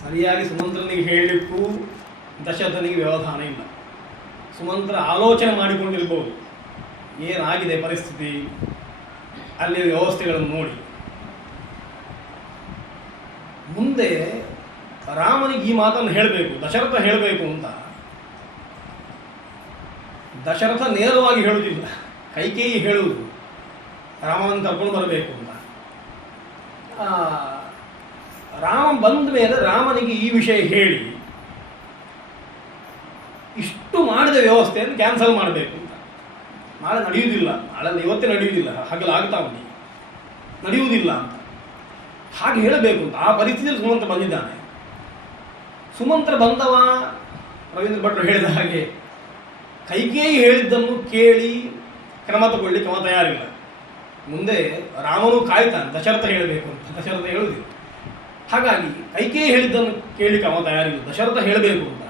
ಸರಿಯಾಗಿ ಸುಮಂತ್ರನಿಗೆ ಹೇಳಲಿಕ್ಕೂ ದಶರಥನಿಗೆ ವ್ಯವಧಾನ ಇಲ್ಲ. ಸುಮಂತ್ರ ಆಲೋಚನೆ ಮಾಡಿಕೊಂಡಿರ್ಬೋದು, ಏನಾಗಿದೆ ಪರಿಸ್ಥಿತಿ, ಅಲ್ಲಿ ವ್ಯವಸ್ಥೆಗಳನ್ನು ನೋಡಿ. ಮುಂದೆ ರಾಮನಿಗೆ ಈ ಮಾತನ್ನು ಹೇಳಬೇಕು, ದಶರಥ ಹೇಳಬೇಕು ಅಂತ ದಶರಥ ನೇರವಾಗಿ ಹೇಳುವುದಿಲ್ಲ, ಕೈಕೇಯಿ ಹೇಳುವುದು ರಾಮನನ್ನು ಕರ್ಕೊಂಡು ಬರಬೇಕು ಅಂತ. ರಾಮ ಬಂದ ಮೇಲೆ ರಾಮನಿಗೆ ಈ ವಿಷಯ ಹೇಳಿ ಇಷ್ಟು ಮಾಡಿದ ವ್ಯವಸ್ಥೆಯನ್ನು ಕ್ಯಾನ್ಸಲ್ ಮಾಡಬೇಕು ಅಂತ. ನಾಳೆ ನಡೆಯುವುದಿಲ್ಲ, ನಾಳೆ ಇವತ್ತೇ ನಡೆಯುವುದಿಲ್ಲ, ಹಾಗೆಲ್ಲ ಉಂಟು, ನಡೆಯುವುದಿಲ್ಲ ಅಂತ ಹಾಗೆ ಹೇಳಬೇಕು ಅಂತ. ಆ ಪರಿಸ್ಥಿತಿಯಲ್ಲಿ ಸುಮಂತ್ರ ಬಂದಿದ್ದಾನೆ. ಸುಮಂತ್ರ ಬಂದವ ರವೀಂದ್ರ ಭಟ್ರು ಹೇಳಿದ ಹಾಗೆ ಕೈಕೇಯಿ ಹೇಳಿದ್ದನ್ನು ಕೇಳಿ ಕ್ರಮ ತಗೊಳ್ಳಿಕ್ಕೆ ಅವ ತಯಾರಿಲ್ಲ. ಮುಂದೆ ರಾಮನು ಕಾಯ್ತಾನೆ ದಶರಥ ಹೇಳಬೇಕು ಅಂತ, ದಶರಥ ಹೇಳುವುದಿಲ್ಲ. ಹಾಗಾಗಿ ಕೈಕೇಯಿ ಹೇಳಿದ್ದನ್ನು ಕೇಳಲಿಕ್ಕೆ ಅವ ತಯಾರಿಲ್ಲ, ದಶರಥ ಹೇಳಬೇಕು ಅಂತ.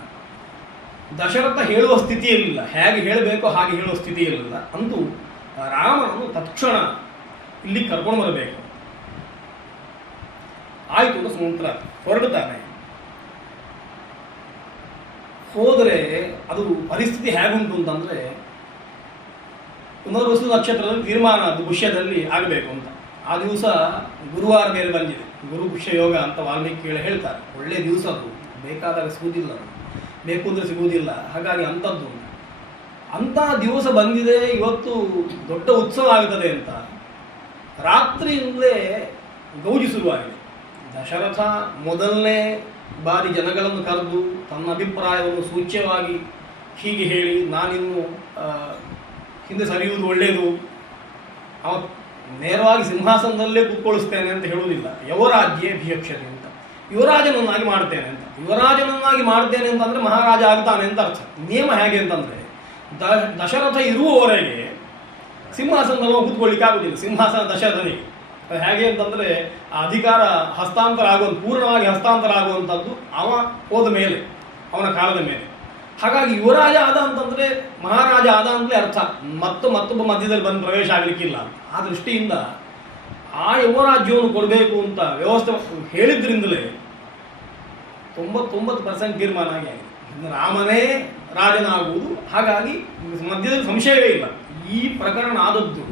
ದಶರಥ ಹೇಳುವ ಸ್ಥಿತಿಯಲ್ಲಿಲ್ಲ, ಹೇಗೆ ಹೇಳಬೇಕು ಹಾಗೆ ಹೇಳುವ ಸ್ಥಿತಿಯಲ್ಲಿಲ್ಲ. ಅಂತೂ ರಾಮನನ್ನು ತಕ್ಷಣ ಇಲ್ಲಿ ಕರ್ಕೊಂಡು ಬರಬೇಕು. ಆಯಿತು ಅಂತ ಸುಮಂತ್ರ ಹೊರಡುತ್ತಾನೆ. ಹೋದರೆ ಅದು ಪರಿಸ್ಥಿತಿ ಹೇಗುಂಟು ಅಂತಂದರೆ, ಪುನರ್ವಸು ನಕ್ಷತ್ರದಲ್ಲಿ ತೀರ್ಮಾನ ಅದು ಪುಷ್ಯದಲ್ಲಿ ಆಗಬೇಕು ಅಂತ. ಆ ದಿವಸ ಗುರುವಾರ ಬೇರೆ ಬಂದಿದೆ, ಗುರು ಪುಷ್ಯ ಯೋಗ ಅಂತ ವಾಲ್ಮೀಕಿ ಹೇಳ್ತಾರೆ. ಒಳ್ಳೆಯ ದಿವಸ ಅದು, ಬೇಕಾದಾಗ ಸಿಗುವುದಿಲ್ಲ, ಬೇಕು ಅಂದರೆ ಸಿಗುವುದಿಲ್ಲ. ಹಾಗಾಗಿ ಅಂಥದ್ದು ಅಂಥ ದಿವಸ ಬಂದಿದೆ, ಇವತ್ತು ದೊಡ್ಡ ಉತ್ಸವ ಆಗುತ್ತದೆ ಅಂತ ರಾತ್ರಿಯಿಂದಲೇ ಗೌಜಿ ಶುರುವಾಗಿದೆ. ದಶರಥ ಮೊದಲನೇ ಬಾರಿ ಜನಗಳನ್ನು ಕರೆದು ತನ್ನ ಅಭಿಪ್ರಾಯವನ್ನು ಸೂಚ್ಯವಾಗಿ ಹೀಗೆ ಹೇಳಿ, ನಾನಿನ್ನು ಹಿಂದೆ ಸರಿಯುವುದು ಒಳ್ಳೆಯದು, ಅವ ನೇರವಾಗಿ ಸಿಂಹಾಸನದಲ್ಲೇ ಕೂತ್ಕೊಳಿಸ್ತೇನೆ ಅಂತ ಹೇಳುವುದಿಲ್ಲ. ಯುವರಾಜ್ಯೇ ಭಿಯಕ್ಷತೆ ಅಂತ, ಯುವರಾಜನನ್ನಾಗಿ ಮಾಡ್ತೇನೆ ಅಂತ. ಯುವರಾಜನನ್ನಾಗಿ ಮಾಡ್ತೇನೆ ಅಂತಂದರೆ ಮಹಾರಾಜ ಆಗ್ತಾನೆ ಅಂತ ಅರ್ಥ. ನಿಯಮ ಹೇಗೆ ಅಂತಂದರೆ, ದಶರಥ ಇರುವವರೆಗೆ ಸಿಂಹಾಸನದಲ್ಲಿ ಕೂತ್ಕೊಳ್ಳಿಕ್ಕೆ ಆಗುವುದಿಲ್ಲ. ಸಿಂಹಾಸನ ದಶರಥನಿಗೆ ಹೇಗೆ ಅಂತಂದರೆ, ಆ ಅಧಿಕಾರ ಹಸ್ತಾಂತರ ಆಗುವಂಥ, ಪೂರ್ಣವಾಗಿ ಹಸ್ತಾಂತರ ಆಗುವಂಥದ್ದು ಅವ ಹೋದ ಮೇಲೆ, ಅವನ ಕಾಲದ ಮೇಲೆ. ಹಾಗಾಗಿ ಯುವರಾಜ ಆದ ಅಂತಂದರೆ ಮಹಾರಾಜ ಆದ ಅಂತಲೇ ಅರ್ಥ, ಮತ್ತೊಬ್ಬ ಮಧ್ಯದಲ್ಲಿ ಬಂದು ಪ್ರವೇಶ ಆಗಲಿಕ್ಕಿಲ್ಲ. ಆ ದೃಷ್ಟಿಯಿಂದ ಆ ಯುವರಾಜ್ಯವನ್ನು ಕೊಡಬೇಕು ಅಂತ ವ್ಯವಸ್ಥೆ ಹೇಳಿದ್ರಿಂದಲೇ 99% ತೀರ್ಮಾನ ಆಗಿದೆ. ರಾಮನೇ ರಾಜನಾಗುವುದು. ಹಾಗಾಗಿ ಮಧ್ಯದಲ್ಲಿ ಸಂಶಯವೇ ಇಲ್ಲ. ಈ ಪ್ರಕರಣ ಆದದ್ದು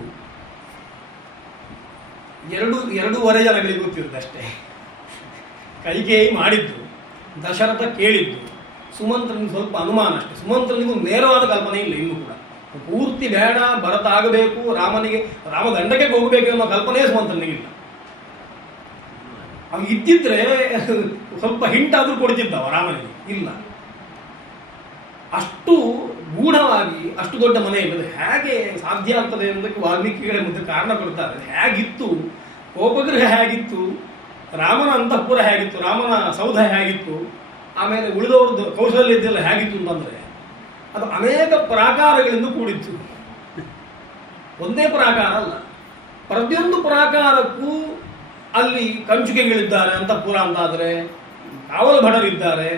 ಎರಡೂವರೆ ಜನಗಳಿಗೆ ಗೊತ್ತಿರುತ್ತಷ್ಟೇ. ಕೈಕೇಯಿ ಮಾಡಿದ್ದು, ದಶರಥ ಕೇಳಿದ್ದು, ಸುಮಂತ್ರನಿಗೆ ಸ್ವಲ್ಪ ಅನುಮಾನ ಅಷ್ಟೇ. ಸುಮಂತ್ರನಿಗೂ ನೇರವಾದ ಕಲ್ಪನೆ ಇಲ್ಲ ಇನ್ನೂ ಕೂಡ. ಪೂರ್ತಿ ಬೇಡ, ಭರತ ಆಗಬೇಕು, ರಾಮದಂಡಕ್ಕೆ ಹೋಗಬೇಕು ಅನ್ನೋ ಕಲ್ಪನೆ ಸುಮಂತ್ರನಿಗಿಲ್ಲ. ಅವ್ನು ಇದ್ದಿದ್ರೆ ಸ್ವಲ್ಪ ಹಿಂಟಾದರೂ ಕೊಡ್ತಿದ್ದವ ರಾಮನಿಗೆ, ಇಲ್ಲ. ಅಷ್ಟು ಗೂಢವಾಗಿ, ಅಷ್ಟು ದೊಡ್ಡ ಮನೆ ಇಲ್ಲದೆ ಹೇಗೆ ಸಾಧ್ಯ ಆಗ್ತದೆ ಅನ್ನೋದಕ್ಕೆ ವಾಲ್ಮೀಕಿಗಳ ಮುಂದೆ ಕಾರಣ ಕೊಡ್ತಾರೆ. ಹೇಗಿತ್ತು ಕೋಪಗೃಹ, ಹೇಗಿತ್ತು ರಾಮನ ಅಂತಃಪುರ, ಹೇಗಿತ್ತು ರಾಮನ ಸೌಧ, ಹೇಗಿತ್ತು ಆಮೇಲೆ ಉಳಿದವ್ರದ್ದು ಕೌಶಲ್ಯದ್ದೆಲ್ಲ ಹೇಗಿತ್ತು ಅಂತಂದರೆ, ಅದು ಅನೇಕ ಪ್ರಾಕಾರಗಳಿಂದ ಕೂಡಿತ್ತು. ಒಂದೇ ಪ್ರಾಕಾರ ಅಲ್ಲ, ಪ್ರತಿಯೊಂದು ಪ್ರಾಕಾರಕ್ಕೂ ಅಲ್ಲಿ ಕಂಚುಕೆಗಳಿದ್ದಾರೆ. ಅಂತಃಪುರ ಅಂತಾದರೆ ಕಾವಲು ಭಟರಿದ್ದಾರೆ,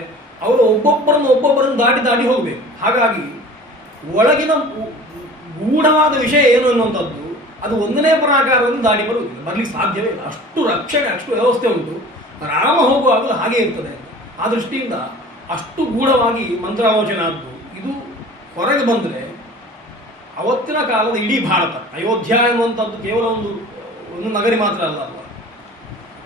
ಅವರು ಒಬ್ಬೊಬ್ಬರನ್ನು ದಾಟಿ ಹೋಗಬೇಕು. ಹಾಗಾಗಿ ಒಳಗಿನ ಗೂಢವಾದ ವಿಷಯ ಏನು ಅನ್ನುವಂಥದ್ದು ಅದು ಒಂದನೇ ಪ್ರಾಕಾರವನ್ನು ದಾಟಿ ಬರ್ಲಿಕ್ಕೆ ಸಾಧ್ಯವೇ ಇಲ್ಲ. ಅಷ್ಟು ರಕ್ಷಣೆ, ಅಷ್ಟು ವ್ಯವಸ್ಥೆ ಉಂಟು. ರಾಮ ಹೋಗುವಾಗಲೂ ಹಾಗೆ ಇರ್ತದೆ. ಆ ದೃಷ್ಟಿಯಿಂದ ಅಷ್ಟು ಗೂಢವಾಗಿ ಮಂತ್ರಾಲೋಚನೆ ಆದ್ದು. ಇದು ಹೊರಗೆ ಬಂದರೆ ಅವತ್ತಿನ ಕಾಲದ ಇಡೀ ಭಾರತ, ಅಯೋಧ್ಯ ಎನ್ನುವಂಥದ್ದು ಕೇವಲ ಒಂದು ನಗರಿ ಮಾತ್ರ ಅಲ್ಲ ಅಲ್ವಾ.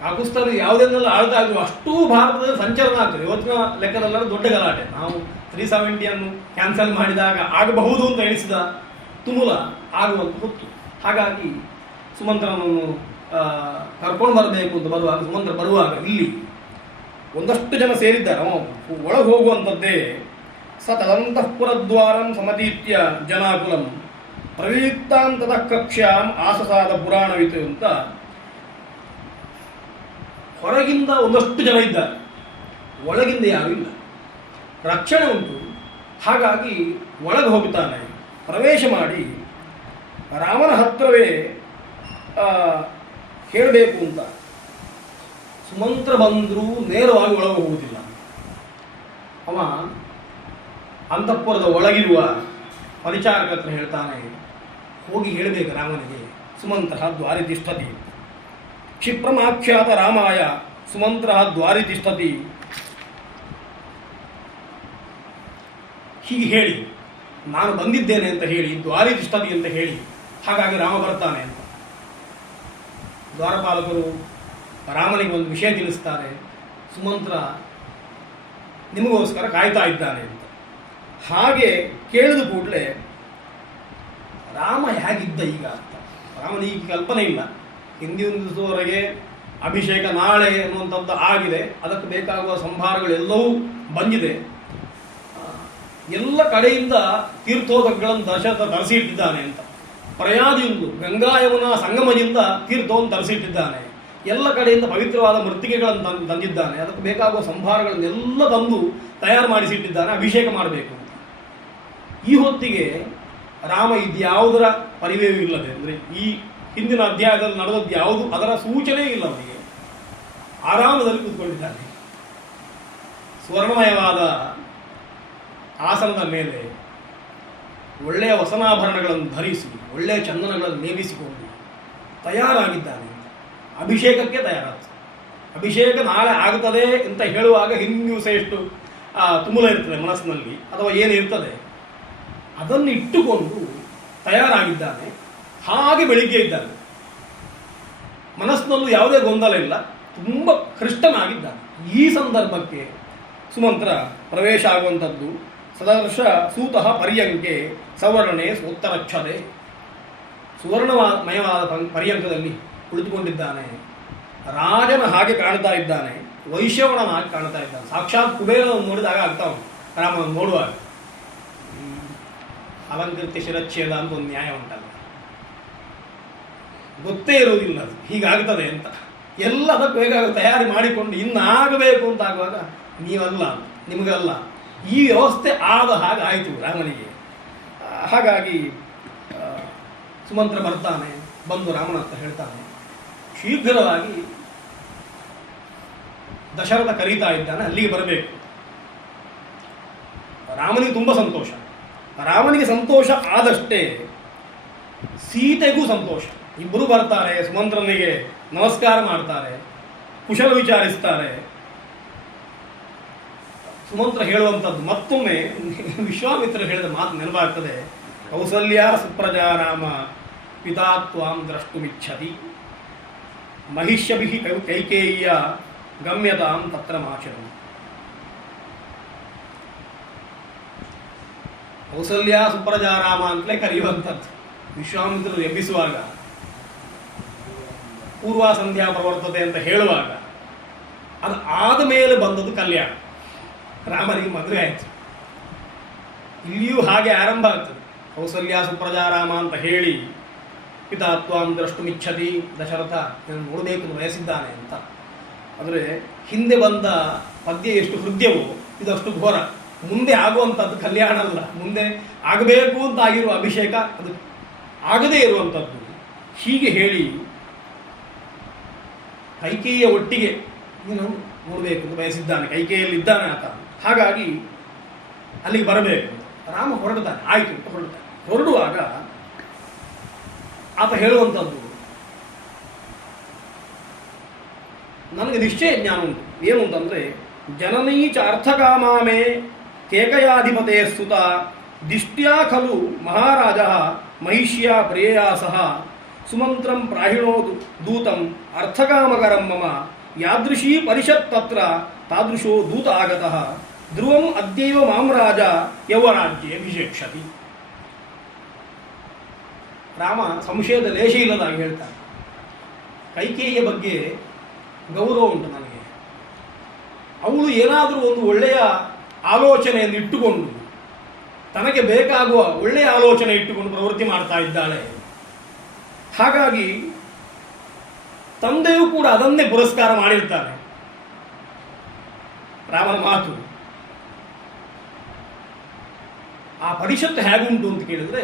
ಕಾಕುಸ್ಥರು ಯಾವುದನ್ನೆಲ್ಲ ಆಳ್ತಾ ಇದ್ರು, ಅಷ್ಟೂ ಭಾರತದಲ್ಲಿ ಸಂಚಲನ ಆಗ್ತದೆ. ಇವತ್ತಿನ ಲೆಕ್ಕದಲ್ಲೆಲ್ಲ ದೊಡ್ಡ ಗಲಾಟೆ. ನಾವು 370 ಕ್ಯಾನ್ಸಲ್ ಮಾಡಿದಾಗ ಆಗಬಹುದು ಅಂತ ಎಣಿಸಿದ ತುಮುಲ ಆಗುವಂತ ಹೊತ್ತು. ಹಾಗಾಗಿ ಸುಮಂತ್ರನನ್ನು ಕರ್ಕೊಂಡು ಬರಬೇಕು ಅಂತ ಬರುವಾಗ, ಸುಮಂತ್ರ ಬರುವಾಗ ಇಲ್ಲಿ ಒಂದಷ್ಟು ಜನ ಸೇರಿದ್ದಾರೆ. ಒಳಗೆ ಹೋಗುವಂಥದ್ದೇ ಸ ತದಂತಃಪುರದ್ವಾರಂ ಸಮತೀತ್ಯ ಜನಾಕುಲಂ ಪ್ರವೀಕ್ತಾಂ ತತಃ ಕಕ್ಷ್ಯಾಂ ಆಸಸಾದ ಪುರಾಣವಿತು ಅಂತ ಹೊರಗಿಂದ ಒಂದಷ್ಟು ಜನ ಇದ್ದಾರೆ, ಒಳಗಿಂದ ಯಾರೂ ಇಲ್ಲ. ರಕ್ಷಣೆ ಉಂಟು. ಹಾಗಾಗಿ ಒಳಗೆ ಹೋಗುತ್ತಾನೆ. ಪ್ರವೇಶ ಮಾಡಿ ರಾಮನ ಹತ್ರವೇ ಹೇಳಬೇಕು ಅಂತ ಸುಮಂತ್ರ ಬಂದರೂ ನೇರವಾಗಿ ಒಳಗೆ ಹೋಗುವುದಿಲ್ಲ. ಅವ ಅಂತಃಪುರದ ಒಳಗಿರುವ ಪರಿಚಾರಕ ಹತ್ರ ಹೇಳ್ತಾನೆ, ಹೋಗಿ ಹೇಳಬೇಕು ರಾಮನಿಗೆ, ಸುಮಂತ್ರ ದ್ವಾರಿ ತಿಷ್ಠತಿ ಕ್ಷಿಪ್ರಮಾಖ್ಯಾತ ರಾಮಾಯ ಸುಮಂತ್ರ ದ್ವಾರಿ ತಿಷ್ಠತಿ ಹೀಗೆ ಹೇಳಿ, ನಾನು ಬಂದಿದ್ದೇನೆ ಅಂತ ಹೇಳಿ, ದ್ವಾರಿತಿಷ್ಠತಿ ಅಂತ ಹೇಳಿ, ಹಾಗಾಗಿ ರಾಮ ಬರ್ತಾನೆ ಅಂತ ದ್ವಾರಪಾಲಕರು ರಾಮನಿಗೆ ಒಂದು ವಿಷಯ ತಿಳಿಸ್ತಾರೆ. ಸುಮಂತ್ರ ನಿಮಗೋಸ್ಕರ ಕಾಯ್ತಾ ಇದ್ದಾನೆ ಅಂತ. ಹಾಗೆ ಕೇಳಿದ ಕೂಡಲೇ ರಾಮ ಹೇಗಿದ್ದ ಈಗ ಅಂತ ರಾಮನಿಗೆ ಕಲ್ಪನೆ ಇಲ್ಲ. ಹಿಂದಿನ ದಿವಸದವರೆಗೆ ಅಭಿಷೇಕ ನಾಳೆ ಅನ್ನುವಂಥದ್ದು ಆಗಿದೆ, ಅದಕ್ಕೆ ಬೇಕಾಗುವ ಸಂಭಾರಗಳೆಲ್ಲವೂ ಬಂದಿದೆ. ಎಲ್ಲ ಕಡೆಯಿಂದ ತೀರ್ಥೋದಕಗಳನ್ನು ದಶರಥ ತರಿಸಿಟ್ಟಿದ್ದಾನೆ ಅಂತ. ಪ್ರಯಾದಿಯಿಂದ ಗಂಗಾಯಮನ ಸಂಗಮದಿಂದ ತೀರ್ಥವನ್ನು ತರಿಸಿಟ್ಟಿದ್ದಾನೆ. ಎಲ್ಲ ಕಡೆಯಿಂದ ಪವಿತ್ರವಾದ ಮೃತ್ತಿಗೆಗಳನ್ನು ತಂದಿದ್ದಾನೆ. ಅದಕ್ಕೆ ಬೇಕಾಗುವ ಸಂಭಾರಗಳನ್ನೆಲ್ಲ ತಂದು ತಯಾರು ಮಾಡಿಸಿಟ್ಟಿದ್ದಾನೆ, ಅಭಿಷೇಕ ಮಾಡಬೇಕು. ಈ ಹೊತ್ತಿಗೆ ರಾಮ ಇದ್ಯಾವುದರ ಪರಿವೇಯೂ ಇಲ್ಲದೆ, ಅಂದರೆ ಈ ಹಿಂದಿನ ಅಧ್ಯಾಯದಲ್ಲಿ ನಡೆದದ್ದು ಯಾವುದು ಅದರ ಸೂಚನೆ ಇಲ್ಲ. ಅವನಿಗೆ ಆರಾಮದಲ್ಲಿ ಕೂತ್ಕೊಂಡಿದ್ದಾನೆ. ಸ್ವರ್ಣಮಯವಾದ ಆಸನದ ಮೇಲೆ ಒಳ್ಳೆಯ ವಸನಾಭರಣಗಳನ್ನು ಧರಿಸಿ, ಒಳ್ಳೆಯ ಚಂದನಗಳನ್ನು ನೇಮಿಸಿಕೊಂಡು ತಯಾರಾಗಿದ್ದಾನೆ. ಅಭಿಷೇಕಕ್ಕೆ ತಯಾರಾಗ್ತದೆ. ಅಭಿಷೇಕ ನಾಳೆ ಆಗುತ್ತದೆ ಅಂತ ಹೇಳುವಾಗ ಹಿಂದಿನ ದಿವಸ ಎಷ್ಟು ತುಮುಲ ಇರ್ತದೆ ಮನಸ್ಸಿನಲ್ಲಿ, ಅಥವಾ ಏನಿರ್ತದೆ ಅದನ್ನು ಇಟ್ಟುಕೊಂಡು ತಯಾರಾಗಿದ್ದಾನೆ. ಹಾಗೆ ಬೆಳಿಗ್ಗೆ ಇದ್ದಾನೆ. ಮನಸ್ಸಿನಲ್ಲೂ ಯಾವುದೇ ಗೊಂದಲ ಇಲ್ಲ, ತುಂಬ ಕೃಷ್ಟನಾಗಿದ್ದಾನೆ. ಈ ಸಂದರ್ಭಕ್ಕೆ ಸುಮಂತ್ರ ಪ್ರವೇಶ ಆಗುವಂಥದ್ದು. ಸದರ್ಶ ಸೂತಃ ಪರ್ಯಂಕೆ ಸವರ್ಣೆ ಸೋತ್ತರಚ್ಛದೆ. ಸುವರ್ಣಮಯವಾದ ಪರ್ಯಂಕದಲ್ಲಿ ಕುಳಿತುಕೊಂಡಿದ್ದಾನೆ. ರಾಜನ ಹಾಗೆ ಕಾಣ್ತಾ ಇದ್ದಾನೆ, ವೈಶ್ರವಣನ ಹಾಗೆ ಕಾಣ್ತಾ ಇದ್ದಾನೆ. ಸಾಕ್ಷಾತ್ ಕುಬೇರವನ್ನು ನೋಡಿದಾಗ ಆಗ್ತಾವ ರಾಮನನ್ನು ನೋಡುವಾಗ. ಅಲಂಕೃತ್ಯ ಶಿರಚ್ಛೇದ ಅಂತ ಒಂದು ನ್ಯಾಯ ಉಂಟಲ್ಲ, ಗೊತ್ತೇ ಇರುವುದಿಲ್ಲ ಅದು ಹೀಗಾಗ್ತದೆ ಅಂತ. ಎಲ್ಲ ಅದಕ್ಕೆ ಬೇಕಾಗ ತಯಾರಿ ಮಾಡಿಕೊಂಡು ಇನ್ನಾಗಬೇಕು ಅಂತ ಆಗುವಾಗ ನೀವಲ್ಲ, ನಿಮಗಲ್ಲ, ಈ ವ್ಯವಸ್ಥೆ ಆದ ಹಾಗೆ ಆಯಿತು ರಾಮನಿಗೆ. ಹಾಗಾಗಿ ಸುಮಂತ್ರ ಬರ್ತಾನೆ, ಬಂದು ರಾಮನ ಹತ್ರ ಹೇಳ್ತಾನೆ. ಶೀಘ್ರವಾಗಿ ದಶರಥ ಕರೀತಾ ಇದ್ದಾನೆ, ಅಲ್ಲಿಗೆ ಬರಬೇಕು. ರಾಮನಿಗೆ ತುಂಬ ಸಂತೋಷ. ರಾಮನಿಗೆ ಸಂತೋಷ ಆದಷ್ಟೇ ಸೀತೆಗೂ ಸಂತೋಷ. ಇಬ್ಬರು ಬರ್ತಾರೆ, ಸುಮಂತ್ರನಿಗೆ ನಮಸ್ಕಾರ ಮಾಡ್ತಾರೆ, ಕುಶಲ ವಿಚಾರಿಸ್ತಾರೆ. ಸುಮಂತ್ರ ಹೇಳುವಂಥದ್ದು ಮತ್ತೊಮ್ಮೆ ವಿಶ್ವಾಮಿತ್ರ ಹೇಳಿದ ಮಾತು ನೆನಪಾಗ್ತದೆ. ಕೌಸಲ್ಯ ಸುಪ್ರಜಾ ರಾಮ ಪಿತಾ ತ್ವಾಂ ದ್ರಷ್ಟುಮಿಚ್ಛತಿ ಮಹಿಷ್ಯಭಿ ಕೈಕೇಯ್ಯ ಗಮ್ಯತಾಂ ತತ್ರ ಮಾಚರಂ. ಕೌಸಲ್ಯ ಸುಪ್ರಜಾ ರಾಮ ಅಂತಲೇ ಕರೆಯುವಂಥದ್ದು. ವಿಶ್ವಾಮಿತ್ರರು ಎಬ್ಬಿಸುವಾಗ, ಪೂರ್ವ ಸಂಧ್ಯಾ ಪ್ರವರ್ತತೆ ಅಂತ ಹೇಳುವಾಗ, ಅದು ಆದ ಮೇಲೆ ಬಂದದ್ದು ಕಲ್ಯಾಣ. ರಾಮನಿಗೆ ಮದುವೆ ಆಯಿತು. ಇಲ್ಲಿಯೂ ಹಾಗೆ ಆರಂಭ ಆಗ್ತದೆ. ಕೌಸಲ್ಯ ಸುಪ್ರಜಾ ರಾಮ ಅಂತ ಹೇಳಿ ಪಿತಾ ತ್ವಾಂ ದ್ರಷ್ಟುಮಿಚ್ಛತಿ, ದಶರಥ ನಾನು ನೋಡಬೇಕು ಬಯಸಿದ್ದಾನೆ ಅಂತ. ಆದರೆ ಹಿಂದೆ ಬಂದ ಪದ್ಯ ಎಷ್ಟು ಹೃದಯವೋ ಇದಷ್ಟು ಘೋರ. ಮುಂದೆ ಆಗುವಂಥದ್ದು ಕಲ್ಯಾಣ ಅಲ್ಲ, ಮುಂದೆ ಆಗಬೇಕು ಅಂತ ಆಗಿರುವ ಅಭಿಷೇಕ ಅದು ಆಗದೇ ಇರುವಂಥದ್ದು. ಹೀಗೆ ಹೇಳಿ ಕೈಕೇಯಿಯ ಒಟ್ಟಿಗೆ ನೀನು ನೋಡಬೇಕು ಅಂತ ಬಯಸಿದ್ದಾನೆ, ಕೈಕೇಯಿಯಲ್ಲಿದ್ದಾನೆ ಆತ. ಹಾಗಾಗಿ ಅಲ್ಲಿಗೆ ಬರಬೇಕು. ರಾಮ ಹೊರಡ್ತಾನೆ, ಆಯಿತು ಅಂತ ಹೊರಡ್ತಾನೆ. ಹೊರಡುವಾಗ ಆತ ಹೇಳುವಂಥದ್ದು, ನನಗೆ ನಿಶ್ಚಯ ಜ್ಞಾನ ಉಂಟು. ಏನು ಅಂತಂದರೆ, ಜನನೀ ಚ ಅರ್ಥಕಾಮಾಮೇ ಕೇಕಯಾಧಿಪತೆ ಸುತ ದಿಷ್ಟ್ಯಾ ಖಲು ಮಹಾರಾಜ ಮಹಿಷ್ಯಾ ಪ್ರೇಯಾ ಸಹ ಸುಮಂತ್ರಂ ಪ್ರಾಹಿಣೋದು ದೂತಂ ಅರ್ಥಕಾಮಕರಂ ಮಮ ಯಾದೃಶೀ ಪರಿಷತ್ ತತ್ರ ತಾದೃಶೋ ದೂತ ಆಗತಃ ಧ್ರುವಂ ಅದ್ಯೈವ ಮಾಂ ರಾಜ ಯೌವರಾಜ್ಯೆ ಅಭಿಷೇಕ್ಷತಿ. ರಾಮ ಸಂಶಯದ ಲೇಷ ಇಲ್ಲದಾಗಿ ಹೇಳ್ತಾನೆ. ಕೈಕೇಯಿಯ ಬಗ್ಗೆ ಗೌರವ ಉಂಟು ನನಗೆ. ಅವಳು ಏನಾದರೂ ಒಂದು ಒಳ್ಳೆಯ ಆಲೋಚನೆಯನ್ನು ಇಟ್ಟುಕೊಂಡು, ತನಗೆ ಬೇಕಾಗುವ ಒಳ್ಳೆಯ ಆಲೋಚನೆ ಇಟ್ಟುಕೊಂಡು ಪ್ರವೃತ್ತಿ ಮಾಡ್ತಾ ಇದ್ದಾಳೆ. ಹಾಗಾಗಿ ತಂದೆಯೂ ಕೂಡ ಅದನ್ನೇ ಪುರಸ್ಕಾರ ಮಾಡಿರ್ತಾನೆ. ರಾಮನ ಮಾತು ಆ ಪರಿಷತ್ತು ಹೇಗುಂಟು ಅಂತ ಕೇಳಿದ್ರೆ,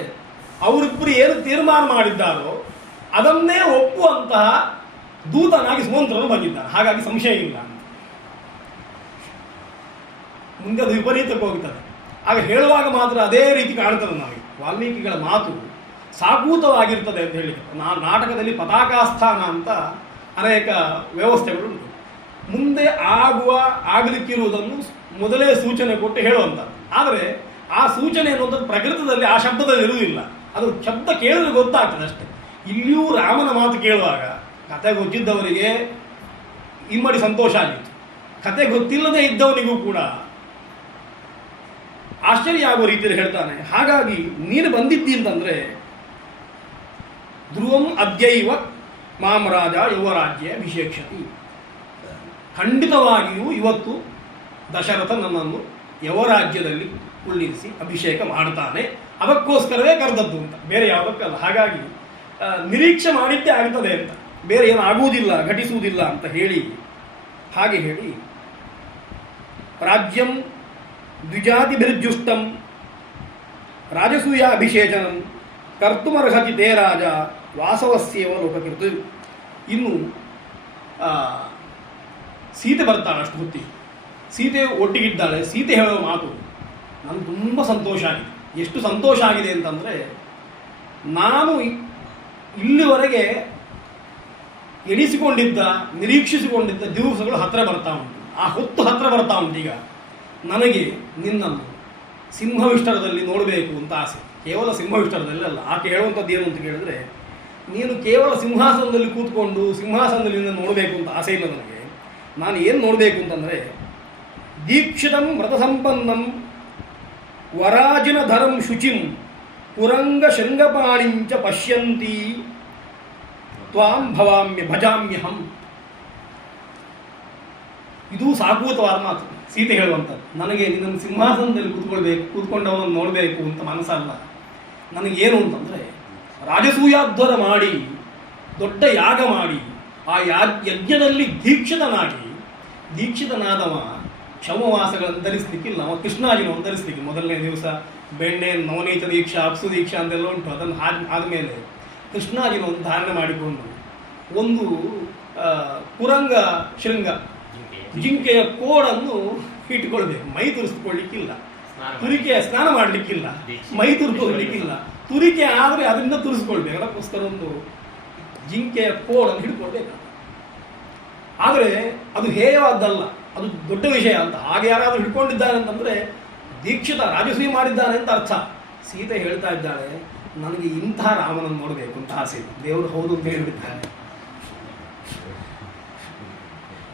ಅವರಿಬ್ಬರು ಏನು ತೀರ್ಮಾನ ಮಾಡಿದ್ದಾರೋ ಅದನ್ನೇ ಒಪ್ಪುವಂತಹ ದೂತನಾಗಿ ಸುಮಂತ್ರನು ಬಂದಿದ್ದಾನೆ. ಹಾಗಾಗಿ ಸಂಶಯ ಇಲ್ಲ. ಮುಂದೆ ಅದು ವಿಪರೀತಕ್ಕೆ ಹೋಗ್ತದೆ. ಆಗ ಹೇಳುವಾಗ ಮಾತ್ರ ಅದೇ ರೀತಿ ಕಾಣ್ತದೆ ನಮಗೆ. ವಾಲ್ಮೀಕಿಗಳ ಮಾತು ಸಾಕೂತವಾಗಿರ್ತದೆ ಅಂತ ಹೇಳಿ. ನಾಟಕದಲ್ಲಿ ಪತಾಕಾಸ್ಥಾನ ಅಂತ ಅನೇಕ ವ್ಯವಸ್ಥೆಗಳುಂಟು. ಮುಂದೆ ಆಗಲಿಕ್ಕಿರುವುದನ್ನು ಮೊದಲೇ ಸೂಚನೆ ಕೊಟ್ಟು ಹೇಳುವಂಥದ್ದು. ಆದರೆ ಆ ಸೂಚನೆ ಅನ್ನುವಂಥದ್ದು ಪ್ರಕೃತದಲ್ಲಿ ಆ ಶಬ್ದದಲ್ಲಿ ಇರುವುದಿಲ್ಲ. ಅದು ಶಬ್ದ ಕೇಳಿದ್ರೆ ಗೊತ್ತಾಗ್ತದೆ ಅಷ್ಟೇ. ಇಲ್ಲಿಯೂ ರಾಮನ ಮಾತು ಕೇಳುವಾಗ ಕತೆ ಗೊತ್ತಿದ್ದವರಿಗೆ ಇಮ್ಮಡಿ ಸಂತೋಷ ಆಗಿತ್ತು, ಕತೆ ಗೊತ್ತಿಲ್ಲದೆ ಇದ್ದವನಿಗೂ ಕೂಡ ಆಶ್ಚರ್ಯ ಆಗುವ ರೀತಿಯಲ್ಲಿ ಹೇಳ್ತಾನೆ. ಹಾಗಾಗಿ ನೀನು ಬಂದಿದ್ದಿ ಅಂತಂದ್ರೆ ಧ್ರುವಂ ಅದ್ಯೈವ ಮಾಂ ರಾಜ ಯುವರಾಜ್ಯ ಅಭಿಷೇಕ್ಷತಿ, ಖಂಡಿತವಾಗಿಯೂ ಇವತ್ತು ದಶರಥ ನನ್ನನ್ನು ಯವರಾಜ್ಯದಲ್ಲಿ ಕುಳ್ಳಿರಿಸಿ ಅಭಿಷೇಕ ಮಾಡ್ತಾನೆ, ಅದಕ್ಕೋಸ್ಕರವೇ ಕರೆದದ್ದು ಅಂತ, ಬೇರೆ ಯಾವುದಕ್ಕಲ್ಲ. ಹಾಗಾಗಿ ನಿರೀಕ್ಷೆ ಮಾಡಿದ್ದೇ ಆಗ್ತದೆ ಅಂತ, ಬೇರೆ ಏನು ಆಗುವುದಿಲ್ಲ, ಘಟಿಸುವುದಿಲ್ಲ ಅಂತ ಹೇಳಿ, ಹಾಗೆ ಹೇಳಿ ರಾಜ್ಯಂ ದ್ವಿಜಾತಿಭಿರ್ಜುಷ್ಟಂ ರಾಜಸೂಯ ಅಭಿಷೇಚನಂ ಕರ್ತುಮರ್ಹತಿ ತೇ ರಾಜ ವಾಸವಸ್ಯೇವ ಲೋಕಕೃತ. ಇನ್ನು ಸೀತೆ ಬರ್ತಾಳೆ. ಅಷ್ಟು ಹೊತ್ತಿ ಸೀತೆ ಒಟ್ಟಿಗಿದ್ದಾಳೆ. ಸೀತೆ ಹೇಳುವ ಮಾತು ನನಗೆ ತುಂಬ ಸಂತೋಷ ಆಗಿದೆ. ಎಷ್ಟು ಸಂತೋಷ ಆಗಿದೆ ಅಂತಂದರೆ, ನಾನು ಇಲ್ಲಿವರೆಗೆ ಎಣಿಸಿಕೊಂಡಿದ್ದ ನಿರೀಕ್ಷಿಸಿಕೊಂಡಿದ್ದ ದಿವಸಗಳು ಹತ್ತಿರ ಬರ್ತಾ ಉಂಟು, ಆ ಹೊತ್ತು ಹತ್ತಿರ ಬರ್ತಾ ಉಂಟು. ಈಗ ನನಗೆ ನಿನ್ನನ್ನು ಸಿಂಹವಿಷ್ಟರದಲ್ಲಿ ನೋಡಬೇಕು ಅಂತ ಆಸೆ. ಕೇವಲ ಸಿಂಹವಿಷ್ಟರದಲ್ಲಿ ಅಲ್ಲ, ಆಕೆ ಹೇಳುವಂಥದ್ದು ಏನು ಅಂತ ಕೇಳಿದ್ರೆ, ನೀನು ಕೇವಲ ಸಿಂಹಾಸನದಲ್ಲಿ ಕೂತ್ಕೊಂಡು ಸಿಂಹಾಸನದಲ್ಲಿ ನಿನ್ನ ನೋಡಬೇಕು ಅಂತ ಆಸೆ ಇಲ್ಲ ನನಗೆ. ನಾನು ಏನು ನೋಡಬೇಕು ಅಂತಂದರೆ, ದೀಕ್ಷಿತಂ ವ್ರತ ಸಂಪನ್ನಂ ವರಾಜಿನ ಧರಂ ಶುಚಿಂ ಪುರಂಗ ಶೃಂಗಪಾಣಿಂಚ ಪಶ್ಯಂತಿ ತ್ವಾಂ ಭವಾಮ್ಯ ಭಜಾಮ್ಯಹಂ. ಇದು ಸಾಕೂತವಾದ ಮಾತು ಸೀತೆ ಹೇಳುವಂಥದ್ದು. ನನಗೆ ನಿನ್ನನ್ನು ಸಿಂಹಾಸನದಲ್ಲಿ ಕೂತ್ಕೊಂಡವನನ್ನು ನೋಡಬೇಕು ಅಂತ ಮನಸ್ಸಲ್ಲ. ನನಗೇನು ಅಂತಂದರೆ, ರಾಜಸೂಯಾಧ್ವರ ಮಾಡಿ ದೊಡ್ಡ ಯಾಗ ಮಾಡಿ ಆ ಯಜ್ಞದಲ್ಲಿ ದೀಕ್ಷಿತನಾದವ ಕ್ಷಮವಾಸಗಳನ್ನು ಧರಿಸಲಿಕ್ಕಿಲ್ಲ. ಅವ ಕೃಷ್ಣಾಜಿನವನ್ನು ಧರಿಸಲಿಕ್ಕೆ ಮೊದಲನೇ ದಿವಸ ಬೆಣ್ಣೆ ನವನೀತ ದೀಕ್ಷಾ ಅಪ್ಸು ದೀಕ್ಷಾ ಅಂತೆಲ್ಲ ಉಂಟು. ಅದನ್ನು ಆದಮೇಲೆ ಕೃಷ್ಣಾಜಿನವನ್ನು ಧಾರಣೆ ಮಾಡಿಕೊಂಡು ಒಂದು ಪುರಂಗ ಶೃಂಗ ಜಿಂಕೆಯ ಕೋಡನ್ನು ಇಟ್ಟುಕೊಳ್ಬೇಕು. ಮೈ ತುರಿಸ್ಕೊಳ್ಳಿಕ್ಕಿಲ್ಲ, ತುರಿಕೆ ಸ್ನಾನ ಮಾಡಲಿಕ್ಕಿಲ್ಲ, ಮೈ ತುರ್ಕೊಳ್ಳಿಕ್ಕಿಲ್ಲ. ತುರಿಕೆ ಆದರೆ ಅದರಿಂದ ತುರಿಸ್ಕೊಳ್ಬೇಕು. ಅದಕ್ಕೋಸ್ಕರ ಒಂದು ಜಿಂಕೆಯ ಕೋಡನ್ನು ಹಿಡ್ಕೊಳ್ಬೇಕು. ಆದರೆ ಅದು ಹೇಯವಾದ್ದಲ್ಲ, ಅದು ದೊಡ್ಡ ವಿಷಯ ಅಂತ. ಹಾಗೆ ಯಾರಾದರೂ ಹಿಡ್ಕೊಂಡಿದ್ದಾರೆ ಅಂತಂದರೆ ದೀಕ್ಷಿತ ರಾಜಸೂಯ ಮಾಡಿದ್ದಾನೆ ಅಂತ ಅರ್ಥ. ಸೀತೆ ಹೇಳ್ತಾ ಇದ್ದಾಳೆ, ನನಗೆ ಇಂಥ ರಾಮನನ್ನು ನೋಡಬೇಕು ಅಂತ ಆಸೆ. ದೇವರು ಹೌದು ಅಂತ ಹೇಳಿಬಿಡ್ತಾನೆ.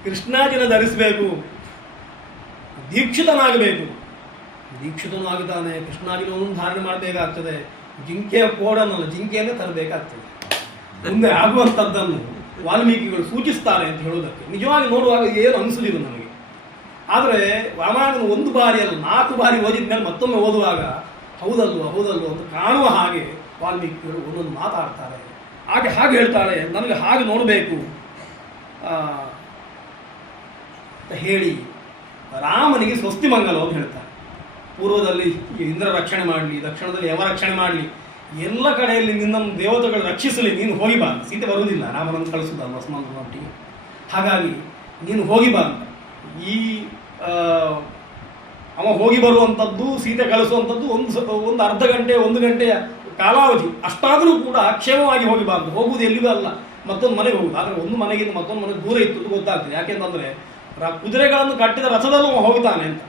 ಕೃಷ್ಣಾಜಿನ ಧರಿಸಬೇಕು, ದೀಕ್ಷಿತನಾಗಬೇಕು. ದೀಕ್ಷಿತನೂ ಆಗಿದ್ದಾನೆ, ಕೃಷ್ಣಾಜಿನವನ್ನು ಧಾರಣೆ ಮಾಡಬೇಕಾಗ್ತದೆ. ಜಿಂಕೆಯ ಕೋಡನ್ನಲ್ಲ, ಜಿಂಕೆಯನ್ನೇ ತರಬೇಕಾಗ್ತದೆ. ಮುಂದೆ ಆಗುವಂಥದ್ದನ್ನು ವಾಲ್ಮೀಕಿಗಳು ಸೂಚಿಸ್ತಾರೆ ಅಂತ ಹೇಳೋದಕ್ಕೆ ನಿಜವಾಗಿ ನೋಡುವಾಗ ಏನು ಅನಿಸುವುದಿಲ್ಲ ನನಗೆ. ಆದರೆ ರಾಮಾಯಣ ಒಂದು ಬಾರಿ ಅಲ್ಲ, 4 ಬಾರಿ ಓದಿದ್ಮೇಲೆ ಮತ್ತೊಮ್ಮೆ ಓದುವಾಗ ಹೌದಲ್ವ ಅಂತ ಕಾಣುವ ಹಾಗೆ ವಾಲ್ಮೀಕಿಗಳು ಒಂದೊಂದು ಮಾತಾಡ್ತಾರೆ. ಹಾಗೆ ಹೇಳ್ತಾಳೆ, ನನಗೆ ಹಾಗೆ ನೋಡಬೇಕು ಅಂತ ಹೇಳಿ ರಾಮನಿಗೆ ಸ್ವಸ್ತಿ ಮಂಗಲವನ್ನು ಹೇಳ್ತಾರೆ. ಪೂರ್ವದಲ್ಲಿ ಇಂದ್ರ ರಕ್ಷಣೆ ಮಾಡಲಿ, ದಕ್ಷಿಣದಲ್ಲಿ ಯಮ ರಕ್ಷಣೆ ಮಾಡಲಿ, ಎಲ್ಲ ಕಡೆಯಲ್ಲಿ ನಿನ್ನನ್ನು ದೇವತೆಗಳು ರಕ್ಷಿಸಲಿ, ನೀನು ಹೋಗಿ ಬಾ. ಸೀತೆ ಬರುವುದಿಲ್ಲ, ರಾಮನನ್ನು ಕಳಿಸುವುದಲ್ಲ ಅಸ್ಮಾನೊಟ್ಟಿಗೆ. ಹಾಗಾಗಿ ನೀನು ಹೋಗಿ ಬಾ ಅಂತ. ಅವ ಹೋಗಿ ಬರುವಂಥದ್ದು, ಸೀತೆ ಕಳಿಸುವಂಥದ್ದು ಒಂದು ಅರ್ಧ ಗಂಟೆ 1 ಗಂಟೆಯ ಕಾಲಾವಧಿ. ಅಷ್ಟಾದರೂ ಕೂಡ ಕ್ಷೇಮವಾಗಿ ಹೋಗಿ ಬಾ ಅಂತ. ಹೋಗುವುದು ಎಲ್ಲಿಗೂ ಅಲ್ಲ, ಮತ್ತೊಂದು ಮನೆಗೆ ಹೋಗುದು. ಆದರೆ ಒಂದು ಮನೆಗಿಂತ ಮತ್ತೊಂದು ಮನೆಗೆ ದೂರ ಇತ್ತು ಗೊತ್ತಾಗ್ತದೆ. ಯಾಕೆಂತಂದರೆ ಕುದುರೆಗಳನ್ನು ಕಟ್ಟಿದ ರಥದಲ್ಲೂ ಹೋಗ್ತಾನೆ ಅಂತ.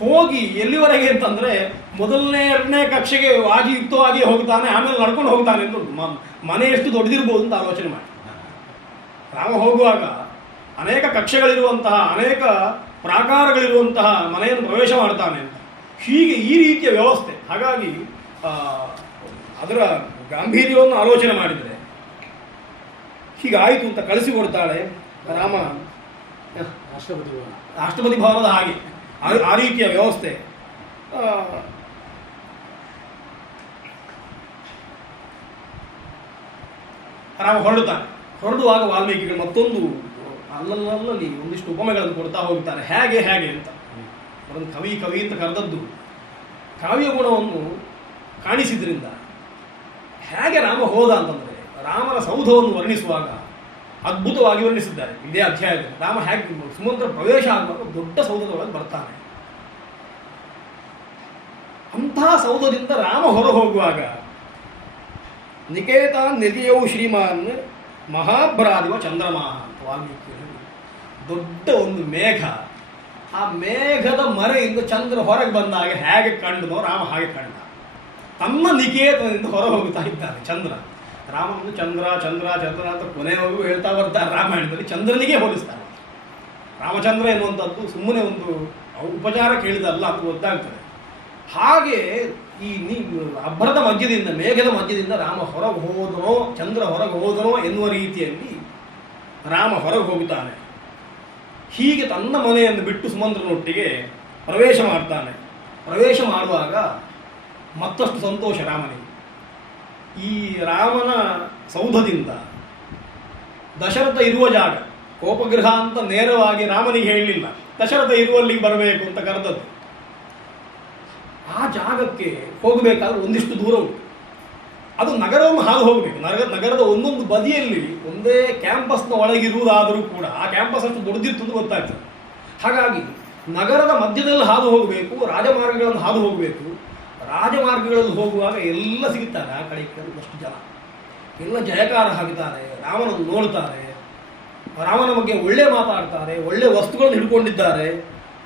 ಹೋಗಿ ಎಲ್ಲಿವರೆಗೆ ಅಂತಂದರೆ ಮೊದಲನೇ 2ನೇ ಕಕ್ಷೆಗೆ ಯುಕ್ತವಾಗಿ ಹೋಗ್ತಾನೆ, ಆಮೇಲೆ ನಡ್ಕೊಂಡು ಹೋಗ್ತಾನೆ ಅಂತ ಉಂಟು. ಮನೆ ಎಷ್ಟು ದೊಡ್ಡದಿರ್ಬೋದು ಅಂತ ಆಲೋಚನೆ ಮಾಡಿ. ರಾಮ ಹೋಗುವಾಗ ಅನೇಕ ಕಕ್ಷೆಗಳಿರುವಂತಹ, ಅನೇಕ ಪ್ರಾಕಾರಗಳಿರುವಂತಹ ಮನೆಯನ್ನು ಪ್ರವೇಶ ಮಾಡ್ತಾನೆ ಅಂತ. ಹೀಗೆ ಈ ರೀತಿಯ ವ್ಯವಸ್ಥೆ. ಹಾಗಾಗಿ ಅದರ ಗಾಂಭೀರ್ಯವನ್ನು ಆಲೋಚನೆ ಮಾಡಿದರೆ ಹೀಗಾಯಿತು ಅಂತ ಕಳಿಸಿಕೊಡ್ತಾಳೆ. ರಾಮ ರಾಷ್ಟ್ರಪತಿ ಭವನದ ಹಾಗೆ ಆ ರೀತಿಯ ವ್ಯವಸ್ಥೆ. ರಾಮ ಹೊರಡುವಾಗ ವಾಲ್ಮೀಕಿಗಳು ಮತ್ತೊಂದು ಅಲ್ಲಲ್ಲಿ ಒಂದಿಷ್ಟು ಉಪಮೆಗಳನ್ನು ಕೊಡ್ತಾ ಹೋಗ್ತಾರೆ. ಹೇಗೆ ಅಂತ ಅವರನ್ನು ಕವಿ ಅಂತ ಕರೆದದ್ದು ಕಾವ್ಯ ಗುಣವನ್ನು ಕಾಣಿಸಿದ್ರಿಂದ. ಹೇಗೆ ರಾಮ ಹೋದ ಅಂತಂದರೆ, ರಾಮನ ಸೌಧವನ್ನು ವರ್ಣಿಸುವಾಗ ಅದ್ಭುತವಾಗಿ ವರ್ಣಿಸಿದ್ದಾರೆ ಇದೇ ಅಧ್ಯಾಯದಲ್ಲಿ. ರಾಮ ಹೇಗೆ ಸುಮಂತ್ರ ಪ್ರವೇಶ ಆಗುವಾಗ ದೊಡ್ಡ ಸೌಧದೊಳಗೆ ಬರ್ತಾನೆ. ಅಂತಹ ಸೌಧದಿಂದ ರಾಮ ಹೊರ ಹೋಗುವಾಗ ನಿಕೇತ ನಿಧಿಯೌ ಶ್ರೀಮಾನ್ ಮಹಾಭ್ರಾದಿವ ಚಂದ್ರಮಾ ಅಂತ ವಾಲ್ಮೀಕಿ. ದೊಡ್ಡ ಒಂದು ಮೇಘ ಆ ಮೇಘದ ಮರೆಯಿಂದ ಚಂದ್ರ ಹೊರಗೆ ಬಂದಾಗ ಹೇಗೆ ಕಂಡನೋ ರಾಮ ಹಾಗೆ ಕಂಡ. ತನ್ನ ನಿಕೇತನದಿಂದ ಹೊರ ಹೋಗ್ತಾ ಇದ್ದಾನೆ ಚಂದ್ರ. ರಾಮನನ್ನು ಚಂದ್ರ ಚಂದ್ರ ಚಂದ್ರ ಅಂತ ಕೊನೆಯವರೆಗೂ ಹೇಳ್ತಾ ಬರ್ತಾರೆ ರಾಮಾಯಣದಲ್ಲಿ. ಚಂದ್ರನಿಗೆ ಹೋಲಿಸ್ತಾರೆ. ರಾಮಚಂದ್ರ ಎನ್ನುವಂಥದ್ದು ಸುಮ್ಮನೆ ಒಂದು ಉಪಚಾರ ಕೇಳಿದಲ್ಲ ಅಂತ ಗೊತ್ತಾಗ್ತದೆ. ಹಾಗೆ ಈ ಅಭ್ರದ ಮಧ್ಯದಿಂದ, ಮೇಘದ ಮಧ್ಯದಿಂದ ರಾಮ ಹೊರಗೆ ಹೋದನೋ ಚಂದ್ರ ಹೊರಗೆ ಹೋದನೋ ಎನ್ನುವ ರೀತಿಯಲ್ಲಿ ರಾಮ ಹೊರಗೆ ಹೋಗುತ್ತಾನೆ. ಹೀಗೆ ತನ್ನ ಮನೆಯನ್ನು ಬಿಟ್ಟು ಸುಮಂತ್ರನೊಟ್ಟಿಗೆ ಪ್ರವೇಶ ಮಾಡ್ತಾನೆ. ಪ್ರವೇಶ ಮಾಡುವಾಗ ಮತ್ತಷ್ಟು ಸಂತೋಷ ರಾಮನಿಗೆ. ಈ ರಾಮನ ಸೌಧದಿಂದ ದಶರಥ ಇರುವ ಜಾಗ, ಕೋಪಗೃಹ ಅಂತ ನೇರವಾಗಿ ರಾಮನಿಗೆ ಹೇಳಲಿಲ್ಲ, ದಶರಥ ಇರುವಲ್ಲಿಗೆ ಬರಬೇಕು ಅಂತ ಕರೆದದ್ದು. ಆ ಜಾಗಕ್ಕೆ ಹೋಗಬೇಕಾದ್ರೆ ಒಂದಿಷ್ಟು ದೂರ ಉಂಟು. ಅದು ನಗರವನ್ನು ಹಾದು ಹೋಗಬೇಕು. ನಗರದ ಒಂದೊಂದು ಬದಿಯಲ್ಲಿ ಒಂದೇ ಕ್ಯಾಂಪಸ್ನ ಒಳಗಿರುವುದಾದರೂ ಕೂಡ ಆ ಕ್ಯಾಂಪಸ್ ಅಷ್ಟು ದೊಡ್ಡದಿತ್ತು ಅಂತ ಗೊತ್ತಾಗ್ತದೆ. ಹಾಗಾಗಿ ನಗರದ ಮಧ್ಯದಲ್ಲಿ ಹಾದು ಹೋಗಬೇಕು, ರಾಜಮಾರ್ಗಗಳನ್ನು ಹಾದು ಹೋಗಬೇಕು. ರಾಜಮಾರ್ಗಗಳಲ್ಲಿ ಹೋಗುವಾಗ ಎಲ್ಲ ಸಿಗುತ್ತಾರೆ. ಆ ಕಡೆ ಅಷ್ಟು ಜನ ಎಲ್ಲ ಜಯಕಾರ ಹಾಕಿದ್ದಾರೆ, ರಾಮನನ್ನು ನೋಡ್ತಾರೆ, ರಾಮನ ಬಗ್ಗೆ ಒಳ್ಳೆ ಮಾತಾಡ್ತಾರೆ, ಒಳ್ಳೆ ವಸ್ತುಗಳನ್ನು ಹಿಡ್ಕೊಂಡಿದ್ದಾರೆ.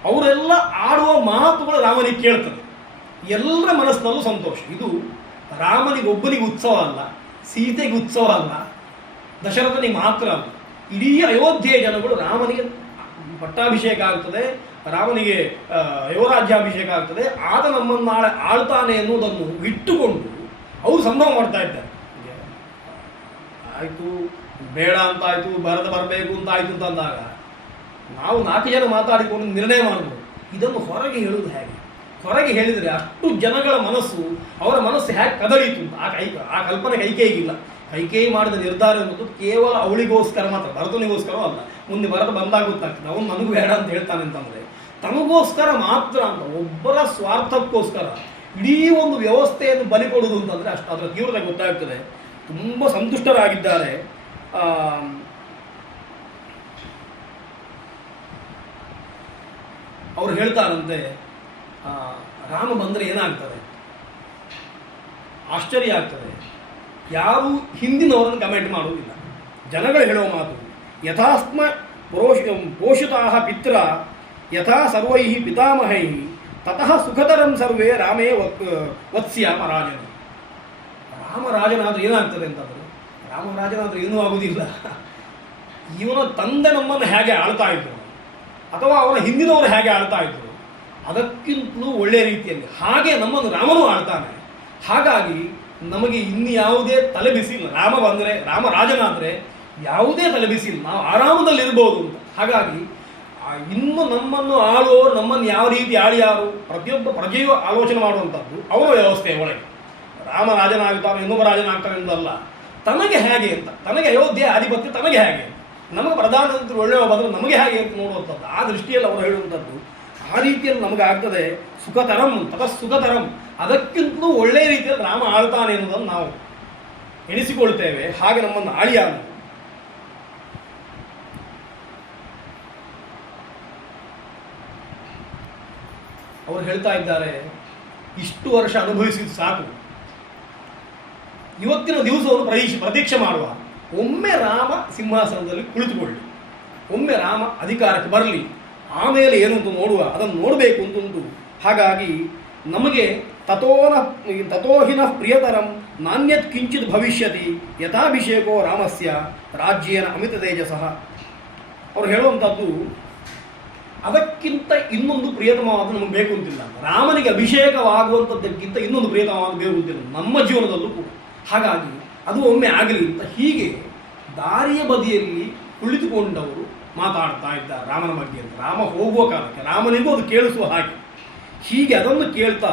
ಅವರೆಲ್ಲ ಆಡುವ ಮಾತುಗಳು ರಾಮನಿಗೆ ಕೇಳ್ತದೆ. ಎಲ್ಲರ ಮನಸ್ಸಿನಲ್ಲೂ ಸಂತೋಷ. ಇದು ರಾಮನಿಗೆ ಒಬ್ಬನಿಗೆ ಉತ್ಸವ ಅಲ್ಲ, ಸೀತೆಗೆ ಉತ್ಸವ ಅಲ್ಲ, ದಶರಥನಿಗೆ ಮಾತ್ರ ಅಲ್ಲ. ಇಡೀ ಅಯೋಧ್ಯೆಯ ಜನಗಳು ರಾಮನಿಗೆ ಪಟ್ಟಾಭಿಷೇಕ ಆಗ್ತದೆ, ರಾಮನಿಗೆ ಯುವರಾಜ್ಯಾಭಿಷೇಕ ಆಗ್ತದೆ, ಆತ ನಮ್ಮನ್ನು ನಾಳೆ ಆಳ್ತಾನೆ ಎನ್ನುವುದನ್ನು ಇಟ್ಟುಕೊಂಡು ಅವರು ಸಂಭ್ರಮ ಮಾಡ್ತಾ ಇದ್ದಾರೆ. ಆಯಿತು, ಬೇಡ ಅಂತಾಯಿತು, ಬರಬೇಕು ಅಂತ ಆಯಿತು ಅಂತ ಅಂದಾಗ ನಾವು 4 ಜನ ಮಾತಾಡಿಕೊಂಡು ನಿರ್ಣಯ ಮಾಡ್ಬೋದು. ಇದನ್ನು ಹೊರಗೆ ಹೇಳುವುದು ಹೇಗೆ? ಹೊರಗೆ ಹೇಳಿದರೆ ಅಷ್ಟು ಜನಗಳ ಮನಸ್ಸು, ಅವರ ಮನಸ್ಸು ಹೇಗೆ ಕದಳೀತು ಅಂತ ಆ ಕಲ್ಪನೆ ಕೈಕೇಯಿಗಿಲ್ಲ. ಕೈಕೇಯಿ ಮಾಡಿದ ನಿರ್ಧಾರ ಎನ್ನುವುದು ಕೇವಲ ಅವಳಿಗೋಸ್ಕರ ಮಾತ್ರ, ಭರತನಿಗೋಸ್ಕರ ಅಲ್ಲ. ಮುಂದೆ ಭರತ ಬಂದಾಗ ಗೊತ್ತಾಗ್ತದೆ ಅವನು ನನಗೂ ಬೇಡ ಅಂತ ಹೇಳ್ತಾನೆ ಅಂತಂದರೆ ತನಗೋಸ್ಕರ ಮಾತ್ರ ಅಂತ, ಒಬ್ಬರ ಸ್ವಾರ್ಥಕ್ಕೋಸ್ಕರ ಇಡೀ ಒಂದು ವ್ಯವಸ್ಥೆಯನ್ನು ಬಲಿ ಕೊಡುವುದು ಅಂತಂದರೆ ಅಷ್ಟು ಅದರ ತೀವ್ರತೆ ಗೊತ್ತಾಗ್ತದೆ. ತುಂಬ ಸಂತುಷ್ಟರಾಗಿದ್ದಾರೆ. ಅವರು ಹೇಳ್ತಾರಂತೆ, ರಾಮ ಬಂದರೆ ಏನಾಗ್ತದೆ? ಆಶ್ಚರ್ಯ ಆಗ್ತದೆ. ಯಾರು ಹಿಂದಿನವರನ್ನು ಕಮೆಂಟ್ ಮಾಡುವುದಿಲ್ಲ. ಜನಗಳು ಹೇಳುವ ಮಾತು, ಯಥಾಸ್ಮ ಪೋಷಿತಾ ಪಿತ್ರ ಯಥಾ ಸರ್ವೈ ಪಿತಾಮಹೈ ತತಃ ಸುಖತರಂ ಸರ್ವೇ ರಾಮೇ ವತ್ಸ್ಯಾಮ ರಾಜನ. ರಾಮರಾಜನಾದ್ರೆ ಏನಾಗ್ತದೆ ಅಂತಂದ್ರೆ, ರಾಮರಾಜನಾದ್ರೆ ಏನೂ ಆಗುವುದಿಲ್ಲ. ಇವನ ತಂದೆ ನಮ್ಮನ್ನು ಹೇಗೆ ಆಳ್ತಾ ಇದ್ರು ಅಥವಾ ಅವನ ಹಿಂದಿನವರು ಹೇಗೆ ಆಳ್ತಾ ಇದ್ರು ಅದಕ್ಕಿಂತಲೂ ಒಳ್ಳೆಯ ರೀತಿಯಲ್ಲಿ ಹಾಗೆ ನಮ್ಮನ್ನು ರಾಮನು ಆಳ್ತಾನೆ. ಹಾಗಾಗಿ ನಮಗೆ ಇನ್ಯಾವುದೇ ತಲೆ ಬಿಸಿಲ್ಲ. ರಾಮ ಬಂದರೆ, ರಾಮರಾಜನಾದರೆ ಯಾವುದೇ ತಲೆ ಬಿಸಿಲ್ಲ, ನಾವು ಆರಾಮದಲ್ಲಿರ್ಬೋದು ಅಂತ. ಹಾಗಾಗಿ ಇನ್ನು ನಮ್ಮನ್ನು ಆಳುವವರು ನಮ್ಮನ್ನು ಯಾವ ರೀತಿ ಆಳಿಯಾರು ಪ್ರತಿಯೊಬ್ಬ ಪ್ರಜೆಯೂ ಆಲೋಚನೆ ಮಾಡುವಂಥದ್ದು ಅವರ ವ್ಯವಸ್ಥೆಯ ಒಳಗೆ. ರಾಮರಾಜನಾಗ್ತಾನೆ, ಇನ್ನೊಬ್ಬ ರಾಜನಾಗ್ತಾನೆ ಎಂದಲ್ಲ, ತನಗೆ ಹೇಗೆ ಅಂತ, ತನಗೆ ಅಯೋಧ್ಯೆ ಆಧಿಪತ್ಯ ತನಗೆ ಹೇಗೆ, ನಮಗೆ ಪ್ರಧಾನಮಂತ್ರಿ ಒಳ್ಳೆಯ ಬಂದರೆ ನಮಗೆ ಹೇಗೆ ಅಂತ ನೋಡುವಂಥದ್ದು. ಆ ದೃಷ್ಟಿಯಲ್ಲಿ ಅವರು ಹೇಳುವಂಥದ್ದು ಆ ರೀತಿಯಲ್ಲಿ ನಮಗೆ ಆಗ್ತದೆ. ಸುಖತರಂ ತತಃ ಸುಖತರಂ, ಅದಕ್ಕಿಂತಲೂ ಒಳ್ಳೆಯ ರೀತಿಯಲ್ಲಿ ರಾಮ ಆಳ್ತಾನೆ ಎನ್ನುವುದನ್ನು ನಾವು ಎಣಿಸಿಕೊಳ್ತೇವೆ. ಹಾಗೆ ನಮ್ಮನ್ನು ಆಳಿಯಾನು. ಅವರು ಹೇಳ್ತಾ ಇದ್ದಾರೆ, ಇಷ್ಟು ವರ್ಷ ಅನುಭವಿಸಿದ್ದು ಸಾಕು, ಇವತ್ತಿನ ದಿವಸವನ್ನು ಪ್ರತೀಕ್ಷೆ ಮಾಡುವ. ಒಮ್ಮೆ ರಾಮ ಸಿಂಹಾಸನದಲ್ಲಿ ಕುಳಿತುಕೊಳ್ಳಿ, ಒಮ್ಮೆ ರಾಮ ಅಧಿಕಾರಕ್ಕೆ ಬರಲಿ, ಆಮೇಲೆ ಏನು ಅಂತ ನೋಡುವ, ಅದನ್ನು ನೋಡಬೇಕು ಅಂತುಂಟು. ಹಾಗಾಗಿ ನಮಗೆ ತಥೋಹಿನ ಪ್ರಿಯತರಂ ನಾಣ್ಯತ್ ಕಿಂಚಿತ್ ಭವಿಷ್ಯತಿ ಯಥಾಭಿಷೇಕೋ ರಾಮಸ್ಯ ರಾಜ್ಯೇನ ಅಮಿತ ತೇಜಸಃ. ಅವ್ರು ಹೇಳುವಂಥದ್ದು, ಅದಕ್ಕಿಂತ ಇನ್ನೊಂದು ಪ್ರಿಯತಮವಾದ ನಮಗೆ ಬೇಕು ಅಂತಿಲ್ಲ. ರಾಮನಿಗೆ ಅಭಿಷೇಕವಾಗುವಂಥದ್ದಕ್ಕಿಂತ ಇನ್ನೊಂದು ಪ್ರಿಯತಮವಾದ ಬೇಕು ಅಂತಿಲ್ಲ ನಮ್ಮ ಜೀವನದಲ್ಲೂ ಕೂಡ. ಹಾಗಾಗಿ ಅದು ಒಮ್ಮೆ ಆಗಲಿ ಅಂತ ಹೀಗೆ ದಾರಿಯ ಬದಿಯಲ್ಲಿ ಕುಳಿತುಕೊಂಡವರು ಮಾತಾಡ್ತಾ ಇದ್ದಾರೆ ರಾಮನ ಬಗ್ಗೆ ಅಂತ. ರಾಮ ಹೋಗುವ ಕಾಲಕ್ಕೆ ರಾಮನಿಗೂ ಅದು ಕೇಳಿಸುವ ಹಾಗೆ. ಹೀಗೆ ಅದನ್ನು ಕೇಳ್ತಾ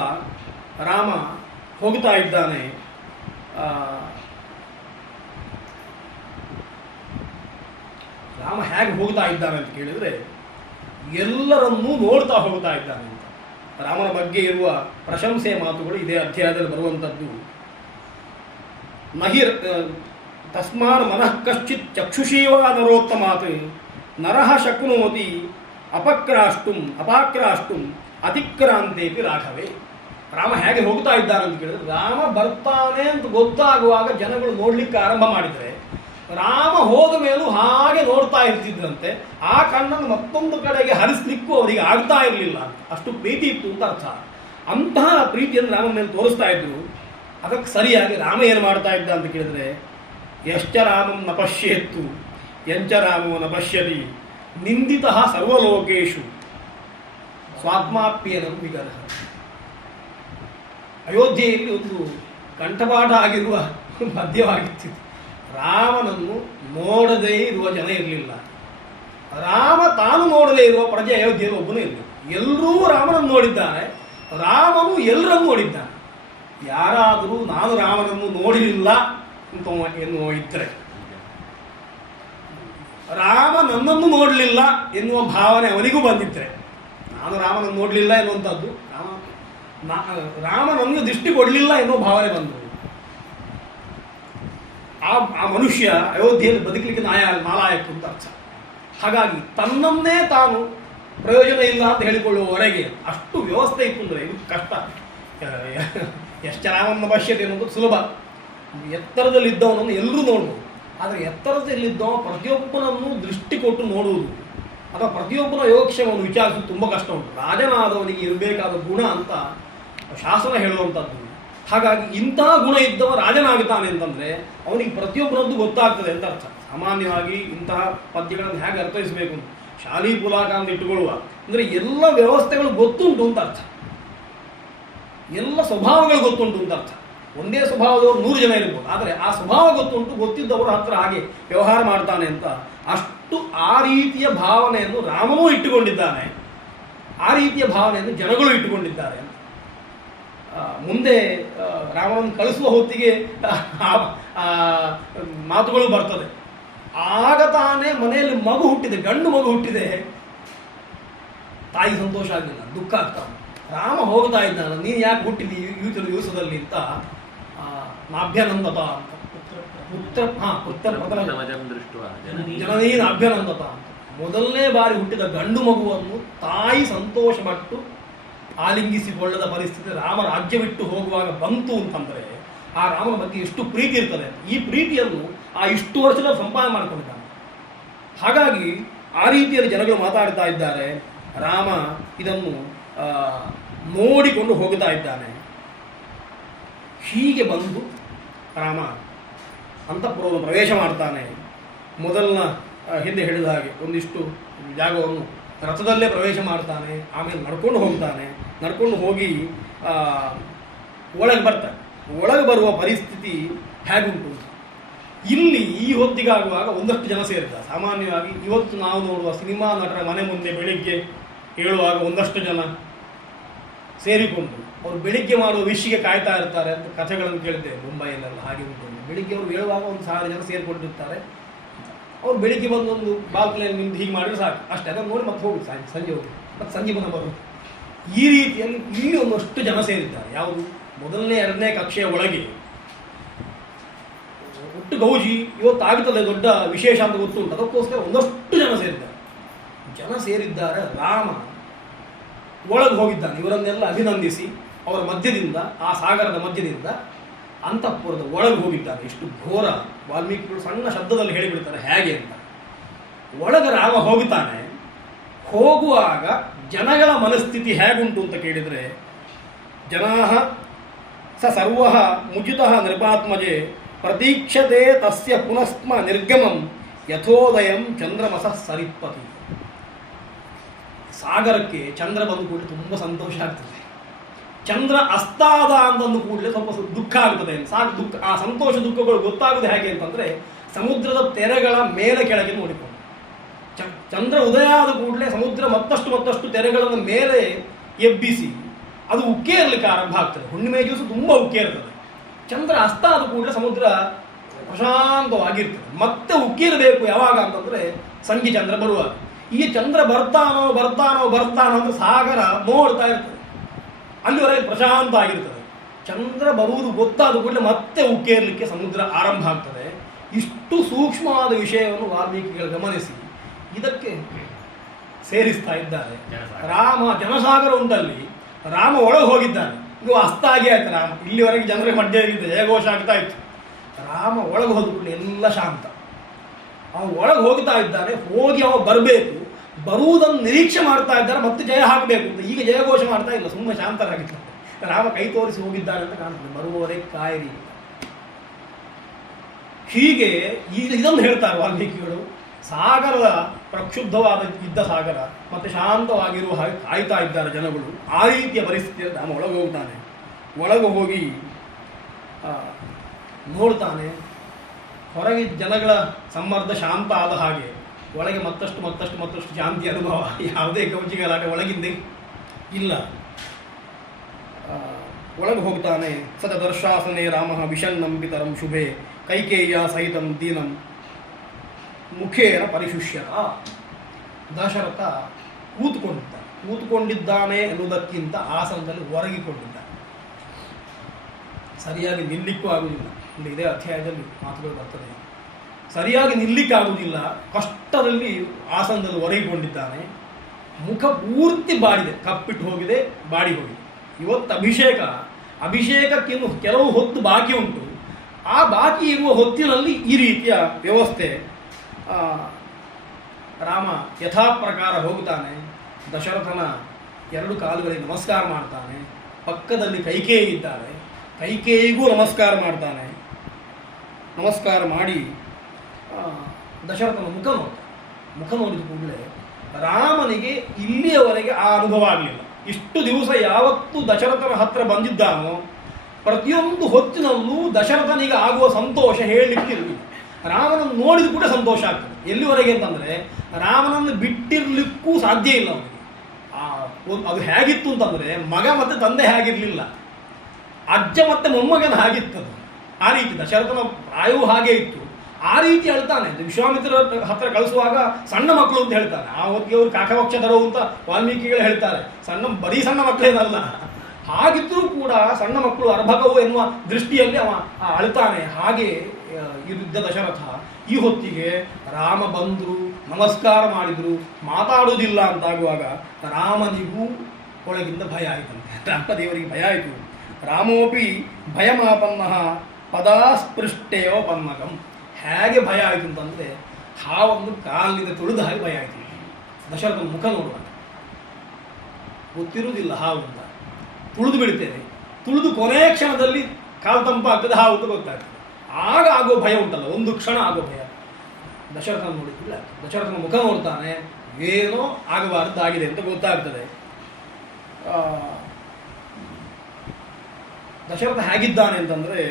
ರಾಮ ಹೋಗ್ತಾ ಇದ್ದಾನೆ. ರಾಮ ಹೇಗೆ ಹೋಗ್ತಾ ಇದ್ದಾನೆ ಅಂತ ಕೇಳಿದರೆ, ಎಲ್ಲರನ್ನೂ ನೋಡ್ತಾ ಹೋಗ್ತಾ ಇದ್ದಾನೆ ಅಂತ. ರಾಮನ ಬಗ್ಗೆ ಇರುವ ಪ್ರಶಂಸೆಯ ಮಾತುಗಳು ಇದೇ ಅಧ್ಯಾಯದಲ್ಲಿ ಬರುವಂಥದ್ದು. ನಹಿರ್ ತಸ್ಮಾನ್ ಮನಃ ಕಶ್ಚಿತ್ ಚಕ್ಷುಷೀವ ನರೋತ್ತಮಾತ್ ನರಃ ಶಕ್ನೋತಿ ಅಪಾಕ್ರಾಷ್ಟುಂ ಅತಿಕ್ರಾಂತೇಪಿ ರಾಘವೇ. ರಾಮ ಹೇಗೆ ಹೋಗ್ತಾ ಇದ್ದಾನೆ ಅಂತ ಕೇಳಿದ್ರೆ, ರಾಮ ಬರ್ತಾನೆ ಅಂತ ಗೊತ್ತಾಗುವಾಗ ಜನಗಳು ನೋಡ್ಲಿಕ್ಕೆ ಆರಂಭ ಮಾಡಿದರೆ ರಾಮ ಹೋದ ಮೇಲೂ ಹಾಗೆ ನೋಡ್ತಾ ಇರ್ತಿದ್ರಂತೆ. ಆ ಕಣ್ಣನ್ನು ಮತ್ತೊಂದು ಕಡೆಗೆ ಹರಿಸ್ಲಿಕ್ಕೂ ಅವರಿಗೆ ಆಗ್ತಾ ಇರಲಿಲ್ಲ. ಅಷ್ಟು ಪ್ರೀತಿ ಇತ್ತು ಅಂತ ಅರ್ಥ. ಅಂತಹ ಪ್ರೀತಿಯನ್ನು ರಾಮನ ಮೇಲೆ ತೋರಿಸ್ತಾ ಇದ್ರು. ಅದಕ್ಕೆ ಸರಿಯಾಗಿ ರಾಮ ಏನು ಮಾಡ್ತಾ ಇದ್ದ ಅಂತ ಕೇಳಿದ್ರೆ, ಯಶ್ಚ ರಾಮಂ ನ ಪಶ್ಯೇತ್ತು ಯಂಚ ರಾಮೋ ನ ಪಶ್ಯತಿ ನಿಂದಿತ ಸರ್ವಲೋಕೇಶು ಸ್ವಾತ್ಮಾಪ್ಯೇನ ವಿಗರಹ. ಅಯೋಧ್ಯೆಯಲ್ಲಿ ಒಂದು ಕಂಠಪಾಠ ಆಗಿರುವ ಮಧ್ಯವಾಗಿತ್ತು. ರಾಮನನ್ನು ನೋಡದೇ ಇರುವ ಜನ ಇರಲಿಲ್ಲ. ರಾಮ ತಾನು ನೋಡದೇ ಇರುವ ಪ್ರಜೆ ಅಯೋಧ್ಯೆಯಲ್ಲಿ ಒಬ್ಬನು ಇರಲಿಲ್ಲ. ಎಲ್ಲರೂ ರಾಮನನ್ನು ನೋಡಿದ್ದಾರೆ, ರಾಮನು ಎಲ್ಲರನ್ನು ನೋಡಿದ್ದಾನೆ. ಯಾರಾದರೂ ನಾನು ರಾಮನನ್ನು ನೋಡಲಿಲ್ಲ ಅಂತ ಎನ್ನುವ ಇದ್ದರೆ, ರಾಮ ನನ್ನನ್ನು ನೋಡಲಿಲ್ಲ ಎನ್ನುವ ಭಾವನೆ ಅವನಿಗೂ ಬಂದಿದ್ರೆ, ನಾನು ರಾಮನನ್ನು ನೋಡಲಿಲ್ಲ ಎನ್ನುವಂಥದ್ದು, ರಾಮ ನನಗೆ ದೃಷ್ಟಿ ಕೊಡಲಿಲ್ಲ ಎನ್ನುವ ಭಾವನೆ ಬಂದರು, ಆ ಮನುಷ್ಯ ಅಯೋಧ್ಯೆಯಲ್ಲಿ ಬದುಕಲಿಕ್ಕೆ ನಾಲಾಯಕ ಅಂತ ಅರ್ಥ. ಹಾಗಾಗಿ ತನ್ನನ್ನೇ ತಾನು ಪ್ರಯೋಜನ ಇಲ್ಲ ಅಂತ ಹೇಳಿಕೊಳ್ಳುವವರೆಗೆ ಅಷ್ಟು ವ್ಯವಸ್ಥೆ ಇತ್ತು ಅಂದರೆ ಇದು ಕಷ್ಟ. ಎಷ್ಟು ರಾಮನ ಭವಿಷ್ಯತೆ ಅನ್ನೋದು ಸುಲಭ. ಎತ್ತರದಲ್ಲಿದ್ದವನನ್ನು ಎಲ್ಲರೂ ನೋಡ್ಬೋದು. ಆದರೆ ಎತ್ತರದಲ್ಲಿದ್ದವ ಪ್ರತಿಯೊಬ್ಬನನ್ನು ದೃಷ್ಟಿ ಕೊಟ್ಟು ನೋಡುವುದು ಅಥವಾ ಪ್ರತಿಯೊಬ್ಬನ ಯೋಗಕ್ಷೇಮವನ್ನು ವಿಚಾರಿಸುವುದು ತುಂಬ ಕಷ್ಟ ಉಂಟು. ರಾಜನಾದವನಿಗೆ ಇರಬೇಕಾದ ಗುಣ ಅಂತ ಶಾಸನ ಹೇಳುವಂಥದ್ದು. ಹಾಗಾಗಿ ಇಂತಹ ಗುಣ ಇದ್ದವ ರಾಜನಾಗುತ್ತಾನೆ ಅಂತಂದರೆ ಅವನಿಗೆ ಪ್ರತಿಯೊಬ್ಬರದ್ದು ಗೊತ್ತಾಗ್ತದೆ ಅಂತ ಅರ್ಥ. ಸಾಮಾನ್ಯವಾಗಿ ಇಂತಹ ಪದ್ಯಗಳನ್ನು ಹೇಗೆ ಅರ್ಥೈಸಬೇಕು ಅಂತ ಶಾಲಿ ಪುಲಾಕ ಅಂತ ಇಟ್ಟುಕೊಳ್ಳುವ ಅಂದರೆ ಎಲ್ಲ ವ್ಯವಸ್ಥೆಗಳು ಗೊತ್ತುಂಟು ಅಂತ ಅರ್ಥ, ಎಲ್ಲ ಸ್ವಭಾವಗಳು ಗೊತ್ತುಂಟು ಅಂತ ಅರ್ಥ. ಒಂದೇ ಸ್ವಭಾವದವರು 100 ಜನ ಇರ್ಬೋದು, ಆದರೆ ಆ ಸ್ವಭಾವ ಗೊತ್ತುಂಟು, ಗೊತ್ತಿದ್ದವರ ಹತ್ರ ಹಾಗೆ ವ್ಯವಹಾರ ಮಾಡ್ತಾನೆ ಅಂತ. ಅಷ್ಟು ಆ ರೀತಿಯ ಭಾವನೆಯನ್ನು ರಾಮನೂ ಇಟ್ಟುಕೊಂಡಿದ್ದಾನೆ, ಆ ರೀತಿಯ ಭಾವನೆಯನ್ನು ಜನಗಳು ಇಟ್ಟುಕೊಂಡಿದ್ದಾರೆ. ಮುಂದೆ ರಾಮನನ್ನು ಕಳಿಸುವ ಹೊತ್ತಿಗೆ ಮಾತುಗಳು ಬರ್ತದೆ. ಆಗ ತಾನೇ ಮನೆಯಲ್ಲಿ ಮಗು ಹುಟ್ಟಿದೆ, ಗಂಡು ಮಗು ಹುಟ್ಟಿದೆ, ತಾಯಿ ಸಂತೋಷ ಆಗಲಿಲ್ಲ, ದುಃಖ ಆಗ್ತಾನೆ. ರಾಮ ಹೋಗ್ತಾ ಇದ್ದಾನೆ, ನೀನು ಯಾಕೆ ಹುಟ್ಟಿದಿ ಈ ದಿವಸದಲ್ಲಿ ಅಂತ ನಾಭ್ಯನಂದತ ಅಂತ ಜನನೀನ ಅಭ್ಯನಂದತ ಅಂತ. ಮೊದಲನೇ ಬಾರಿ ಹುಟ್ಟಿದ ಗಂಡು ಮಗುವನ್ನು ತಾಯಿ ಸಂತೋಷಪಟ್ಟು ಆಲಿಂಗಿಸಿಕೊಳ್ಳದ ಪರಿಸ್ಥಿತಿ ರಾಮ ರಾಜ್ಯ ಬಿಟ್ಟು ಹೋಗುವಾಗ ಬಂತು ಅಂತಂದರೆ ಆ ರಾಮನ ಬಗ್ಗೆ ಎಷ್ಟು ಪ್ರೀತಿ ಇರ್ತದೆ. ಈ ಪ್ರೀತಿಯನ್ನು ಆ ಇಷ್ಟು ವರ್ಷದ ಸಂಪಾದನೆ ಮಾಡಿಕೊಂಡಿದ್ದಾನೆ. ಹಾಗಾಗಿ ಆ ರೀತಿಯಲ್ಲಿ ಜನಗಳು ಮಾತಾಡ್ತಾ ಇದ್ದಾರೆ. ರಾಮ ಇದನ್ನು ನೋಡಿಕೊಂಡು ಹೋಗ್ತಾ ಇದ್ದಾನೆ. ಹೀಗೆ ಬಂದು ರಾಮ ಅಂತಃಪುರವನ್ನು ಪ್ರವೇಶ ಮಾಡ್ತಾನೆ. ಮೊದಲನ ಹಿಂದೆ ಹೇಳಿದ ಹಾಗೆ ಒಂದಿಷ್ಟು ಜಾಗವನ್ನು ರಥದಲ್ಲೇ ಪ್ರವೇಶ ಮಾಡ್ತಾನೆ, ಆಮೇಲೆ ನಡ್ಕೊಂಡು ಹೋಗ್ತಾನೆ. ನಡ್ಕೊಂಡು ಹೋಗಿ ಒಳಗೆ ಬರ್ತಾನೆ. ಒಳಗೆ ಬರುವ ಪರಿಸ್ಥಿತಿ ಹೇಗುಂಟು ಇಲ್ಲಿ ಈ ಹೊತ್ತಿಗಾಗುವಾಗ ಒಂದಷ್ಟು ಜನ ಸೇರಿದ್ದಾರೆ. ಸಾಮಾನ್ಯವಾಗಿ ಇವತ್ತು ನಾವು ನೋಡುವ ಸಿನಿಮಾ ನಟರ ಮನೆ ಮುಂದೆ ಬೆಳಿಗ್ಗೆ ಹೇಳುವಾಗ ಒಂದಷ್ಟು ಜನ ಸೇರಿಕೊಂಡು ಅವರು ಬೆಳಿಗ್ಗೆ ಮಾಡುವ ವಿಷಿಗೆ ಕಾಯ್ತಾ ಇರ್ತಾರೆ ಅಂತ ಕಥೆಗಳನ್ನು ಕೇಳಿದ್ದೇವೆ. ಮುಂಬೈಯಲ್ಲೆಲ್ಲ ಹಾಗೆ ಉಂಟು. ಬೆಳಿಗ್ಗೆ ಅವರು ಹೇಳುವಾಗ 1000 ಜನ ಸೇರಿಕೊಂಡಿರ್ತಾರೆ. ಅವ್ರು ಬೆಳಿಗ್ಗೆ ಬಂದು ಒಂದು ಬಾಲ್ಕನಿಯಲ್ಲಿ ನಿಂತು ಹೀಗೆ ಮಾಡಿದ್ರೆ ಸಾಕು, ಅಷ್ಟೇ. ಅದನ್ನು ನೋಡಿ ಮತ್ತೆ ಹೋಗಿ ಸಂಜೆ ಹೋಗಿ ಮತ್ತೆ ಸಂಜೆ ಬಂದು ಬರೋದು. ಈ ರೀತಿಯಲ್ಲಿ ಇಲ್ಲಿ ಒಂದಷ್ಟು ಜನ ಸೇರಿದ್ದಾರೆ. ಯಾವುದು ಮೊದಲನೇ 2ನೇ ಕಕ್ಷೆಯ ಒಳಗೆ ಒಟ್ಟು ಗೌಜಿ ಇವತ್ತಾಗುತ್ತದೆ ದೊಡ್ಡ ವಿಶೇಷ ಅಂತ ಗೊತ್ತುಂಟು. ಅದಕ್ಕೋಸ್ಕರ ಒಂದಷ್ಟು ಜನ ಸೇರಿದ್ದಾರೆ. ರಾಮ ಒಳಗೆ ಹೋಗಿದ್ದಾನೆ. ಇವರನ್ನೆಲ್ಲ ಅಭಿನಂದಿಸಿ ಅವರ ಮಧ್ಯದಿಂದ, ಆ ಸಾಗರದ ಮಧ್ಯದಿಂದ ಅಂತಃಪುರದ ಒಳಗೆ ಹೋಗಿದ್ದಾನೆ. ಎಷ್ಟು ಘೋರ! ವಾಲ್ಮೀಕಿಗಳು ಸಣ್ಣ ಶಬ್ದದಲ್ಲಿ ಹೇಳಿಬಿಡ್ತಾರೆ ಹೇಗೆ ಅಂತ. ಒಳಗೆ ರಾಮ ಹೋಗುತ್ತಾನೆ. ಹೋಗುವಾಗ ಜನಗಳ ಮನಸ್ಥಿತಿ ಹೇಗುಂಟು ಅಂತ ಕೇಳಿದರೆ, ಜನಾಃ ಸ ಸರ್ವಃ ಮುಜಿತಃ ನೃಪಾತ್ಮಜೆ ಪ್ರತೀಕ್ಷತೆ ತಸ್ಯ ಪುನಸ್ಮ ನಿರ್ಗಮಂ ಯಥೋದಯಂ ಚಂದ್ರಮಸಃ ಸರಿತ್ಪತಿ. ಸಾಗರಕ್ಕೆ ಚಂದ್ರ ಬಂದು ಕೂಡಲೇ ತುಂಬ ಸಂತೋಷ ಆಗ್ತದೆ. ಚಂದ್ರ ಅಸ್ತಾದ ಅಂತಂದು ಕೂಡಲೇ ಸ್ವಲ್ಪ ದುಃಖ ಆಗ್ತದೆ. ದುಃಖ, ಆ ಸಂತೋಷ ದುಃಖಗಳು ಗೊತ್ತಾಗೋದು ಹೇಗೆ ಅಂತಂದರೆ ಸಮುದ್ರದ ತೆರೆಗಳ ಮೇಲೆ ಕೆಳಗೆ ನೋಡಿಕೊಂಡು. ಚಂದ್ರ ಉದಯ ಆದ ಕೂಡಲೇ ಸಮುದ್ರ ಮತ್ತಷ್ಟು ತೆರೆಗಳನ್ನು ಮೇಲೆ ಎಬ್ಬಿಸಿ ಅದು ಉಕ್ಕೇ ಇರಲಿಕ್ಕೆ ಆರಂಭ ಆಗ್ತದೆ. ಹುಣ್ಣಿಮೆ ದಿವಸ ತುಂಬ ಉಕ್ಕೇ ಇರ್ತದೆ. ಚಂದ್ರ ಅಸ್ತ ಆದ ಕೂಡಲೇ ಸಮುದ್ರ ಪ್ರಶಾಂತವಾಗಿರ್ತದೆ. ಮತ್ತೆ ಉಕ್ಕಿರಬೇಕು ಯಾವಾಗ ಅಂತಂದರೆ ಸಂಜೆ ಚಂದ್ರ ಬರುವಾಗ. ಈ ಚಂದ್ರ ಬರ್ತಾನೋ ಅಂತ ಸಾಗರ ನೋಡ್ತಾ ಇರ್ತದೆ. ಅಲ್ಲಿವರೆಗೆ ಪ್ರಶಾಂತ ಆಗಿರ್ತದೆ. ಚಂದ್ರ ಬರುವುದು ಗೊತ್ತಾದ ಕೂಡಲೇ ಮತ್ತೆ ಉಕ್ಕೇರಲಿಕ್ಕೆ ಸಮುದ್ರ ಆರಂಭ ಆಗ್ತದೆ. ಇಷ್ಟು ಸೂಕ್ಷ್ಮವಾದ ವಿಷಯವನ್ನು ವಾಲ್ಮೀಕಿಗಳು ಗಮನಿಸಿ ಇದಕ್ಕೆ ಸೇರಿಸ್ತಾ ಇದ್ದಾರೆ. ರಾಮ ಜನಸಾಗರ ಉಂಟಲ್ಲಿ, ರಾಮ ಒಳಗೆ ಹೋಗಿದ್ದಾನೆ. ಇದು ಅಸ್ತ ಆಗಿ ಆಯ್ತು. ರಾಮ ಇಲ್ಲಿವರೆಗೆ ಜನರಿಗೆ ಮಧ್ಯೆ ಜಯಘೋಷ ಆಗ್ತಾ ಇತ್ತು. ರಾಮ ಒಳಗೆ ಹೋದ ಕೂಡಲೇ ಎಲ್ಲ ಶಾಂತ. ಅವನು ಒಳಗೆ ಹೋಗ್ತಾ ಇದ್ದಾನೆ, ಹೋಗಿ ಅವ ಬರಬೇಕು, ಬರುವುದನ್ನು ನಿರೀಕ್ಷೆ ಮಾಡ್ತಾ ಇದ್ದಾರೆ, ಮತ್ತೆ ಜಯ ಹಾಕಬೇಕು ಅಂತ. ಈಗ ಜಯಘೋಷ ಮಾಡ್ತಾ ಇಲ್ಲ, ಸುಮ್ಮನೆ ಶಾಂತರಾಗಿದ್ದಾರೆ. ರಾಮ ಕೈ ತೋರಿಸಿ ಹೋಗಿದ್ದಾನೆ ಅಂತ ಕಾಣ್ತದೆ, ಬರುವವರೇ ಕಾಯಿರಿ. ಹೀಗೆ ಇದನ್ನು ಹೇಳ್ತಾರೆ ವಾಲ್ಮೀಕಿಗಳು. ಸಾಗರದ ಪ್ರಕ್ಷುಬ್ಧವಾದ ಇದ್ದ ಸಾಗರ ಮತ್ತೆ ಶಾಂತವಾಗಿರುವ ಹಾಗೆ ಕಾಯ್ತಾ ಇದ್ದಾರೆ ಜನಗಳು. ಆ ರೀತಿಯ ಪರಿಸ್ಥಿತಿಯಲ್ಲಿ ರಾಮ ಒಳಗೆ ಹೋಗ್ತಾನೆ. ಒಳಗೆ ಹೋಗಿ ನೋಡ್ತಾನೆ, ಹೊರಗೆ ಜನಗಳ ಸಮ್ಮರ್ದ ಶಾಂತ ಆದ ಹಾಗೆ ಒಳಗೆ ಮತ್ತಷ್ಟು ಶಾಂತಿ ಅನುಭವ. ಯಾವುದೇ ಕೌಚಿ ಗಲಾಟೆ ಒಳಗಿಂದ ಇಲ್ಲ. ಒಳಗೆ ಹೋಗ್ತಾನೆ. ಸತದರ್ಶಾಸನೆ ರಾಮ ವಿಷನ್ನಂ ಪಿತರಂ ಶುಭೆ ಕೈಕೇಯ ಸಹಿತಂ ದೀನಂ ಮುಖೇನ ಪರಿಶುಷ್ಯತ. ದಶರಥ ಕೂತ್ಕೊಂಡಿದ್ದಾನೆ ಎನ್ನುವುದಕ್ಕಿಂತ ಆಸನದಲ್ಲಿ ಒರಗಿಕೊಂಡಿದ್ದಾನೆ. ಸರಿಯಾಗಿ ನಿಲ್ಲಿಕ್ಕೂ ಆಗುವುದಿಲ್ಲ. ಇದೇ ಅಧ್ಯಾಯದಲ್ಲಿ ಮಾತುಗಳು ಬರ್ತದೆ. ಸರಿಯಾಗಿ ನಿಲ್ಲಿಕ್ಕಾಗುವುದಿಲ್ಲ, ಕಷ್ಟದಲ್ಲಿ ಆಸನದಲ್ಲಿ ಒರಗಿಕೊಂಡಿದ್ದಾನೆ. ಮುಖ ಪೂರ್ತಿ ಬಾಡಿದೆ, ಕಪ್ಪಿಟ್ಟು ಹೋಗಿದೆ, ಬಾಡಿ ಹೋಗಿದೆ. ಇವತ್ತು ಅಭಿಷೇಕಕ್ಕಿನ್ನು ಕೆಲವು ಹೊತ್ತು ಬಾಕಿ ಉಂಟು. ಆ ಬಾಕಿ ಇರುವ ಹೊತ್ತಿನಲ್ಲಿ ಈ ರೀತಿಯ ವ್ಯವಸ್ಥೆ. ರಾಮ ಯಥಾ ಪ್ರಕಾರ ಹೋಗ್ತಾನೆ. ದಶರಥನ 2 ಕಾಲುಗಳಿಗೆ ನಮಸ್ಕಾರ ಮಾಡ್ತಾನೆ. ಪಕ್ಕದಲ್ಲಿ ಕೈಕೇಯಿ ಇದ್ದಾಳೆ, ಕೈಕೇಯಿಗೂ ನಮಸ್ಕಾರ ಮಾಡ್ತಾನೆ. ನಮಸ್ಕಾರ ಮಾಡಿ ದಶರಥನ ಮುಖ ನೋಡಿದ ಕೂಡಲೇ ರಾಮನಿಗೆ ಇಲ್ಲಿಯವರೆಗೆ ಆ ಅನುಭವ ಆಗಲಿಲ್ಲ. ಇಷ್ಟು ದಿವಸ ಯಾವತ್ತು ದಶರಥನ ಹತ್ರ ಬಂದಿದ್ದಾನೋ ಪ್ರತಿಯೊಂದು ಹೊತ್ತಿನಲ್ಲೂ ದಶರಥನಿಗೆ ಆಗುವ ಸಂತೋಷ ಹೇಳಲಿಕ್ಕಿರಲಿಲ್ಲ. ರಾಮನನ್ನು ನೋಡಿದ ಕೂಡ ಸಂತೋಷ ಆಗ್ತದೆ. ಎಲ್ಲಿವರೆಗೆ ಅಂತಂದರೆ ರಾಮನನ್ನು ಬಿಟ್ಟಿರ್ಲಿಕ್ಕೂ ಸಾಧ್ಯ ಇಲ್ಲ ಅವನಿಗೆ. ಅದು ಹೇಗಿತ್ತು ಅಂತಂದರೆ, ಮಗ ಮತ್ತು ತಂದೆ ಹೇಗಿರಲಿಲ್ಲ, ಅಜ್ಜ ಮತ್ತು ಮೊಮ್ಮಗನ ಹಾಗಿತ್ತದು. ಆ ರೀತಿ ದಶರಥನ ಪ್ರಾಯವೂ ಹಾಗೆ ಇತ್ತು. ಆ ರೀತಿ ಹೇಳ್ತಾನೆ. ವಿಶ್ವಾಮಿತ್ರ ಹತ್ರ ಕಳಿಸುವಾಗ ಸಣ್ಣ ಮಕ್ಕಳು ಅಂತ ಹೇಳ್ತಾನೆ. ಆ ಹೊತ್ತಿಗೆ ಅವರು ಕಾಕಪಕ್ಷಧರು ಅಂತ ವಾಲ್ಮೀಕಿಗಳು ಹೇಳ್ತಾರೆ. ಬರೀ ಸಣ್ಣ ಮಕ್ಕಳೇನಲ್ಲ, ಹಾಗಿದ್ರೂ ಕೂಡ ಸಣ್ಣ ಮಕ್ಕಳು ಅರ್ಭಕವು ಎನ್ನುವ ದೃಷ್ಟಿಯಲ್ಲಿ ಅವ ಅಳ್ತಾನೆ. ಹಾಗೆ ಇದ್ದ ದಶರಥ ಈ ಹೊತ್ತಿಗೆ ರಾಮ ಬಂದರು, ನಮಸ್ಕಾರ ಮಾಡಿದ್ರು, ಮಾತಾಡುವುದಿಲ್ಲ ಅಂತಾಗುವಾಗ ರಾಮನಿಗೂ ಒಳಗಿಂದ ಭಯ ಆಯಿತಂತೆ. ರಾಮದೇವರಿಗೆ ಭಯ ಆಯಿತು. ರಾಮೋಪಿ ಭಯಮಾಪನ್ನ ಪದಾಸ್ಪೃಷ್ಟೇಯೋ ಪನ್ನಕಂ. ಹೇಗೆ ಭಯ ಆಯಿತು ಅಂತಂದರೆ, ಹಾವನ್ನು ಕಾಲಿನಿಂದ ತುಳಿದ ಹಾಗೆ ಭಯ ಆಯಿತು. ದಶರಥನ ಮುಖ ನೋಡುವಾಗ ಗೊತ್ತಿರುವುದಿಲ್ಲ ಹಾವು ಅಂತ. ತುಳಿದು ಬಿಡ್ತೇನೆ, ತುಳಿದು ಕೊನೆಯ ಕ್ಷಣದಲ್ಲಿ ಕಾಲು ತಂಪಾಗ್ತದೆ, ಹಾವು ಅಂತ ಗೊತ್ತಾಗ್ತದೆ. ಆಗ ಆಗೋ ಭಯ ಉಂಟಲ್ಲ, ಒಂದು ಕ್ಷಣ ಆಗೋ ಭಯ. ದಶರಥನ ನೋಡಿದ್ದಿಲ್ಲ. ದಶರಥನ ಮುಖ ನೋಡ್ತಾನೆ, ಏನೋ ಆಗಬಾರ್ದಾಗಿದೆ ಅಂತ ಗೊತ್ತಾಗ್ತದೆ. ದಶರಥ ಹೇಗಿದ್ದಾನೆ ಅಂತಂದರೆ,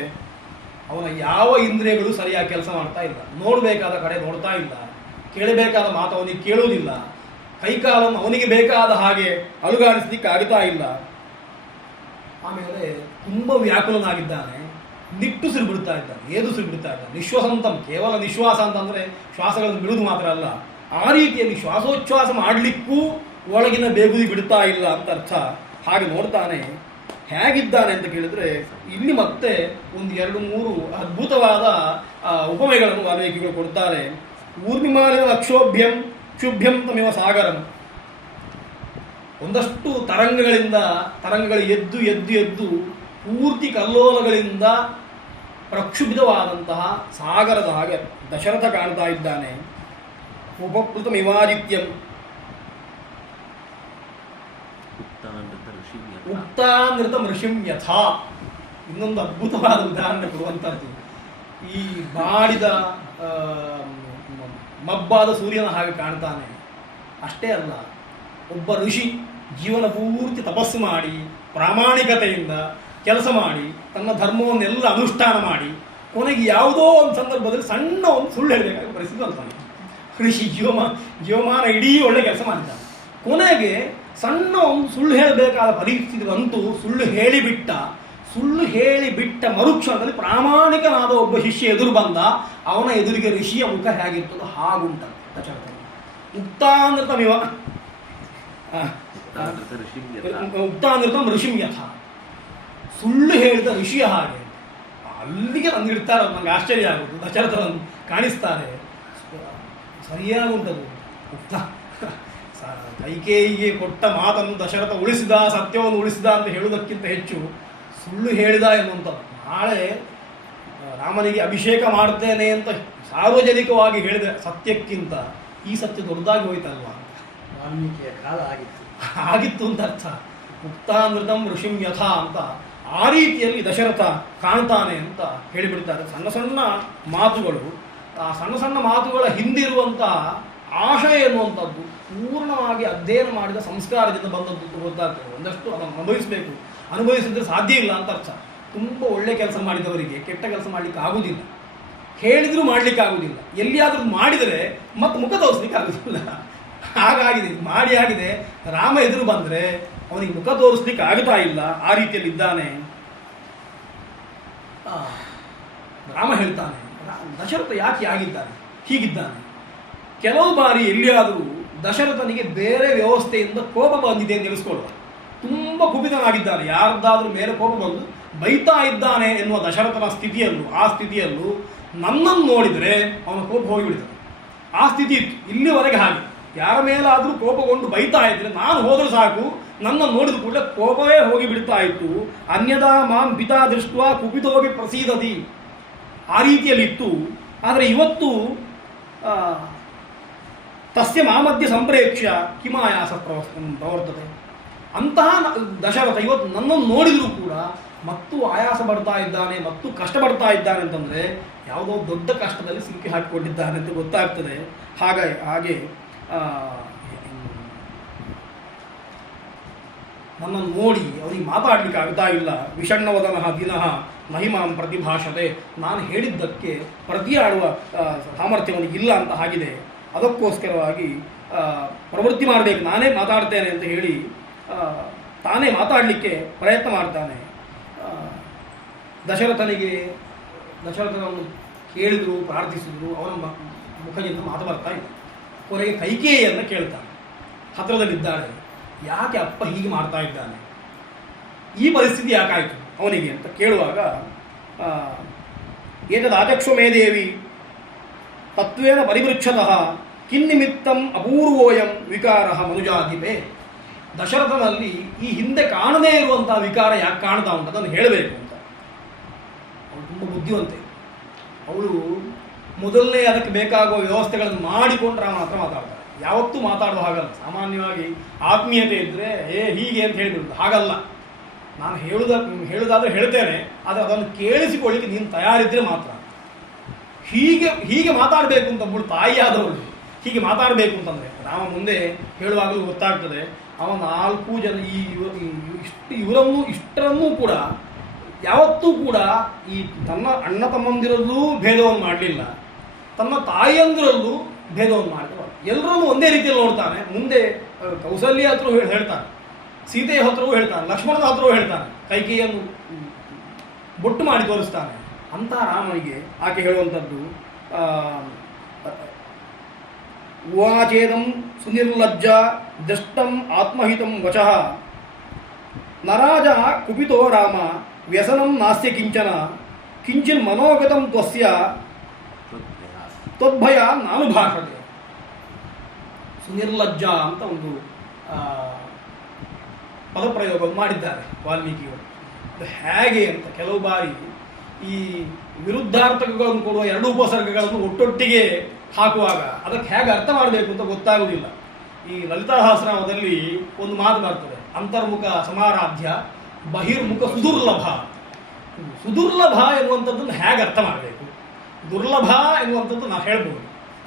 ಅವನ ಯಾವ ಇಂದ್ರಿಯಗಳು ಸರಿಯಾಗಿ ಕೆಲಸ ಮಾಡ್ತಾ ಇಲ್ಲ. ನೋಡಬೇಕಾದ ಕಡೆ ನೋಡ್ತಾ ಇಲ್ಲ, ಕೇಳಬೇಕಾದ ಮಾತು ಅವನಿಗೆ ಕೇಳುವುದಿಲ್ಲ, ಕೈಕಾಲನ್ನು ಅವನಿಗೆ ಬೇಕಾದ ಹಾಗೆ ಅಲುಗಾಡಿಸ್ಲಿಕ್ಕೆ ಆಗ್ತಾ ಇಲ್ಲ. ಆಮೇಲೆ ತುಂಬ ವ್ಯಾಕುಲನಾಗಿದ್ದಾನೆ, ನಿಟ್ಟುಸಿರು ಬಿಡ್ತಾ ಇದ್ದಾನೆ, ಏದುಸಿರು ಬಿಡ್ತಾ ಇದ್ದಾನೆ. ನಿಶ್ವಾಸಂತಂ, ಕೇವಲ ನಿಶ್ವಾಸ ಅಂತಂದರೆ ಶ್ವಾಸಗಳನ್ನು ಬಿಡುವುದು ಮಾತ್ರ ಅಲ್ಲ, ಆ ರೀತಿಯಲ್ಲಿ ಶ್ವಾಸೋಚ್ಛ್ವಾಸ ಮಾಡಲಿಕ್ಕೂ ಒಳಗಿನ ಬೇಗುದಿ ಬಿಡ್ತಾ ಇಲ್ಲ ಅಂತ ಅರ್ಥ. ಹಾಗೆ ನೋಡ್ತಾನೆ. ಹೇಗಿದ್ದಾನೆ ಅಂತ ಕೇಳಿದ್ರೆ, ಇಲ್ಲಿ ಮತ್ತೆ 1-2-3 ಅದ್ಭುತವಾದ ಉಪಮೆಗಳನ್ನು ವಾಲ್ಮೀಕಿಗಳು ಕೊಡ್ತಾರೆ. ಊರ್ಮಿಮಾಲಿನ ಅಕ್ಷೋಭ್ಯಂ ಕ್ಷುಭ್ಯಂ ತಮಿವ ಸಾಗರಂ. ಒಂದಷ್ಟು ತರಂಗಗಳು ಎದ್ದು ಎದ್ದು ಎದ್ದು ಪೂರ್ತಿ ಕಲ್ಲೋಲಗಳಿಂದ ಪ್ರಕ್ಷುಬ್ಧವಾದಂತಹ ಸಾಗರದ ಹಾಗೆ ದಶರಥ ಕಾಣ್ತಾ ಇದ್ದಾನೆ. ಉಪಪ್ಲುತಮಿವಾದಿತ್ಯಂ ಉಕ್ತಾನೃತಂ ಋಷಿಂ ಯಥಾ. ಇನ್ನೊಂದು ಅದ್ಭುತವಾದ ಉದಾಹರಣೆ ಕೊಡುವಂಥದ್ದು. ಈ ಬಾಡಿದ ಮಬ್ಬಾದ ಸೂರ್ಯನ ಹಾಗೆ ಕಾಣ್ತಾನೆ. ಅಷ್ಟೇ ಅಲ್ಲ, ಒಬ್ಬ ಋಷಿ ಜೀವನ ಪೂರ್ತಿ ತಪಸ್ಸು ಮಾಡಿ ಪ್ರಾಮಾಣಿಕತೆಯಿಂದ ಕೆಲಸ ಮಾಡಿ ತನ್ನ ಧರ್ಮವನ್ನೆಲ್ಲ ಅನುಷ್ಠಾನ ಮಾಡಿ ಕೊನೆಗೆ ಯಾವುದೋ ಒಂದು ಸಂದರ್ಭದಲ್ಲಿ ಸಣ್ಣ ಒಂದು ಸುಳ್ಳು ಹೇಳಬೇಕಾದ ಪರಿಸ್ಥಿತಿ ಬರ್ತಾನೆ. ಋಷಿ ಜೀವಮಾನ ಇಡೀ ಒಳ್ಳೆ ಕೆಲಸ ಮಾಡಿದ್ದಾನೆ. ಕೊನೆಗೆ ಸಣ್ಣ ಒಂದು ಸುಳ್ಳು ಹೇಳಬೇಕಾದ ಪರಿಸ್ಥಿತಿ ಬಂತು. ಸುಳ್ಳು ಹೇಳಿಬಿಟ್ಟ ಮರುಕ್ಷಣದಲ್ಲಿ ಪ್ರಾಮಾಣಿಕನಾದ ಒಬ್ಬ ಶಿಷ್ಯ ಎದುರು ಬಂದ. ಅವನ ಎದುರಿಗೆ ಋಷಿಯ ಮುಖ ಹೇಗಿರ್ತದೋ ಹಾಗುಂಟ ದಶರಥ. ಉಕ್ತಾನೃತಮಿವ ಉಕ್ತಾನೃತಂ ಋಷಿಂ ಯಥ. ಸುಳ್ಳು ಹೇಳಿದ ಋಷಿಯ ಹಾಗೆ. ಅಲ್ಲಿಗೆ ತಂದಿಡ್ತಾರೆ. ನನಗೆ ಆಶ್ಚರ್ಯ ಆಗುತ್ತೆ. ದಶರಥರನ್ನು ಕಾಣಿಸ್ತಾರೆ. ಸರಿಯಾಗುಂಟದು. ಕೈಕೇಯಿಗೆ ಕೊಟ್ಟ ಮಾತನ್ನು ದಶರಥ ಉಳಿಸಿದ, ಸತ್ಯವನ್ನು ಉಳಿಸಿದ ಅಂತ ಹೇಳುವುದಕ್ಕಿಂತ ಹೆಚ್ಚು ಸುಳ್ಳು ಹೇಳಿದ ಎನ್ನುವಂಥದ್ದು. ನಾಳೆ ರಾಮನಿಗೆ ಅಭಿಷೇಕ ಮಾಡ್ತೇನೆ ಅಂತ ಸಾರ್ವಜನಿಕವಾಗಿ ಹೇಳಿದ ಸತ್ಯಕ್ಕಿಂತ ಈ ಸತ್ಯ ದೊಡ್ಡದಾಗಿ ಹೋಯ್ತಲ್ವಾ. ವಾಲ್ಮೀಕಿಯ ಕಾಲ ಆಗಿತ್ತು ಅಂತ ಅರ್ಥ. ಮುಕ್ತಾನೃತಂ ಋಷಿಂ ಯಥಾ ಅಂತ ಆ ರೀತಿಯಲ್ಲಿ ದಶರಥ ಕಾಣ್ತಾನೆ ಅಂತ ಹೇಳಿಬಿಡ್ತಾರೆ. ಸಣ್ಣ ಸಣ್ಣ ಮಾತುಗಳು, ಆ ಸಣ್ಣ ಸಣ್ಣ ಮಾತುಗಳ ಹಿಂದಿರುವಂಥ ಆಶಯ ಎನ್ನುವಂಥದ್ದು ಪೂರ್ಣವಾಗಿ ಅಧ್ಯಯನ ಮಾಡಿದ ಸಂಸ್ಕಾರದಿಂದ ಬಂದದ್ದು ಗೊತ್ತಾಗ್ತದೆ. ಒಂದಷ್ಟು ಅದನ್ನು ಅನುಭವಿಸಬೇಕು, ಅನುಭವಿಸಿದ್ರೆ ಸಾಧ್ಯ ಇಲ್ಲ ಅಂತ ಅರ್ಥ. ತುಂಬ ಒಳ್ಳೆ ಕೆಲಸ ಮಾಡಿದವರಿಗೆ ಕೆಟ್ಟ ಕೆಲಸ ಮಾಡಲಿಕ್ಕೆ ಆಗುವುದಿಲ್ಲ, ಹೇಳಿದರೂ ಮಾಡಲಿಕ್ಕೆ ಆಗುವುದಿಲ್ಲ. ಎಲ್ಲಿಯಾದರೂ ಮಾಡಿದರೆ ಮತ್ತೆ ಮುಖ ತೋರಿಸ್ಲಿಕ್ಕೆ ಆಗುವುದಿಲ್ಲ. ಹಾಗಾಗಿದೆ, ಮಾಡಿ ಆಗಿದೆ. ರಾಮ ಎದುರು ಬಂದರೆ ಅವನಿಗೆ ಮುಖ ತೋರಿಸ್ಲಿಕ್ಕೆ ಆಗ್ತಾ ಇಲ್ಲ, ಆ ರೀತಿಯಲ್ಲಿ ಇದ್ದಾನೆ. ರಾಮ ಹೇಳ್ತಾನೆ, ದಶರಥ ಯಾಕೆ ಆಗಿದ್ದಾನೆ, ಹೀಗಿದ್ದಾನೆ. ಕೆಲವು ಬಾರಿ ಎಲ್ಲಿಯಾದರೂ ದಶರಥನಿಗೆ ಬೇರೆ ವ್ಯವಸ್ಥೆಯಿಂದ ಕೋಪ ಬಂದಿದೆ ಅಂತ ತಿಳಿಸ್ಕೊಳ್ಳುವ. ತುಂಬ ಕುಪಿತನಾಗಿದ್ದಾನೆ, ಯಾರ್ದಾದ್ರೂ ಮೇಲೆ ಕೋಪ ಬಂದು ಬೈತಾ ಇದ್ದಾನೆ ಎನ್ನುವ ದಶರಥನ ಸ್ಥಿತಿಯಲ್ಲೂ, ಆ ಸ್ಥಿತಿಯಲ್ಲೂ ನನ್ನನ್ನು ನೋಡಿದರೆ ಅವನ ಕೋಪ ಹೋಗಿಬಿಡ್ತಾನೆ. ಆ ಸ್ಥಿತಿ ಇತ್ತು ಇಲ್ಲಿವರೆಗೆ. ಹಾಗೆ ಯಾರ ಮೇಲಾದರೂ ಕೋಪಗೊಂಡು ಬೈತಾ ಇದ್ರೆ ನಾನು ಹೋದರೂ ಸಾಕು, ನನ್ನನ್ನು ನೋಡಿದ ಕೂಡಲೇ ಕೋಪವೇ ಹೋಗಿ ಬಿಡ್ತಾ ಇತ್ತು. ಅನ್ಯದಾ ಮಾಂ ಪಿತಾ ದೃಷ್ಟ ಕುಪಿತೋಗಿ ಪ್ರಸೀದತಿ, ಆ ರೀತಿಯಲ್ಲಿ ಇತ್ತು. ಆದರೆ ಇವತ್ತು ತಸ್ಯ ಮಾಮಧ್ಯ ಸಂಪ್ರೇಕ್ಷ್ಯ ಕಿಮಾಯಾಸ ಪ್ರವರ್ತತೆ. ಅಂತಹ ದಶರಥ ಇವತ್ತು ನನ್ನನ್ನು ನೋಡಿದರೂ ಕೂಡ ಮತ್ತು ಆಯಾಸ ಪಡ್ತಾ ಇದ್ದಾನೆ, ಮತ್ತು ಕಷ್ಟಪಡ್ತಾ ಇದ್ದಾನೆ ಅಂತಂದರೆ ಯಾವುದೋ ದೊಡ್ಡ ಕಷ್ಟದಲ್ಲಿ ಸಿಕ್ಕಿ ಹಾಕಿಕೊಂಡಿದ್ದಾನೆ ಅಂತ ಗೊತ್ತಾಗ್ತದೆ. ಹಾಗೆ ನನ್ನನ್ನು ನೋಡಿ ಅವನಿಗೆ ಮಾತಾಡಲಿಕ್ಕೆ ಆಗ್ತಾ ಇಲ್ಲ. ವಿಷಣ್ಣವದನಃ ದಿನಃ ಮಹಿಮಾಂ ಪ್ರತಿಭಾಷತೆ, ನಾನು ಹೇಳಿದ್ದಕ್ಕೆ ಪ್ರತಿಯಾಡುವ ಸಾಮರ್ಥ್ಯ ಅವನಿಗೆ ಇಲ್ಲ ಅಂತ ಆಗಿದೆ. ಅದಕ್ಕೋಸ್ಕರವಾಗಿ ಪ್ರವೃತ್ತಿ ಮಾಡಬೇಕು, ನಾನೇ ಮಾತಾಡ್ತೇನೆ ಅಂತ ಹೇಳಿ ತಾನೇ ಮಾತಾಡಲಿಕ್ಕೆ ಪ್ರಯತ್ನ ಮಾಡ್ತಾನೆ. ದಶರಥನನ್ನು ಕೇಳಿದ್ರು, ಪ್ರಾರ್ಥಿಸಿದ್ರು, ಅವನ ಮುಖದಿಂದ ಮಾತು ಬರ್ತಾ ಇತ್ತು. ಕೊನೆಗೆ ಕೈಕೇಯಿಯನ್ನು ಕೇಳ್ತಾನೆ, ಹತ್ತಿರದಲ್ಲಿದ್ದಾಳೆ, ಯಾಕೆ ಅಪ್ಪ ಹೀಗೆ ಮಾಡ್ತಾ ಇದ್ದಾನೆ, ಈ ಪರಿಸ್ಥಿತಿ ಯಾಕಾಯಿತು ಅವನಿಗೆ ಅಂತ ಕೇಳುವಾಗ, ಏತದಾಚಕ್ಷು ಮೇ ದೇವಿ ತತ್ವೇನ ಪರಿವೃಕ್ಷತಃ ಕಿನ್ನಿಮಿತ್ತಂ ಅಪೂರ್ವೋಯಂ ವಿಕಾರ ಮನುಜಾಧಿಪೆ. ದಶರಥನಲ್ಲಿ ಈ ಹಿಂದೆ ಕಾಣದೇ ಇರುವಂತಹ ವಿಕಾರ ಯಾಕೆ ಕಾಣ್ತಾ ಉಂಟು ಅದನ್ನು ಹೇಳಬೇಕು ಅಂತ. ಅವಳು ತುಂಬ ಬುದ್ಧಿವಂತೆ. ಅವಳು ಮೊದಲನೇ ಅದಕ್ಕೆ ಬೇಕಾಗುವ ವ್ಯವಸ್ಥೆಗಳನ್ನು ಮಾಡಿಕೊಂಡು ರಾಮನ ಹತ್ರ ಮಾತಾಡ್ತಾರೆ. ಯಾವತ್ತೂ ಮಾತಾಡುವ ಹಾಗಲ್ಲ. ಸಾಮಾನ್ಯವಾಗಿ ಆತ್ಮೀಯತೆ ಇದ್ದರೆ ಹೀಗೆ ಅಂತ ಹೇಳಿಬಿಡುದು, ಹಾಗಲ್ಲ. ನಾನು ಹೇಳುವುದಾದ್ರೆ ಹೇಳ್ತೇನೆ, ಆದರೆ ಅದನ್ನು ಕೇಳಿಸಿಕೊಳ್ಳಿಕ್ಕೆ ನೀನು ತಯಾರಿದ್ರೆ ಮಾತ್ರ. ಹೀಗೆ ಮಾತಾಡಬೇಕು ಅಂತ ಅವಳು ತಾಯಿಯಾದವಳು ಹೀಗೆ ಮಾತಾಡಬೇಕು ಅಂತಂದರೆ ರಾಮ ಮುಂದೆ ಹೇಳುವಾಗಲೂ ಗೊತ್ತಾಗ್ತದೆ. ಅವ 4 ಜನ ಇಷ್ಟರನ್ನೂ ಕೂಡ ಯಾವತ್ತೂ ಕೂಡ ಈ ತನ್ನ ಅಣ್ಣ ತಮ್ಮಂದಿರಲ್ಲೂ ಭೇದವನ್ನು ಮಾಡಲಿಲ್ಲ, ತನ್ನ ತಾಯಿಯಂದಿರಲ್ಲೂ ಭೇದವನ್ನು ಮಾಡಿದ. ಎಲ್ಲರನ್ನೂ ಒಂದೇ ರೀತಿಯಲ್ಲಿ ನೋಡ್ತಾನೆ. ಮುಂದೆ ಕೌಸಲ್ಯ ಹತ್ರ ಹೇಳ್ತಾನೆ, ಸೀತೆಯ ಹತ್ರವೂ ಹೇಳ್ತಾನೆ, ಲಕ್ಷ್ಮಣನ ಹತ್ರವೂ ಹೇಳ್ತಾನೆ, ಕೈಕೇಯಿಯನ್ನು ಬೊಟ್ಟು ಮಾಡಿ ತೋರಿಸ್ತಾನೆ. ಅಂತಹ ರಾಮನಿಗೆ ಆಕೆ ಹೇಳುವಂಥದ್ದು, ಉವಾಚೇದಂ ಸುನಿರ್ಲಜ್ಜ ದೃಷ್ಟಂ ಆತ್ಮಹಿತಂ ವಚಃ ನರಾಜ ಕುಪಿತೋ ರಾಮ ವ್ಯಸನಂ ನಾಸ್ಯ ಕಿಂಚನ ಕಿಂಚಿನ್ ಮನೋಗತಂ ತ್ವಸ್ಯ ತ್ವದ್ಭಯ ನಾನು ಭಾಷತೆ. ಸುನಿರ್ಲಜ್ಜ ಅಂತ ಒಂದು ಪದಪ್ರಯೋಗ ಮಾಡಿದ್ದಾರೆ ವಾಲ್ಮೀಕಿಯವರು. ಹೇಗೆ ಅಂತ ಕೆಲವು ಬಾರಿ ಈ ವಿರುದ್ಧಾರ್ಥಕಗಳನ್ನು ಕೊಡುವ 2 ಉಪಸರ್ಗಗಳನ್ನು ಒಟ್ಟೊಟ್ಟಿಗೆ ಹಾಕುವಾಗ ಅದಕ್ಕೆ ಹೇಗೆ ಅರ್ಥ ಮಾಡಬೇಕು ಅಂತ ಗೊತ್ತಾಗುವುದಿಲ್ಲ. ಈ ಲಲಿತಾ ಸಹಸ್ರನಾಮದಲ್ಲಿ ಒಂದು ಮಾತು ಬರ್ತದೆ, ಅಂತರ್ಮುಖ ಸಮಾರಾಧ್ಯ ಬಹಿರ್ಮುಖ ಸುದುರ್ಲಭ. ಸುದುರ್ಲಭ ಎನ್ನುವಂಥದ್ದನ್ನು ಹೇಗೆ ಅರ್ಥ ಮಾಡಬೇಕು, ದುರ್ಲಭ ಎನ್ನುವಂಥದ್ದು ನಾವು ಹೇಳ್ಬೋದು,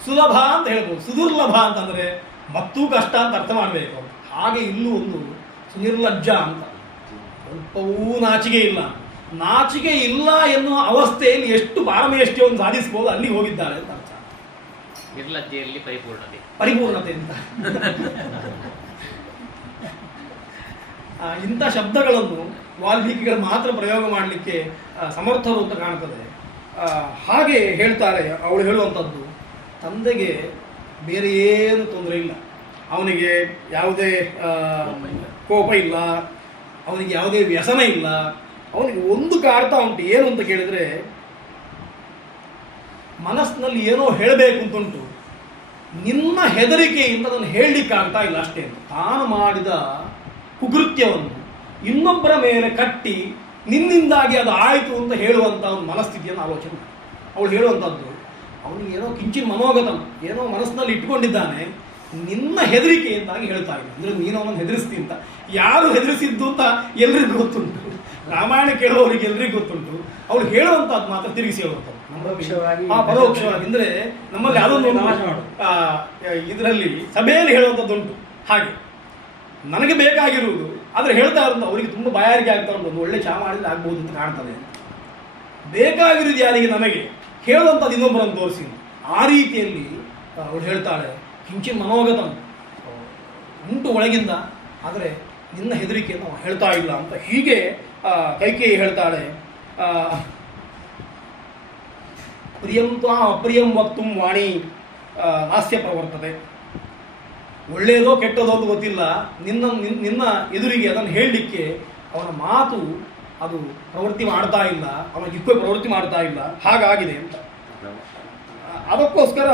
ಸುಲಭ ಅಂತ ಹೇಳ್ಬೋದು, ಸುದುರ್ಲಭ ಅಂತಂದರೆ ಮತ್ತೂ ಕಷ್ಟ ಅಂತ ಅರ್ಥ ಮಾಡಬೇಕು. ಹಾಗೆ ಇಲ್ಲೂ ಒಂದು ಸುನಿರ್ಲಜ್ಜ ಅಂತ, ಸ್ವಲ್ಪವೂ ನಾಚಿಕೆ ಇಲ್ಲ ಎನ್ನುವ ಅವಸ್ಥೆಯಲ್ಲಿ ಎಷ್ಟು ಪಾರಮೇಷ್ಠ್ಯವನ್ನು ಸಾಧಿಸಬಹುದು ಅಲ್ಲಿ ಹೋಗಿದ್ದಾಳೆ ಅಂತ ಅರ್ಥ. ನಿರ್ಲಜ್ಜೆಯಲ್ಲಿ ಪರಿಪೂರ್ಣತೆ ಅಂತ ಇಂಥ ಶಬ್ದಗಳನ್ನು ವಾಲ್ಮೀಕಿಗಳು ಮಾತ್ರ ಪ್ರಯೋಗ ಮಾಡಲಿಕ್ಕೆ ಸಮರ್ಥರು ಅಂತ ಕಾಣ್ತದೆ. ಹಾಗೆ ಹೇಳ್ತಾರೆ. ಅವಳು ಹೇಳುವಂಥದ್ದು, ತಂದೆಗೆ ಬೇರೆ ಏನು ತೊಂದರೆ ಇಲ್ಲ, ಅವನಿಗೆ ಯಾವುದೇ ಕೋಪ ಇಲ್ಲ, ಅವನಿಗೆ ಯಾವುದೇ ವ್ಯಸನ ಇಲ್ಲ. ಅವನಿಗೆ ಒಂದು ಕಾಡ್ತಾ ಉಂಟು, ಏನು ಅಂತ ಕೇಳಿದರೆ ಮನಸ್ಸಿನಲ್ಲಿ ಏನೋ ಹೇಳಬೇಕು ಅಂತುಂಟು, ನಿನ್ನ ಹೆದರಿಕೆಯಿಂದ ಅದನ್ನು ಹೇಳಲಿಕ್ಕಾಗ್ತಾ ಇಲ್ಲ ಅಷ್ಟೇ. ತಾನು ಮಾಡಿದ ಕುಕೃತ್ಯವನ್ನು ಇನ್ನೊಬ್ಬರ ಮೇಲೆ ಕಟ್ಟಿ ನಿನ್ನಿಂದಾಗಿ ಅದು ಆಯಿತು ಅಂತ ಹೇಳುವಂಥ ಒಂದು ಮನಸ್ಥಿತಿಯನ್ನು ಆಲೋಚನೆ ಮಾಡಿ. ಅವಳು ಹೇಳುವಂಥದ್ದು, ಅವನಿಗೆ ಏನೋ ಕಿಂಚಿನ ಮನೋಗತನ ಏನೋ ಮನಸ್ಸಿನಲ್ಲಿ ಇಟ್ಕೊಂಡಿದ್ದಾನೆ, ನಿನ್ನ ಹೆದರಿಕೆಯಿಂದಾಗಿ ಹೇಳ್ತಾ ಇಲ್ಲ. ಅಂದರೆ ನೀನು ಅವನನ್ನು ಹೆದರಿಸ್ತಿ ಅಂತ. ಯಾರು ಹೆದರಿಸಿದ್ದು ಅಂತ ಎಲ್ರಿಗೂ ಗೊತ್ತುಂಟು, ರಾಮಾಯಣ ಕೇಳುವವರಿಗೆ ಎಲ್ರಿಗೂ ಗೊತ್ತುಂಟು. ಅವಳು ಹೇಳುವಂಥದ್ದು ಮಾತ್ರ ತಿರುಗಿಸಿ ಹೇಳುವಂಥದ್ದು ಪರೋಕ್ಷವಾಗಿ. ಅಂದರೆ ನಮ್ಮಲ್ಲಿ ಅದೊಂದು ಇದರಲ್ಲಿ ಸಭೆಯಲ್ಲಿ ಹೇಳುವಂಥದ್ದುಂಟು. ಹಾಗೆ ನನಗೆ ಬೇಕಾಗಿರುವುದು ಆದರೆ ಹೇಳ್ತಾ ಇರೋದು ಅವರಿಗೆ ತುಂಬ ಬಾಯಾರಿಕೆ ಆಗ್ತಾ ಉಂಟು, ಒಂದು ಒಳ್ಳೆ ಚಾ ಮಾಡಿದ್ರೆ ಆಗ್ಬೋದು ಅಂತ ಕಾಣ್ತದೆ. ಬೇಕಾಗಿರುವುದು ಯಾರಿಗೆ? ನನಗೆ ಹೇಳುವಂಥದ್ದು ಇನ್ನೊಬ್ಬರನ್ನು ತೋರಿಸಿ. ಆ ರೀತಿಯಲ್ಲಿ ಅವಳು ಹೇಳ್ತಾಳೆ, ಕಿಂಚಿನ್ ಮನೋಗತ ಉಂಟು ಒಳಗಿಂದ, ಆದರೆ ನಿನ್ನ ಹೆದರಿಕೆಯನ್ನು ಹೇಳ್ತಾ ಇಲ್ಲ ಅಂತ. ಹೀಗೆ ಕೈಕೇಯಿ ಹೇಳ್ತಾಳೆ, ಪ್ರಿಯಂ ತ್ವಾ ಅಪ್ರಿಯಂ ವಕ್ತುಂ ವಾಣಿ ಹಾಸ್ಯ ಪ್ರವರ್ತತೆ. ಒಳ್ಳೆಯದೋ ಕೆಟ್ಟದೋ ಅಂತ ಗೊತ್ತಿಲ್ಲ, ನಿನ್ನ ಎದುರಿಗೆ ಅದನ್ನು ಹೇಳಲಿಕ್ಕೆ ಅವನ ಮಾತು ಅದು ಪ್ರವೃತ್ತಿ ಮಾಡ್ತಾ ಇಲ್ಲ, ಅವನ ಜಿಹ್ವೆ ಪ್ರವೃತ್ತಿ ಮಾಡ್ತಾ ಇಲ್ಲ, ಹಾಗಾಗಿದೆ ಅಂತ. ಅದಕ್ಕೋಸ್ಕರ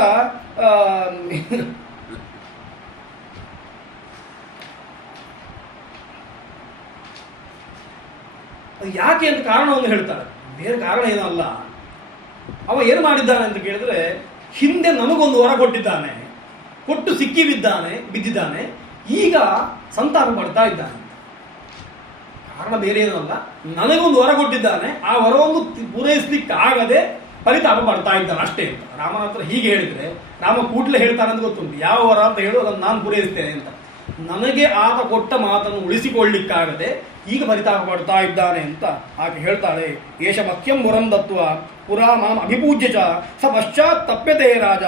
ಯಾಕೆ ಅಂತ ಕಾರಣವನ್ನು ಹೇಳ್ತಾರೆ. ಬೇರೆ ಕಾರಣ ಏನಲ್ಲ, ಅವ ಏನು ಮಾಡಿದ್ದಾನೆ ಅಂತ ಕೇಳಿದ್ರೆ, ಹಿಂದೆ ನನಗೊಂದು ವರ ಕೊಟ್ಟಿದ್ದಾನೆ, ಕೊಟ್ಟು ಬಿದ್ದಿದ್ದಾನೆ, ಈಗ ಸಂತಾನ ಪಡ್ತಾ ಇದ್ದಾನೆ. ಕಾರಣ ಬೇರೆ ಏನಲ್ಲ, ನನಗೊಂದು ವರ ಕೊಟ್ಟಿದ್ದಾನೆ, ಆ ವರವನ್ನು ಪೂರೈಸ್ಲಿಕ್ಕೆ ಆಗದೆ ಫಲಿತಾಪ ಪಡ್ತಾ ಇದ್ದಾನೆ ಅಷ್ಟೇ ಅಂತ. ರಾಮನ ಹತ್ರ ಹೀಗೆ ಹೇಳಿದ್ರೆ ರಾಮ ಕೂಡಲೇ ಹೇಳ್ತಾನೆ ಅಂತ ಗೊತ್ತುಂಟು. ಯಾವ ವರ ಅಂತ ಹೇಳು, ಅದನ್ನು ನಾನು ಪೂರೈಸ್ತೇನೆ ಅಂತ. ನನಗೆ ಆತ ಕೊಟ್ಟ ಮಾತನ್ನು ಉಳಿಸಿಕೊಳ್ಳಿಕ್ಕಾಗದೆ ಈಗ ಫಲಿತಾಪ ಪಡ್ತಾ ಇದ್ದಾನೆ ಅಂತ ಆಕೆ ಹೇಳ್ತಾಳೆ. ಏಷ ಮಖ್ಯಂ ವರಂ ದತ್ವ ಪುರಾ ಮಾಂ ಅಭಿಪೂಜ್ಯ ಚ ಸ ಪಶ್ಚಾತ್ ತಪ್ಯತೆ ರಾಜ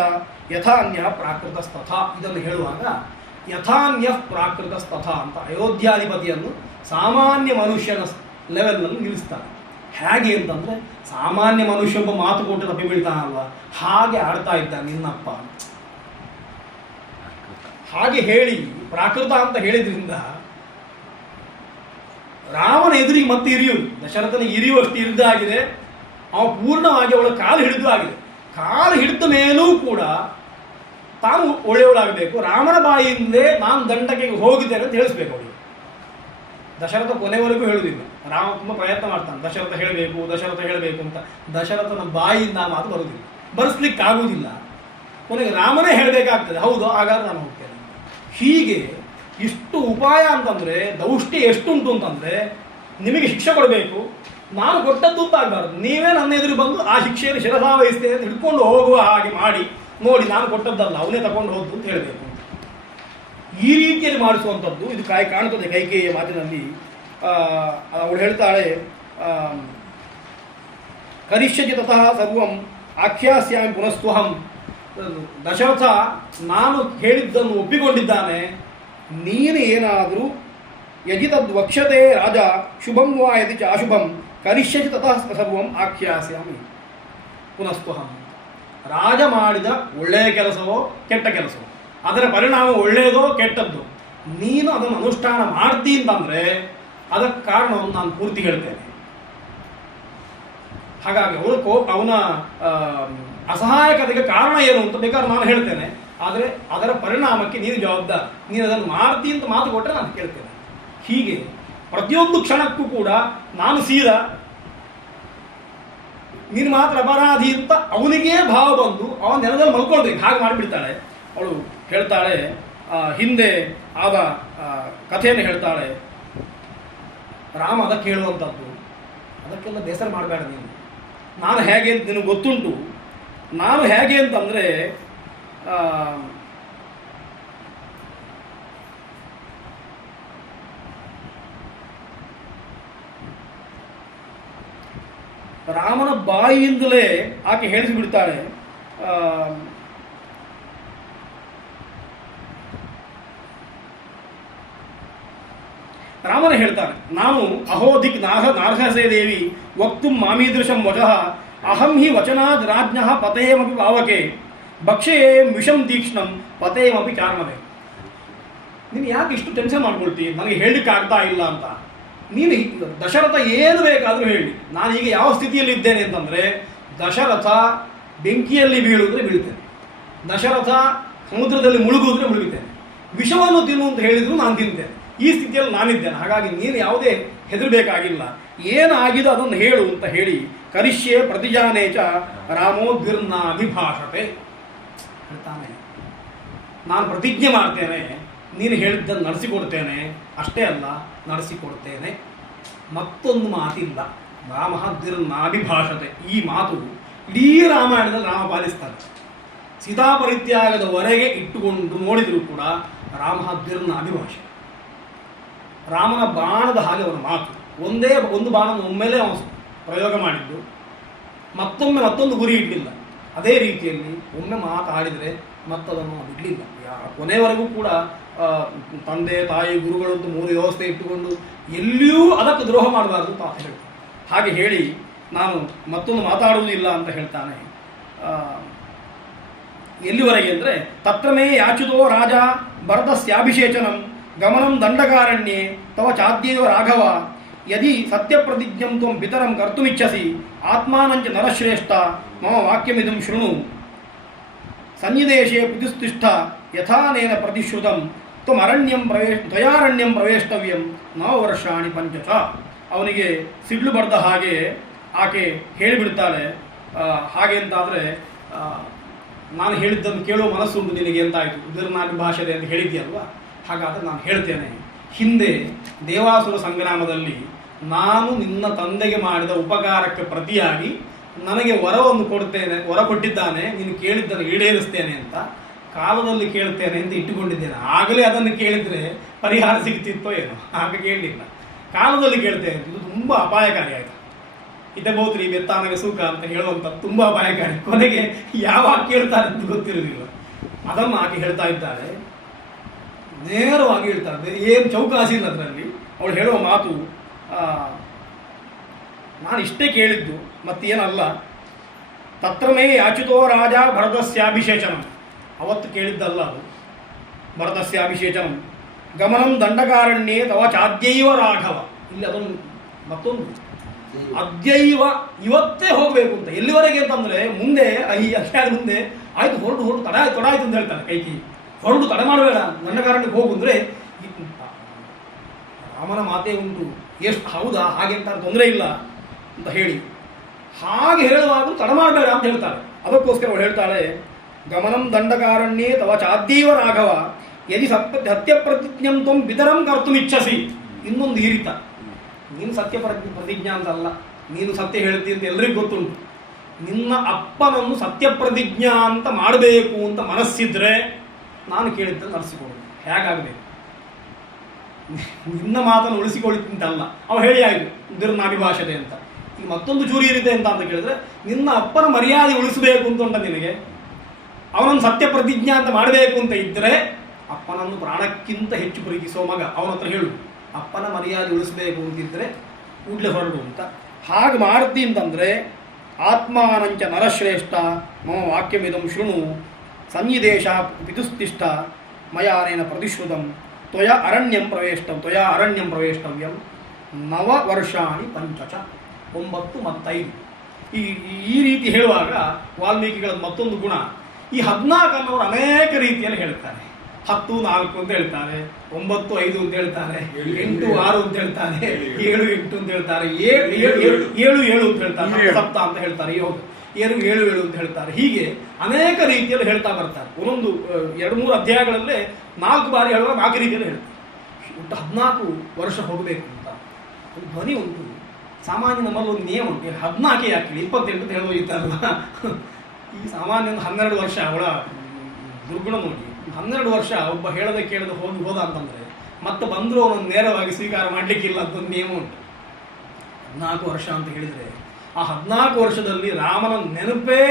ಯಥಾನ್ಯ ಪ್ರಾಕೃತಸ್ತಥ. ಇದನ್ನು ಹೇಳುವಾಗ ಯಥಾನ್ಯ ಪ್ರಾಕೃತಸ್ತಥ ಅಂತ ಅಯೋಧ್ಯಾಧಿಪತಿಯನ್ನು ಸಾಮಾನ್ಯ ಮನುಷ್ಯನ ಲೆವೆಲ್ನಲ್ಲಿ ನಿಲ್ಲಿಸ್ತಾನೆ. ಹೇಗೆ ಅಂತಂದರೆ, ಸಾಮಾನ್ಯ ಮನುಷ್ಯ ಒಬ್ಬ ಮಾತು ಕೊಟ್ಟು ತಪ್ಪಿ ಬೀಳ್ತಾನಲ್ವ, ಹಾಗೆ ಆಡ್ತಾ ಇದ್ದಾನೆ ನಿನ್ನಪ್ಪ. ಹಾಗೆ ಹೇಳಿ ಪ್ರಾಕೃತ ಅಂತ ಹೇಳಿದ್ರಿಂದ ರಾಮನ ಎದುರಿಗೆ ಮತ್ತೆ ಇರಿಯುವುದು, ದಶರಥನಿಗೆ ಇರಿಯುವಷ್ಟು ಇರಿದಾಗಿದೆ. ಅವ ಪೂರ್ಣವಾಗಿ ಅವಳ ಕಾಲು ಹಿಡಿದು ಆಗಿದೆ. ಕಾಲು ಹಿಡಿದ ಮೇಲೂ ಕೂಡ ತಾನು ಒಳ್ಳೆಯವಳಾಗಬೇಕು. ರಾಮನ ಬಾಯಿಯಿಂದಲೇ ನಾನು ದಂಡಕ್ಕೆ ಹೋಗಿದ್ದೇನೆ ಅಂತ ಹೇಳಿಸ್ಬೇಕು ಅವಳಿಗೆ. ದಶರಥ ಕೊನೆವರೆಗೂ ಹೇಳುವುದಿಲ್ಲ. ರಾಮ ತುಂಬ ಪ್ರಯತ್ನ ಮಾಡ್ತಾನೆ, ದಶರಥ ಹೇಳಬೇಕು ಅಂತ. ದಶರಥನ ಬಾಯಿಯಿಂದ ಆ ಮಾತು ಬರುವುದಿಲ್ಲ, ಬರೆಸ್ಲಿಕ್ಕಾಗುವುದಿಲ್ಲ. ಕೊನೆಗೆ ರಾಮನೇ ಹೇಳಬೇಕಾಗ್ತದೆ, ಹೌದು ಹಾಗಾದ್ರೆ ನಾನು ಹೋಗ್ತೇನೆ. ಹೀಗೆ ಇಷ್ಟು ಉಪಾಯ ಅಂತಂದರೆ, ದೌಷ್ಟ್ಯ ಎಷ್ಟುಂಟು ಅಂತಂದರೆ, ನಿಮಗೆ ಶಿಕ್ಷೆ ಕೊಡಬೇಕು, ನಾನು ಕೊಟ್ಟದ್ದು ಅಂತ ಆಗಬಾರ್ದು. ನೀವೇ ನನ್ನ ಎದುರು ಬಂದು ಆ ಶಿಕ್ಷೆಯನ್ನು ಶಿರಸಾವಹಿಸ್ತೇನೆ ಅಂತ ಹಿಡ್ಕೊಂಡು ಹೋಗುವ ಹಾಗೆ ಮಾಡಿ, ನೋಡಿ ನಾನು ಕೊಟ್ಟದ್ದಲ್ಲ ಅವನೇ ತಗೊಂಡು ಹೋದ್ದು ಅಂತ ಹೇಳಬೇಕು. ಈ ರೀತಿಯಲ್ಲಿ ಮಾಡಿಸುವಂಥದ್ದು ಇದು ಕಾಣ್ತದೆ ಕೈಕೇಯಿಯ ಮಾತಿನಲ್ಲಿ. ಅವಳು ಹೇಳ್ತಾಳೆ, ಕರಿಷ್ಯತಿ ತತಃ ಸರ್ವಂ ಆಖ್ಯಾಸ್ಯಾಮಿ ಪುನಸ್ತುಹಂ. ದಶರಥ ನಾನು ಹೇಳಿದ್ದನ್ನು ಒಪ್ಪಿಕೊಂಡಿದ್ದಾನೆ, ನೀನು ಏನಾದರೂ ಯಜಿತದ್ ವಕ್ಷ್ಯತೆ ರಾಜ ಶುಭಂ ವಾ ಯದಿ ಚ ಅಶುಭಂ ಕರಿಷ್ಯತಿ ತತಃ ಸರ್ವಂ ಆಖ್ಯಾಸ್ಯಾಮಿ ಪುನಸ್ತುಹಂ. ರಾಜ ಮಾಡಿದ ಒಳ್ಳೆಯ ಕೆಲಸವೋ ಕೆಟ್ಟ ಕೆಲಸವೋ, ಅದರ ಪರಿಣಾಮ ಒಳ್ಳೆಯದೋ ಕೆಟ್ಟದ್ದು, ನೀನು ಅದನ್ನು ಅನುಷ್ಠಾನ ಮಾಡ್ತಿ ಅಂತಂದರೆ ಅದಕ್ಕೆ ಕಾರಣವನ್ನು ನಾನು ಪೂರ್ತಿ ಹೇಳ್ತೇನೆ. ಹಾಗಾಗಿ ಅವನ ಅಸಹಾಯಕತೆಗೆ ಕಾರಣ ಏನು ಅಂತ ಬೇಕಾದ್ರೆ ನಾನು ಹೇಳ್ತೇನೆ, ಆದರೆ ಅದರ ಪರಿಣಾಮಕ್ಕೆ ನೀನು ಜವಾಬ್ದಾರಿ. ನೀನು ಅದನ್ನು ಮಾಡ್ತಿ ಅಂತ ಮಾತು ಕೊಟ್ಟರೆ ನಾನು ಕೇಳ್ತೇನೆ. ಹೀಗೆ ಪ್ರತಿಯೊಂದು ಕ್ಷಣಕ್ಕೂ ಕೂಡ ನಾನು ಸೀದಾ ನೀನು ಮಾತ್ರ ಅಪರಾಧಿ ಅಂತ ಅವನಿಗೇ ಭಾವ ಬಂದು ಅವನ ನೆಲದಲ್ಲಿ ಮಲ್ಕೊಳ್ಬೇಕು, ಹಾಗೆ ಮಾಡಿಬಿಡ್ತಾಳೆ. ಅವಳು ಹೇಳ್ತಾಳೆ, ಹಿಂದೆ ಆದ ಕಥೆಯನ್ನು ಹೇಳ್ತಾಳೆ. ರಾಮ ಅದಕ್ಕೆ ಹೇಳುವಂಥದ್ದು, ಅದಕ್ಕೆಲ್ಲ ಬೇಸರ ಮಾಡಬೇಡ ನೀನು. ನಾನು ಹೇಗೆ ಅಂತ ನಿನಗೆ ಗೊತ್ತುಂಟು. ನಾನು ಹೇಗೆ ಅಂತಂದರೆ, ರಾಮನ ಬಾಯಿಯಿಂದಲೇ ಆಕೆ ಹೇಳಿಸಿಬಿಡ್ತಾಳೆ. ರಾಮನೇ ಹೇಳ್ತಾನೆ, ನಾನು ಅಹೋಧಿಕ್ ನಾರ್ಹಸೇ ದೇವಿ ವಕ್ತು ಮಾಮೀದೃಶಂ ವಚಃ ಅಹಂ ಹಿ ವಚನಾದ್ ರಾಜ್ಞಃ ಪತೇಮಪಿ ಪಾವಕೆ ಭಕ್ಷೇ ವಿಷಂ ತೀಕ್ಷ್ಣಂ ಪತೇಮಪಿ ಚಾರ್ಮದೆ. ನೀನು ಯಾಕೆ ಇಷ್ಟು ಟೆನ್ಷನ್ ಮಾಡ್ಕೊಳ್ತೀವಿ, ನನಗೆ ಹೇಳಲಿಕ್ಕೆ ಆಗ್ತಾ ಇಲ್ಲ ಅಂತ. ನೀನು ದಶರಥ ಏನು ಬೇಕಾದರೂ ಹೇಳಿ, ನಾನೀಗ ಯಾವ ಸ್ಥಿತಿಯಲ್ಲಿ ಇದ್ದೇನೆ ಅಂತಂದರೆ, ದಶರಥ ಬೆಂಕಿಯಲ್ಲಿ ಬೀಳುವುದ್ರೆ ಬೀಳ್ತೇನೆ, ದಶರಥ ಸಮುದ್ರದಲ್ಲಿ ಮುಳುಗುವುದ್ರೆ ಮುಳುಗುತ್ತೇನೆ, ವಿಷವನ್ನು ತಿನ್ನು ಅಂತ ಹೇಳಿದ್ರು ನಾನು ತಿಂತೇನೆ. ಈ ಸ್ಥಿತಿಯಲ್ಲಿ ನಾನಿದ್ದೇನೆ. ಹಾಗಾಗಿ ನೀನು ಯಾವುದೇ ಹೆದರಬೇಕಾಗಿಲ್ಲ, ಏನಾಗಿದೆ ಅದನ್ನು ಹೇಳು ಅಂತ ಹೇಳಿ ಕರಿಷ್ಯೆ ಪ್ರತಿಜಾನೇಚ ರಾಮೋದ್ವಿರ್ನಾಭಿಭಾಷತೆ ಹೇಳ್ತಾನೆ. ನಾನು ಪ್ರತಿಜ್ಞೆ ಮಾಡ್ತೇನೆ, ನೀನು ಹೇಳಿದ್ದನ್ನು ನಡೆಸಿಕೊಡ್ತೇನೆ. ಅಷ್ಟೇ ಅಲ್ಲ, ನಡೆಸಿಕೊಡ್ತೇನೆ. ಮತ್ತೊಂದು ಮಾತಿಲ್ಲ. ರಾಮ ದ್ವಿರ್ನಾಭಿಭಾಷತೆ, ಈ ಮಾತು ಇಡೀ ರಾಮಾಯಣದಲ್ಲಿ ರಾಮ ಪಾಲಿಸ್ತಾನೆ. ಸೀತಾಪರಿತ್ಯಾಗದವರೆಗೆ ಇಟ್ಟುಕೊಂಡು ನೋಡಿದರೂ ಕೂಡ ರಾಮ ದ್ವಿರ್ನಾಭಿಭಾಷೆ. ರಾಮನ ಬಾಣದ ಹಾಗೆ ಅವನ ಮಾತು. ಒಂದು ಬಾಣನ ಒಮ್ಮೆಲೆ ಅವನು ಪ್ರಯೋಗ ಮಾಡಿದ್ದು, ಮತ್ತೊಂದು ಗುರಿ ಇಡಲಿಲ್ಲ. ಅದೇ ರೀತಿಯಲ್ಲಿ ಒಮ್ಮೆ ಮಾತಾಡಿದರೆ ಮತ್ತದನ್ನು ಬಿಡಲಿಲ್ಲ. ಕೊನೆಯವರೆಗೂ ಕೂಡ ತಂದೆ ತಾಯಿ ಗುರುಗಳಂತೂ 3 ವ್ಯವಸ್ಥೆ ಇಟ್ಟುಕೊಂಡು ಎಲ್ಲಿಯೂ ಅದಕ್ಕೆ ದ್ರೋಹ ಮಾಡಬಾರದು ಅಂತ ಹೇಳ್ತಾನೆ. ಹಾಗೆ ಹೇಳಿ ನಾನು ಮತ್ತೊಂದು ಮಾತಾಡುವುದಿಲ್ಲ ಅಂತ ಹೇಳ್ತಾನೆ. ಎಲ್ಲಿವರೆಗೆ ಅಂದರೆ ತತ್ರಮೇ ಯಾಚುತೋ ರಾಜ ಭರತಸ್ಯಾಭಿಷೇಚನಂ ಗಮನಂ ದಂಡಕಾರಣ್ಯೇ ತವ ಚಾದ್ಯೇವ ರಾಘವ ಯದಿ ಸತ್ಯಪ್ರತಿಜ್ಞಂ ತ್ವಂ ಪಿತರಂ ಕರ್ತುಮಿಚ್ಛಸಿ ಆತ್ಮಾನಂಚ ನರಶ್ರೇಷ್ಠ ಮಮ ವಾಕ್ಯಮಿದಂ ಶೃಣು ಸನ್ನಿದೇಶೇ ಪಿತುಸ್ತಿಷ್ಠ ಯಥಾನೇನ ಪ್ರತಿಶ್ರುತಂ ತ್ವಯಾರಣ್ಯಂ ಪ್ರವೇಷ್ಟವ್ಯಂ 9 ವರ್ಷಾಣಿ ಪಂಚಚ. ಅವನಿಗೆ ಸಿಡ್ಲು ಬರೆದ ಹಾಗೆ ಆಕೆ ಹೇಳಿಬಿಡ್ತಾಳೆ. ಹಾಗೆ ಅಂತಾದರೆ ನಾನು ಹೇಳಿದ್ದನ್ನು ಕೇಳುವ ಮನಸ್ಸುಂಟು ನಿನಗೆ ಅಂತಾಯಿತು. ದ್ವಿರ್ನಾಭಿ ಭಾಷೆ ಅಂತ ಹೇಳಿದ್ಯಲ್ವಾ, ಹಾಗಾದರೆ ನಾನು ಹೇಳ್ತೇನೆ. ಹಿಂದೆ ದೇವಾಸುರ ಸಂಗ್ರಾಮದಲ್ಲಿ ನಾನು ನಿನ್ನ ತಂದೆಗೆ ಮಾಡಿದ ಉಪಕಾರಕ್ಕೆ ಪ್ರತಿಯಾಗಿ ನನಗೆ ವರವನ್ನು ವರ ಕೊಟ್ಟಿದ್ದಾನೆ, ನೀನು ಕೇಳಿದ್ದನ್ನು ಈಡೇರಿಸ್ತೇನೆ ಅಂತ. ಕಾಲದಲ್ಲಿ ಕೇಳ್ತೇನೆ ಅಂತ ಇಟ್ಟುಕೊಂಡಿದ್ದೇನೆ. ಆಗಲೇ ಅದನ್ನು ಕೇಳಿದರೆ ಪರಿಹಾರ ಸಿಗ್ತಿತ್ತೋ ಏನೋ, ಹಾಗೆ ಕೇಳಲಿಲ್ಲ. ಕಾಲದಲ್ಲಿ ಕೇಳ್ತೇನೆ, ಇದು ತುಂಬ ಅಪಾಯಕಾರಿ ಆಯಿತು. ಇತಬಹುತ್ರಿ ಬೆತ್ತಾನಗೆ ಸುಖ ಅಂತ ಹೇಳುವಂಥದ್ದು ತುಂಬ ಅಪಾಯಕಾರಿ. ಕೊನೆಗೆ ಯಾವಾಗ ಕೇಳ್ತಾರೆ ಅಂತ ಗೊತ್ತಿರಲಿಲ್ಲ. ಅದನ್ನು ಆಕೆ ಹೇಳ್ತಾ ಇದ್ದಾಳೆ, ನೇರವಾಗಿ ಹೇಳ್ತಾರೆ, ಏನು ಚೌಕಾಸಿ ಇಲ್ಲ ಅದರಲ್ಲಿ. ಅವಳು ಹೇಳುವ ಮಾತು, ನಾನು ಇಷ್ಟೇ ಕೇಳಿದ್ದು ಮತ್ತೇನಲ್ಲ. ತತ್ರಮೇ ಯಾಚುತೋ ರಾಜ ಭರತಸ್ಯಾಭಿಷೇಚನಂ, ಅವತ್ತು ಕೇಳಿದ್ದಲ್ಲ ಅದು. ಭರತಸ್ಯಾಭಿಷೇಚನಂ ಗಮನಂ ದಂಡಕಾರಣ್ಯೇ ತವ ಚಾದ್ಯೈವ ರಾಘವ. ಇಲ್ಲಿ ಅದೊಂದು ಮತ್ತೊಂದು ಅದ್ಯೈವ, ಇವತ್ತೇ ಹೋಗಬೇಕು ಅಂತ. ಎಲ್ಲಿವರೆಗೆ ಅಂತಂದರೆ ಮುಂದೆ ಈ ಅಧ್ಯಾಯದ ಮುಂದೆ ಆಯ್ತು ಹೊರಡು ತಡಾಯ್ತು ಅಂತ ಹೇಳ್ತಾರೆ ಕೈಕಿ. ಹೊರಡು ತಡ ಮಾಡಬೇಡ, ದಂಡಕಾರಣ್ಯಕ್ಕೆ ಹೋಗು ಅಂದರೆ ರಾಮನ ಮಾತೇ ಉಂಟು. ಎಷ್ಟು ಹೌದಾ, ಹಾಗೆ ಅಂತ ತೊಂದರೆ ಇಲ್ಲ ಅಂತ ಹೇಳಿ ಹಾಗೆ ಹೇಳುವಾಗ ತಡ ಮಾಡಬೇಡ ಅಂತ ಹೇಳ್ತಾರೆ. ಅದಕ್ಕೋಸ್ಕರ ಅವಳು ಹೇಳ್ತಾಳೆ, ಗಮನಂ ದಂಡಕಾರಣ್ಯೇ ತವ ಚಾದ್ಯೈವ ರಾಘವ ಯದಿ ಸತ್ಯಪ್ರತಿಜ್ಞಂ ತ್ವಂ ಪಿತರಂ ಕರ್ತುಮಿಚ್ಛಸಿ. ಇನ್ನೊಂದು ಈರಿತ, ನೀನು ಪ್ರತಿಜ್ಞಾ ಅಂತಲ್ಲ, ನೀನು ಸತ್ಯ ಹೇಳ್ತೀನಿ ಅಂತ ಎಲ್ರಿಗೂ ಗೊತ್ತುಂಟು. ನಿನ್ನ ಅಪ್ಪನನ್ನು ಸತ್ಯಪ್ರತಿಜ್ಞಾ ಅಂತ ಮಾಡಬೇಕು ಅಂತ ಮನಸ್ಸಿದ್ರೆ ನಾನು ಕೇಳಿದ್ದನ್ನು ನಡೆಸಿಕೊಡು. ಹೇಗಾಗಬೇಕು, ನಿನ್ನ ಮಾತನ್ನು ಉಳಿಸಿಕೊಳ್ಳುತ್ತಂತಲ್ಲ. ಅವ ಹೇಳಿ ಆಯಿತು ದ್ವಿರ್ನಾಭಿಭಾಷತೆ ಅಂತ. ಈಗ ಮತ್ತೊಂದು ಚೂರಿ ಇರುತ್ತೆ ಅಂತ ಕೇಳಿದ್ರೆ, ನಿನ್ನ ಅಪ್ಪನ ಮರ್ಯಾದೆ ಉಳಿಸಬೇಕು ಅಂತ ಉಂಟ ನಿನಗೆ, ಅವನನ್ನು ಸತ್ಯ ಪ್ರತಿಜ್ಞಾ ಅಂತ ಮಾಡಬೇಕು ಅಂತ ಇದ್ದರೆ, ಅಪ್ಪನನ್ನು ಪ್ರಾಣಕ್ಕಿಂತ ಹೆಚ್ಚು ಪ್ರೀತಿಸೋ ಮಗ ಅವನ ಹತ್ರ ಹೇಳು, ಅಪ್ಪನ ಮರ್ಯಾದೆ ಉಳಿಸಬೇಕು ಅಂತಿದ್ರೆ ಕೂಡಲೇ ಹೊರಡು ಅಂತ. ಹಾಗೆ ಮಾಡ್ತಿ ಅಂತಂದರೆ ಆತ್ಮಾನಂಚ ನರಶ್ರೇಷ್ಠ ಮಮ ವಾಕ್ಯಮಿದಂ ಶೃಣು ಸನ್ನಿದೇಶ ಪಿತುಸ್ತಿಷ್ಠ ಮಯಾನೇನ ಪ್ರತಿಶ್ರುತಂ ತ್ವಯಾ ಅರಣ್ಯಂ ಪ್ರವೇಷ್ಟವ್ಯಂ 9 ವರ್ಷಾಣಿ ಪಂಚಚ. 9 ಮತ್ತು 5. ಈ ರೀತಿ ಹೇಳುವಾಗ ವಾಲ್ಮೀಕಿಗಳ ಮತ್ತೊಂದು ಗುಣ, ಈ 14 ಅನ್ನೋರು ಅನೇಕ ರೀತಿಯಲ್ಲಿ ಹೇಳ್ತಾರೆ. 10 4 ಅಂತ ಹೇಳ್ತಾರೆ, 9 5 ಅಂತ ಹೇಳ್ತಾರೆ, 8 6 ಅಂತ ಹೇಳ್ತಾರೆ, 7 8 ಅಂತ ಹೇಳ್ತಾರೆ, 7 7 ಅಂತ ಹೇಳ್ತಾರೆ, ಸಪ್ತ ಅಂತ ಹೇಳ್ತಾರೆ, 7 7 ಅಂತ ಹೇಳ್ತಾರೆ. ಹೀಗೆ ಅನೇಕ ರೀತಿಯಲ್ಲಿ ಹೇಳ್ತಾ ಬರ್ತಾರೆ. ಒಂದೊಂದು 2-3 ಅಧ್ಯಾಯಗಳಲ್ಲೇ 4 ಬಾರಿ ಹೇಳುವಾಗ 4 ರೀತಿಯಲ್ಲಿ ಹೇಳ್ತಾರೆ. ಒಟ್ಟು 14 ವರ್ಷ ಹೋಗಬೇಕು ಅಂತ ಒಂದು ಧ್ವನಿ ಉಂಟು. ಸಾಮಾನ್ಯ ನಮ್ಮಲ್ಲಿ ಒಂದು ನಿಯಮ ಉಂಟು, 14 ಯಾಕೆ 28 ಅಂತ ಹೇಳೋಗಿತ್ತಲ್ಲ. ಈ ಸಾಮಾನ್ಯ ಒಂದು 12 ವರ್ಷ ಅವಳ ದುರ್ಗುಣ ನೋಡಿ. 12 ವರ್ಷ ಒಬ್ಬ ಹೇಳದೆ ಕೇಳದೆ ಹೋದ ಅಂತಂದರೆ ಮತ್ತೆ ಬಂದರೂ ಅವನನ್ನು ನೇರವಾಗಿ ಸ್ವೀಕಾರ ಮಾಡಲಿಕ್ಕಿಲ್ಲ ಅಂತ ಒಂದು ನಿಯಮ ಉಂಟು. 14 ವರ್ಷ ಅಂತ ಹೇಳಿದರೆ ಆ 14 ವರ್ಷದಲ್ಲಿ ರಾಮನ ನೆನಪೇ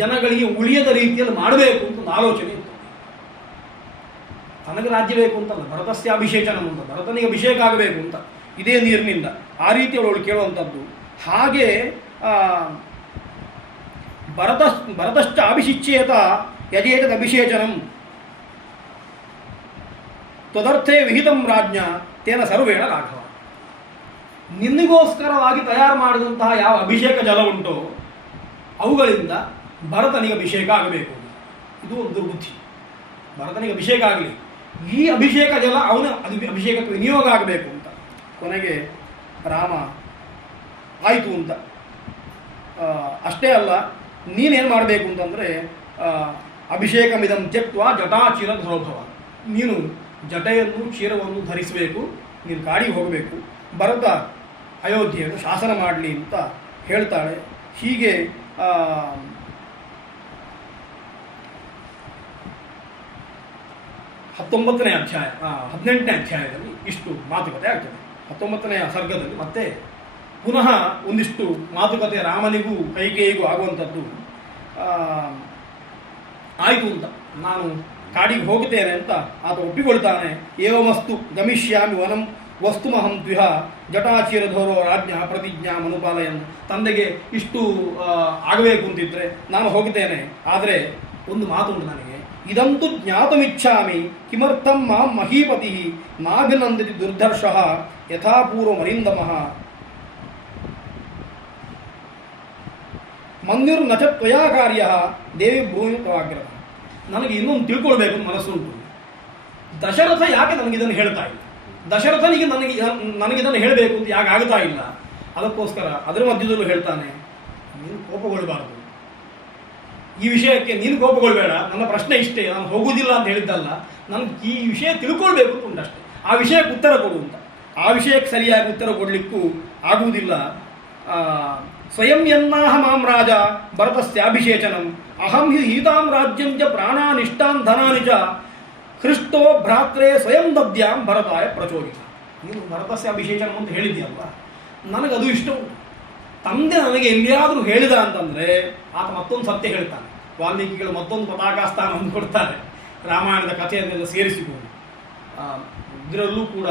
ಜನಗಳಿಗೆ ಉಳಿಯದ ರೀತಿಯಲ್ಲಿ ಮಾಡಬೇಕು ಅಂತ ಒಂದು ಆಲೋಚನೆ ಇತ್ತು. ತನಗೆ ರಾಜ್ಯ ಬೇಕು ಅಂತಲ್ಲ, ಭರತಸ್ಯ ಅಭಿಷೇಚನ ಅಂತ, ಭರತನಿಗೆ ಅಭಿಷೇಕ ಆಗಬೇಕು ಅಂತ, ಇದೇ ನೀರಿನಿಂದ ಆ ರೀತಿ ಅವಳು ಕೇಳುವಂಥದ್ದು. ಹಾಗೆ ಭರತಶ್ಚ ಅಭಿಷಿಚ್ಯೇತ ಯಜೇತದ ಅಭಿಷೇಚನಂ ತ್ವದರ್ಥೇ ವಿಹಿತಂ ರಾಜ್ಞ ತೇನ ಸರ್ವೇಣ ರಾಘವ. ನಿನ್ನಿಗೋಸ್ಕರವಾಗಿ ತಯಾರು ಮಾಡಿದಂತಹ ಯಾವ ಅಭಿಷೇಕ ಜಲ ಉಂಟೋ ಅವುಗಳಿಂದ ಭರತನಿಗೆ ಅಭಿಷೇಕ ಆಗಬೇಕು. ಇದು ಒಂದು ದುರ್ಬುದ್ಧಿ. ಭರತನಿಗೆ ಅಭಿಷೇಕ ಆಗಲಿ, ಈ ಅಭಿಷೇಕ ಜಲ ಅವನು ಅದು ಅಭಿಷೇಕಕ್ಕೆ ವಿನಿಯೋಗ ಆಗಬೇಕು ಅಂತ. ಕೊನೆಗೆ ರಾಮ ಆಯಿತು ಅಂತ. ಅಷ್ಟೇ ಅಲ್ಲ, ನೀನೇನು ಮಾಡಬೇಕು ಅಂತಂದರೆ ಅಭಿಷೇಕಮಿದಂ ತ್ಯಕ್ತ್ವಾ ಜಟಾಚಿರ ಧರೋಭವ, ನೀನು ಜಟೆಯನ್ನು ಚೀರವನ್ನು ಧರಿಸಬೇಕು, ನೀನು ಕಾಡಿಗೆ ಹೋಗಬೇಕು, ಭರತ ಅಯೋಧ್ಯೆಯನ್ನು ಶಾಸನ ಮಾಡಲಿ ಅಂತ ಹೇಳ್ತಾಳೆ. ಹೀಗೆ 19ನೇ ಅಧ್ಯಾಯ 18ನೇ ಅಧ್ಯಾಯದಲ್ಲಿ ಇಷ್ಟು ಮಾತುಕತೆ ಆಗ್ತದೆ. 19ನೇ ಸರ್ಗದಲ್ಲಿ ಮತ್ತೆ ಪುನಃ ಒಂದಿಷ್ಟು ಮಾತುಕತೆ ರಾಮನಿಗೂ ಕೈಕೇಯಿಗೂ ಆಗುವಂಥದ್ದು. ಆಯಿತು ಅಂತ, ನಾನು ಕಾಡಿಗೆ ಹೋಗುತ್ತೇನೆ ಅಂತ ಆತ ಒಪ್ಪಿಕೊಳ್ತಾನೆ. ಏವಮಸ್ತು ಗಮಿಷ್ಯಾಮಿ ವನಂ ವಸ್ತುಮಹಂ ದ್ವಿಹ ಜಟಾಚೀರಧೋರೋ ರಾಜ್ಞ ಪ್ರತಿಜ್ಞಾ ಮನುಪಾಲಯನ್. ತಂದೆಗೆ ಇಷ್ಟು ಆಗಬೇಕು ಅಂತಿದ್ರೆ ನಾನು ಹೋಗುತ್ತೇನೆ, ಆದರೆ ಒಂದು ಮಾತುಂಟು ನನಗೆ, ಇದಂತೂ ಜ್ಞಾತುಮಿಚ್ಛಾಮಿ ಕಿಮರ್ಥಂ ಮಾಂ ಮಹೀಪತಿ ನಾಭಿನಂದಿತಿ ದುರ್ಧರ್ಷಃ ಯಥಾಪೂರ್ವ ಮರಿಂದಮಃ ಮಂದಿರು ನಚ ತ್ವಯಾ ಕಾರ್ಯ ದೇವಿ ಭೂಮಿ ತವಾಗ್ರಹ. ನನಗೆ ಇನ್ನೊಂದು ತಿಳ್ಕೊಳ್ಬೇಕು ಮನಸ್ಸುಂಟು. ದಶರಥ ಯಾಕೆ ನನಗಿದನ್ನು ಹೇಳ್ತಾ ಇಲ್ಲ? ದಶರಥನಿಗೆ ನನಗಿದನ್ನು ಹೇಳಬೇಕು ಅಂತ ಯಾಕೆ ಆಗ್ತಾ ಇಲ್ಲ? ಅದಕ್ಕೋಸ್ಕರ ಅದರ ಮಧ್ಯದಲ್ಲೂ ಹೇಳ್ತಾನೆ, ನೀನು ಕೋಪಗೊಳ್ಳಬಾರದು, ಈ ವಿಷಯಕ್ಕೆ ನೀನು ಕೋಪಗೊಳ್ಬೇಡ, ನನ್ನ ಪ್ರಶ್ನೆ ಇಷ್ಟೇ, ನಾನು ಹೋಗುವುದಿಲ್ಲ ಅಂತ ಹೇಳಿದ್ದಲ್ಲ, ನನಗೆ ಈ ವಿಷಯ ತಿಳ್ಕೊಳ್ಬೇಕು ಅಂತ ಉಂಟಷ್ಟೇ, ಆ ವಿಷಯಕ್ಕೆ ಉತ್ತರ ಕೊಡು ಅಂತ. ಆ ವಿಷಯಕ್ಕೆ ಸರಿಯಾಗಿ ಉತ್ತರ ಕೊಡಲಿಕ್ಕೂ ಆಗುವುದಿಲ್ಲ. ಸ್ವಯಂ ಯನ್ನಾಹ ಮಾಂ ರಾಜ ಭರತಸ್ಯಾಭಿಷೇಚನಂ ಅಹಂ ಹಿ ಹೀತಾಂ ರಾಜ್ಯಂ ಚ ಪ್ರಾಣಾನಿಷ್ಟಾನ್ ಧನಾನಿ ಚ ಹೃಷ್ಟೋ ಭ್ರಾತ್ರೆ ಸ್ವಯಂ ದದ್ಯಾಂ ಭರತಾಯ ಪ್ರಚೋದಿತ. ನೀನು ಭರತಸ್ಯ ಅಭಿಷೇಚನಂ ಅಂತ ಹೇಳಿದ್ಯಲ್ವಾ, ನನಗದು ಇಷ್ಟ ಉಂಟು. ತಂದೆ ನನಗೆ ಎಲ್ಲಿಯಾದರೂ ಹೇಳಿದ ಅಂತಂದರೆ ಆತ ಮತ್ತೊಂದು ಸತ್ಯ ಹೇಳ್ತಾನೆ. ವಾಲ್ಮೀಕಿಗಳು ಮತ್ತೊಂದು ಪತಾಕಾಸ್ಥಾನವನ್ನು ಕೊಡ್ತಾರೆ, ರಾಮಾಯಣದ ಕಥೆಯನ್ನೆಲ್ಲ ಸೇರಿಸಿಕೊಂಡು. ಇದರಲ್ಲೂ ಕೂಡ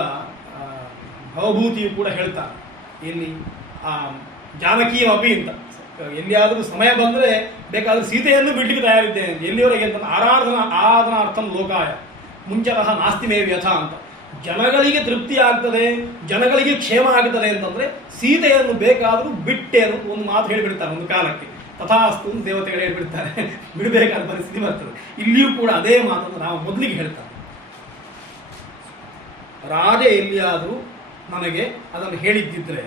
ಭವಭೂತಿಯು ಕೂಡ ಹೇಳ್ತಾರೆ, ಎಲ್ಲಿ ಜಾನಕೀಯ ಅಪಿ ಅಂತ. ಎಲ್ಲಿಯಾದರೂ ಸಮಯ ಬಂದರೆ ಬೇಕಾದರೆ ಸೀತೆಯನ್ನು ಬಿಡ್ಲಿಕ್ಕೆ ತಯಾರಿದ್ದೇನೆ, ಎಲ್ಲಿವರೆಗೆ ಅಂತ ಆರಾಧನಾರ್ಥಂ ಲೋಕಾಯ ಮುಂಚತಃ ನಾಸ್ತಿ ಮೇ ವ್ಯಥ ಅಂತ. ಜನಗಳಿಗೆ ತೃಪ್ತಿ ಆಗ್ತದೆ, ಜನಗಳಿಗೆ ಕ್ಷೇಮ ಆಗ್ತದೆ ಅಂತಂದರೆ ಸೀತೆಯನ್ನು ಬೇಕಾದರೂ ಬಿಟ್ಟೇನು ಒಂದು ಮಾತು ಹೇಳಿಬಿಡ್ತಾರೆ ಒಂದು ಕಾಲಕ್ಕೆ. ತಥಾಸ್ತು ದೇವತೆಗಳು ಹೇಳಿಬಿಡ್ತಾರೆ, ಬಿಡಬೇಕಾದ ಪರಿಸ್ಥಿತಿ ಬರ್ತದೆ. ಇಲ್ಲಿಯೂ ಕೂಡ ಅದೇ ಮಾತನ್ನು ನಾವು ಮೊದಲಿಗೆ ಹೇಳ್ತಾರೆ. ರಾಜ ಎಲ್ಲಿಯಾದರೂ ನನಗೆ ಅದನ್ನು ಹೇಳಿದ್ದಿದ್ರೆ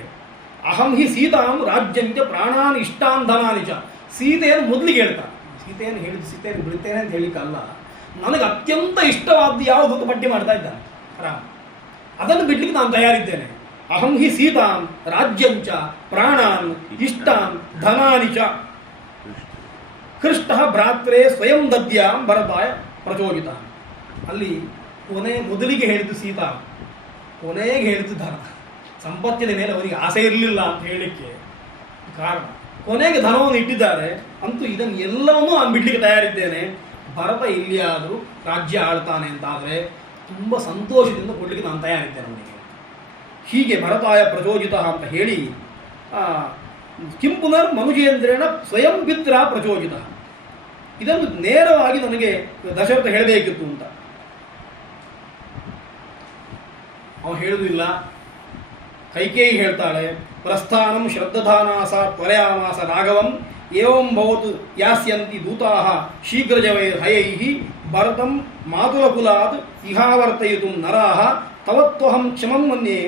ಅಹಂ ಹಿ ಸೀತಾಂ ರಾಜ್ಯಂತ್ಯ ಪ್ರಾಣಾನ್ ಇಷ್ಟಾನ್ ಧನಾನಿ ಚ. ಸೀತೆಯನ್ನು ಮೊದಲಿಗೆ ಹೇಳ್ತಾನೆ. ಸೀತೆಯನ್ನು ಹೇಳಿದ್ದು ಸೀತೆಯನ್ನು ಬಿಡ್ತೇನೆ ಅಂತ ಹೇಳಿಕ್ಕಲ್ಲ, ನನಗೆ ಅತ್ಯಂತ ಇಷ್ಟವಾದ್ದು ಯಾವುದು ಅಂತ ಪಟ್ಟಿ ಮಾಡ್ತಾ ಇದ್ದಾನೆ ರಾಮ. ಅದನ್ನು ಬಿಡ್ಲಿಕ್ಕೆ ನಾನು ತಯಾರಿದ್ದೇನೆ. ಅಹಂ ಹಿ ಸೀತಾಂ ರಾಜ್ಯಂಚ ಪ್ರಾಣಾನ್ ಇಷ್ಟಾನ್ ಧನಾನಿ ಚ ಹೃಷ್ಟ ಭ್ರಾತ್ರೆ ಸ್ವಯಂ ದದ್ಯಾಂ ಭರತಾಯ ಪ್ರಚೋದಿತ. ಅಲ್ಲಿ ಮೊದಲಿಗೆ ಹೇಳಿದ್ದು ಸೀತಾ, ಕೊನೆಗೆ ಹೇಳಿದ್ದು ಧನ. ಸಂಪತ್ತಿನ ಮೇಲೆ ಅವರಿಗೆ ಆಸೆ ಇರಲಿಲ್ಲ ಅಂತ ಹೇಳಲಿಕ್ಕೆ ಕಾರಣ, ಕೊನೆಗೆ ಧನವನ್ನು ಇಟ್ಟಿದ್ದಾರೆ. ಅಂತೂ ಇದನ್ನು ಎಲ್ಲವನ್ನೂ ನಾನು ಬಿಡ್ಲಿಕ್ಕೆ ತಯಾರಿದ್ದೇನೆ. ಭರತ ಎಲ್ಲಿಯಾದರೂ ರಾಜ್ಯ ಆಳ್ತಾನೆ ಅಂತಾದರೆ ತುಂಬ ಸಂತೋಷದಿಂದ ಕೊಡಲಿಕ್ಕೆ ನಾನು ತಯಾರಿದ್ದೇನೆ ಅವನಿಗೆ. ಹೀಗೆ ಭರತಾಯ ಪ್ರಚೋದಿತ ಅಂತ ಹೇಳಿ, ಕಿಂ ಪುನರ್ ಮನುಜೇಂದ್ರೇಣ ಸ್ವಯಂ ಪಿತ್ರ ಪ್ರಚೋದಿತ. ಇದನ್ನು ನೇರವಾಗಿ ನನಗೆ ದಶರಥ ಹೇಳಬೇಕಿತ್ತು ಅಂತ ಅವನು ಹೇಳುವುದಿಲ್ಲ. ಕೈಕೇಯಿ ಹೇಳ್ತಾಳೆ, ಪ್ರಸ್ಥಾನಂ ಶ್ರದ್ಧಾನಾಸ ತ್ವರಯಾಮಾಸ ರಾಘವಂ ಏವಂ ಭವತು ಯಾಸ್ಯಂತಿ ದೂತಾಃ ಶೀಘ್ರಜವೈ ಹಯೈಃ ಭರತಂ ಮಾತುಲಕುಲಾತ್ ಇಹಾವರ್ತಯಿತು ನರಾಃ ತವತ್ವಹಂ ಕ್ಷಮಂ ಮನ್ಯೆ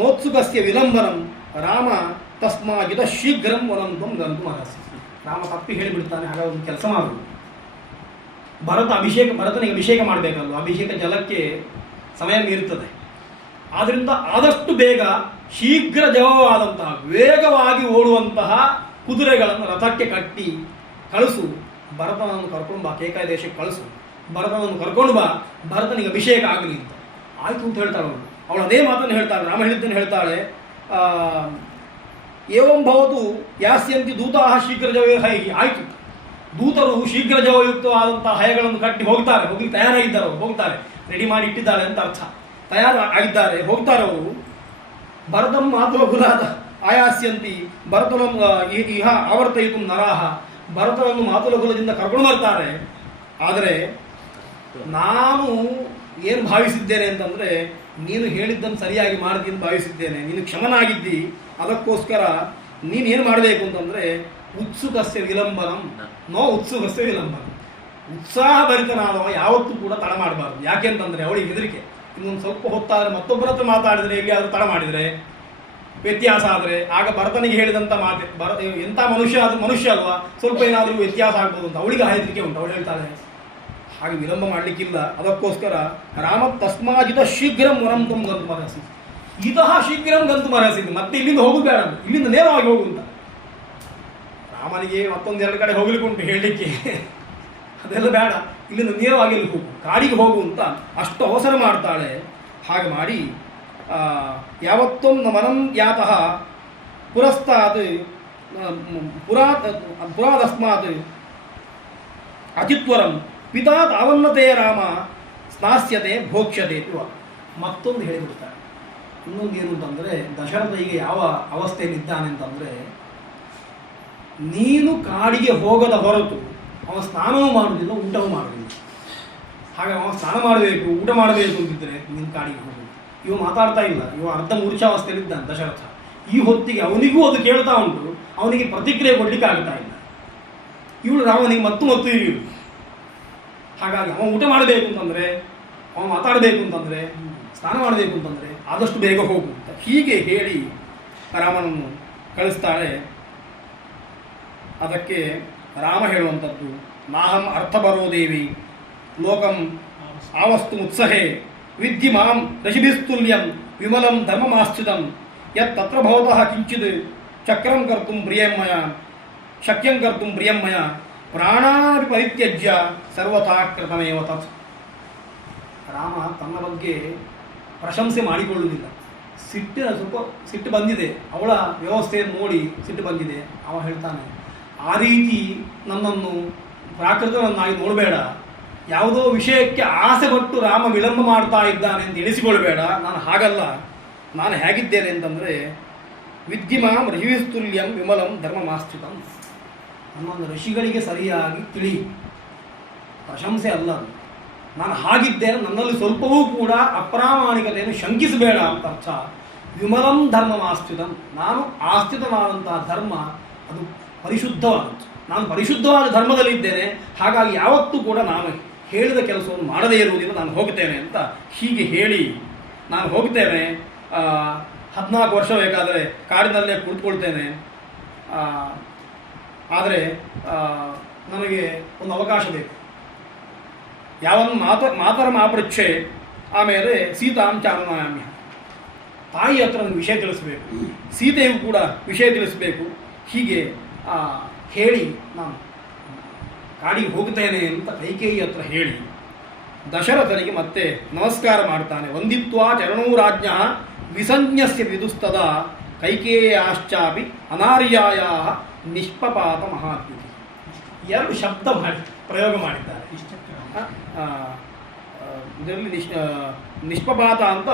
ನೋತ್ಸುಕಸ್ಯ ವಿಲಂಬನಂ ರಾಮ ತಸ್ಮಾಜಿತ ಶೀಘ್ರಂ ವನಂತಂ ಗಂತುಮರ್ಹಸಿ. ರಾಮ ತಪ್ಪಿ ಹೇಳಿಬಿಡ್ತಾನೆ, ಹಾಗಾಗಿ ಒಂದು ಕೆಲಸ ಮಾಡುವುದು. ಭರತನಿಗೆ ಅಭಿಷೇಕ ಮಾಡಬೇಕಲ್ವ, ಅಭಿಷೇಕ ಜಲಕ್ಕೆ ಸಮಯ ಮೀರುತ್ತದೆ. ಆದ್ದರಿಂದ ಆದಷ್ಟು ಬೇಗ ಶೀಘ್ರ ಜವವಾದಂತಹ ವೇಗವಾಗಿ ಓಡುವಂತಹ ಕುದುರೆಗಳನ್ನು ರಥಕ್ಕೆ ಕಟ್ಟಿ ಕಳಿಸು, ಭರತನನ್ನು ಕರ್ಕೊಂಡು ಬಾ, ಕೇಕಾಯ ದೇಶಕ್ಕೆ ಕಳಿಸು, ಭರತನನ್ನು ಕರ್ಕೊಂಡು ಬಾ, ಭರತನಿಗೆ ಅಭಿಷೇಕ ಆಗಲಿ ಅಂತ. ಆಯಿತು ಅಂತ ಹೇಳ್ತಾಳೆ ಅವಳು ಅದೇ ಮಾತನ್ನು ಹೇಳ್ತಾಳೆ, ರಾಮ ಹೇಳಿದ್ದನ್ನು ಹೇಳ್ತಾಳೆ. ಏವಂ ಭವತು ಯಾಸ್ಯಂತಿ ದೂತಾಃ ಶೀಘ್ರ ಜವೇ ಹೈ. ಆಯಿತು, ದೂತರು ಶೀಘ್ರ ಜವಯುಕ್ತವಾದಂತಹ ಹಯಗಳನ್ನು ಕಟ್ಟಿ ಹೋಗ್ಲಿಕ್ಕೆ ತಯಾರಾಗಿದ್ದಾರೆ, ಅವರು ಹೋಗ್ತಾರೆ, ರೆಡಿ ಮಾಡಿ ಇಟ್ಟಿದ್ದಾರೆ ಅಂತ ಅರ್ಥ. ತಯಾರು ಆಗಿದ್ದಾರೆ, ಹೋಗ್ತಾರೆ ಅವರು. ಭರತಂ ಮಾತುಲಕುಲಾದ ಆಯಾಸ್ಯಂತಿ ಭರತನಂ ಇಹ ಆವರ್ತಯಿತು ನರಾಹ. ಭರತನನ್ನು ಮಾತುಲಕುಲದಿಂದ ಕರ್ಕೊಂಡು ಬರ್ತಾರೆ. ಆದರೆ ನಾನು ಏನು ಭಾವಿಸಿದ್ದೇನೆ ಅಂತಂದರೆ, ನೀನು ಹೇಳಿದ್ದನ್ನು ಸರಿಯಾಗಿ ಮಾಡ್ತೀನಿ ಭಾವಿಸಿದ್ದೇನೆ, ನೀನು ಕ್ಷಮನಾಗಿದ್ದಿ, ಅದಕ್ಕೋಸ್ಕರ ನೀನೇನು ಮಾಡಬೇಕು ಅಂತಂದರೆ ಉತ್ಸುಕಸ್ಯ ವಿಲಂಬನಂ, ಉತ್ಸುಕಸ್ಯ ವಿಲಂಬನಂ, ಉತ್ಸಾಹಭರಿತನಾದವ ಯಾವತ್ತೂ ಕೂಡ ತಡ ಮಾಡಬಾರ್ದು. ಯಾಕೆಂತಂದರೆ ಅವಳಿಗೆ ಹೆದರಿಕೆ, ಇನ್ನೊಂದು ಸ್ವಲ್ಪ ಹೊತ್ತಾದರೆ ಮತ್ತೊಬ್ಬರ ಹತ್ರ ಮಾತಾಡಿದರೆ ಎಲ್ಲಿಯಾದರೂ ತಡ ಮಾಡಿದರೆ ವ್ಯತ್ಯಾಸ ಆದರೆ ಆಗ ಭರತನಿಗೆ ಹೇಳಿದಂಥ ಮಾತೆ ಎಂಥ ಮನುಷ್ಯ ಅದು ಮನುಷ್ಯ ಅಲ್ವಾ, ಸ್ವಲ್ಪ ಏನಾದರೂ ವ್ಯತ್ಯಾಸ ಆಗ್ಬೋದು ಅಂತ ಅವಳಿಗೆ ಹೆದರಿಕೆ ಉಂಟು. ಅವಳು ಹೇಳ್ತಾಳೆ ಹಾಗೆ ವಿಳಂಬ ಮಾಡಲಿಕ್ಕಿಲ್ಲ, ಅದಕ್ಕೋಸ್ಕರ ರಾಮ ತಸ್ಮಾಜಿತ ಶೀಘ್ರಂ ವನಂ ತ್ವಂ ಗಂತುಮರ್ಹಸಿ, ಇತಃ ಶೀಘ್ರಂ ಗಂತುಮರ್ಹಸಿ, ಮತ್ತೆ ಇಲ್ಲಿಂದ ಹೋಗುದು ಬೇಡ, ಇಲ್ಲಿಂದ ನೇರವಾಗಿ ಹೋಗು ಅಂತ. ರಾಮನಿಗೆ ಮತ್ತೊಂದೆರಡು ಕಡೆ ಹೋಗ್ಲಿಕ್ಕೆ ಉಂಟು ಹೇಳಲಿಕ್ಕೆ, ಅದೆಲ್ಲ ಬೇಡ, ಇಲ್ಲಿಂದ ನೇರವಾಗಿ ಅಲ್ಲಿ ಹೋಗು, ಕಾಡಿಗೆ ಹೋಗು ಅಂತ ಅಷ್ಟು ಅವಸರ ಮಾಡ್ತಾಳೆ. ಹಾಗೆ ಮಾಡಿ ಯಾವತ್ತೂ ಮನಂ ಯಾತಃ ಪುರಸ್ತಾತ್ ಪುರಾದಸ್ಮಾತ್ ಅಚಿತ್ವರಂ ಪಿತಾ ತಾವನ್ನತೆ ರಾಮ ಸ್ನಾಸ್ಯತೆ ಭೋಕ್ಷ್ಯತೆ ಇವ. ಮತ್ತೊಂದು ಹೇಳಿಬಿಡ್ತಾರೆ. ಇನ್ನೊಂದು ಏನು ಅಂತಂದರೆ, ದಶರಥ ಈಗ ಯಾವ ಅವಸ್ಥೆಯಲ್ಲಿದ್ದಾನೆ ಅಂತಂದರೆ, ನೀನು ಕಾಡಿಗೆ ಹೋಗದ ಹೊರತು ಅವ ಸ್ನಾನವೂ ಮಾಡುವುದಿಲ್ಲ, ಊಟವೂ ಮಾಡುವುದಿಲ್ಲ. ಹಾಗೆ ಅವ ಸ್ನಾನ ಮಾಡಬೇಕು, ಊಟ ಮಾಡಬೇಕು ಅಂತಿದ್ದರೆ ನೀನು ಕಾಡಿಗೆ ಹೋಗು. ಇವ ಮಾತಾಡ್ತಾ ಇಲ್ಲ, ಇವ ಅರ್ಧ ಮೂರ್ಛಾವಸ್ಥೆಯಲ್ಲಿದ್ದಾನೆ ದಶರಥ. ಈ ಹೊತ್ತಿಗೆ ಅವನಿಗೂ ಅದು ಕೇಳ್ತಾ ಉಂಟು, ಅವನಿಗೆ ಪ್ರತಿಕ್ರಿಯೆ ಕೊಡ್ಲಿಕ್ಕೆ ಆಗ್ತಾ ಇಲ್ಲ. ಇವಳು ರಾಮನಿಗೆ ಮತ್ತು ಇರು. ಹಾಗಾಗಿ ಅವ ಊಟ ಮಾಡಬೇಕು ಅಂತಂದರೆ, ಅವ ಮಾತಾಡಬೇಕು ಅಂತಂದರೆ, ಸ್ನಾನ ಮಾಡಬೇಕು ಅಂತಂದರೆ ಆದಷ್ಟು ಬೇಗ ಹೋಗು ಅಂತ ಹೀಗೆ ಹೇಳಿ ರಾಮನನ್ನು ಕಳಿಸ್ತಾಳೆ. ಅದಕ್ಕೆ ರಾಮ ಹೇಳುವಂಥದ್ದು, ನಾಹಂ ಅರ್ಥಪರೋ ದೇವಿ ಲೋಕಂ ಆವಸ್ತು ಮುತ್ಸಹೇ ವಿದ್ಧಿ ಮಾಂ ರಶಿಭಿಸ್ತುಲ್ಯಂ ವಿಮಲಂ ಧರ್ಮಮಾಶ್ಚಿತಂ ಯತ್ ತತ್ರ ಭವತಃ ಕಿಂಚಿತ್ ಚಕ್ರಂ ಕರ್ತುಂ ಪ್ರಿಯಂ ಮಯ ಶಕ್ಯಂ ಕರ್ತುಂ ಪ್ರಿಯಂ ಮಯ ಪ್ರಾಣಾನಪಿ ಪರಿತ್ಯಜ್ಯ ಸರ್ವಥಾ ಕೃತಮೇವ ತತ್. ರಾಮ ತನ್ನ ಬಗ್ಗೆ ಪ್ರಶಂಸೆ ಮಾಡಿಕೊಳ್ಳುವುದಿಲ್ಲ. ಸ್ವಲ್ಪ ಸಿಟ್ಟು ಬಂದಿದೆ, ಅವಳ ವ್ಯವಸ್ಥೆಯನ್ನು ನೋಡಿ ಸಿಟ್ಟು ಬಂದಿದೆ. ಅವ ಹೇಳ್ತಾನೆ, ಆ ರೀತಿ ನನ್ನನ್ನು ಪ್ರಾಕೃತನನ್ನಾಗಿ ನೋಡಬೇಡ, ಯಾವುದೋ ವಿಷಯಕ್ಕೆ ಆಸೆ ಪಟ್ಟು ರಾಮ ವಿಳಂಬ ಮಾಡ್ತಾ ಇದ್ದಾನೆ ಅಂತ ಎಣಿಸಿಕೊಳ್ಬೇಡ. ನಾನು ಹಾಗಲ್ಲ, ನಾನು ಹೇಗಿದ್ದೇನೆ ಅಂತಂದರೆ ವಿದ್ಯಮಾಂ ರಹಿವಿಸ್ತುಲ್ಯಂ ವಿಮಲಂ ಧರ್ಮಮಾಶ್ರಿತಂ. ನನ್ನೊಂದು ಋಷಿಗಳಿಗೆ ಸರಿಯಾಗಿ ತಿಳಿ, ಪ್ರಶಂಸೆ ಅಲ್ಲ. ನಾನು ಹಾಗಿದ್ದೇನೆ, ನನ್ನಲ್ಲಿ ಸ್ವಲ್ಪವೂ ಕೂಡ ಅಪ್ರಾಮಾಣಿಕತೆಯನ್ನು ಶಂಕಿಸಬೇಡ ಅಂತ ಅರ್ಥ. ವಿಮಲಂ ಧರ್ಮಮಾಶ್ರಿತಂ, ನಾನು ಆಶ್ರಿತವಾದಂತಹ ಧರ್ಮ ಅದು ಪರಿಶುದ್ಧವಾದದ್ದು. ನಾನು ಪರಿಶುದ್ಧವಾದ ಧರ್ಮದಲ್ಲಿದ್ದೇನೆ. ಹಾಗಾಗಿ ಯಾವತ್ತೂ ಕೂಡ ನಾನು ಹೇಳಿದ ಕೆಲಸವನ್ನು ಮಾಡದೇ ಇರುವುದಿಲ್ಲ, ನಾನು ಹೋಗ್ತೇನೆ ಅಂತ ಹೀಗೆ ಹೇಳಿ ನಾನು ಹೋಗ್ತೇನೆ. 14 ವರ್ಷ ಬೇಕಾದರೆ ಕಾಡಿನಲ್ಲೇ ಕುಳಿತುಕೊಳ್ತೇನೆ, ಆದರೆ ನನಗೆ ಒಂದು ಅವಕಾಶ ಬೇಕು. ಯಾವನ್ನು ಮಾತರ ಮಾಪೃಚ್ಛೆ, ಆಮೇಲೆ ಸೀತಾಂಚಾನನಾಮ್ಯ, ತಾಯಿ ಹತ್ರ ನನಗೆ ವಿಷಯ ತಿಳಿಸಬೇಕು, ಸೀತೆಯು ಕೂಡ ವಿಷಯ ತಿಳಿಸಬೇಕು. ಹೀಗೆ ಹೇಳಿ ನಾನು ಕಾಡಿಗೆ ಹೋಗ್ತೇನೆ ಅಂತ ಕೈಕೇಯಿ ಹತ್ರ ಹೇಳಿ ದಶರಥನಿಗೆ ಮತ್ತೆ ನಮಸ್ಕಾರ ಮಾಡ್ತಾನೆ. ವಂದಿತ್ವಾ ಚರಣೋ ರಾಜ್ಞ ವಿಸಂಜ್ಞಸ್ಯ ವಿದುಸ್ತದ ಕೈಕೇಯಾಶ್ಚಾಪಿ ಅನಾರ್ಯಾಯ ನಿಷ್ಪಪಾತ ಮಹಾದ್ಯುತಿ. 2 ಶಬ್ದ ಪ್ರಯೋಗ ಮಾಡಿದ್ದಾರೆ ಇದರಲ್ಲಿ. ನಿಷ್ಪಪಾತ ಅಂತ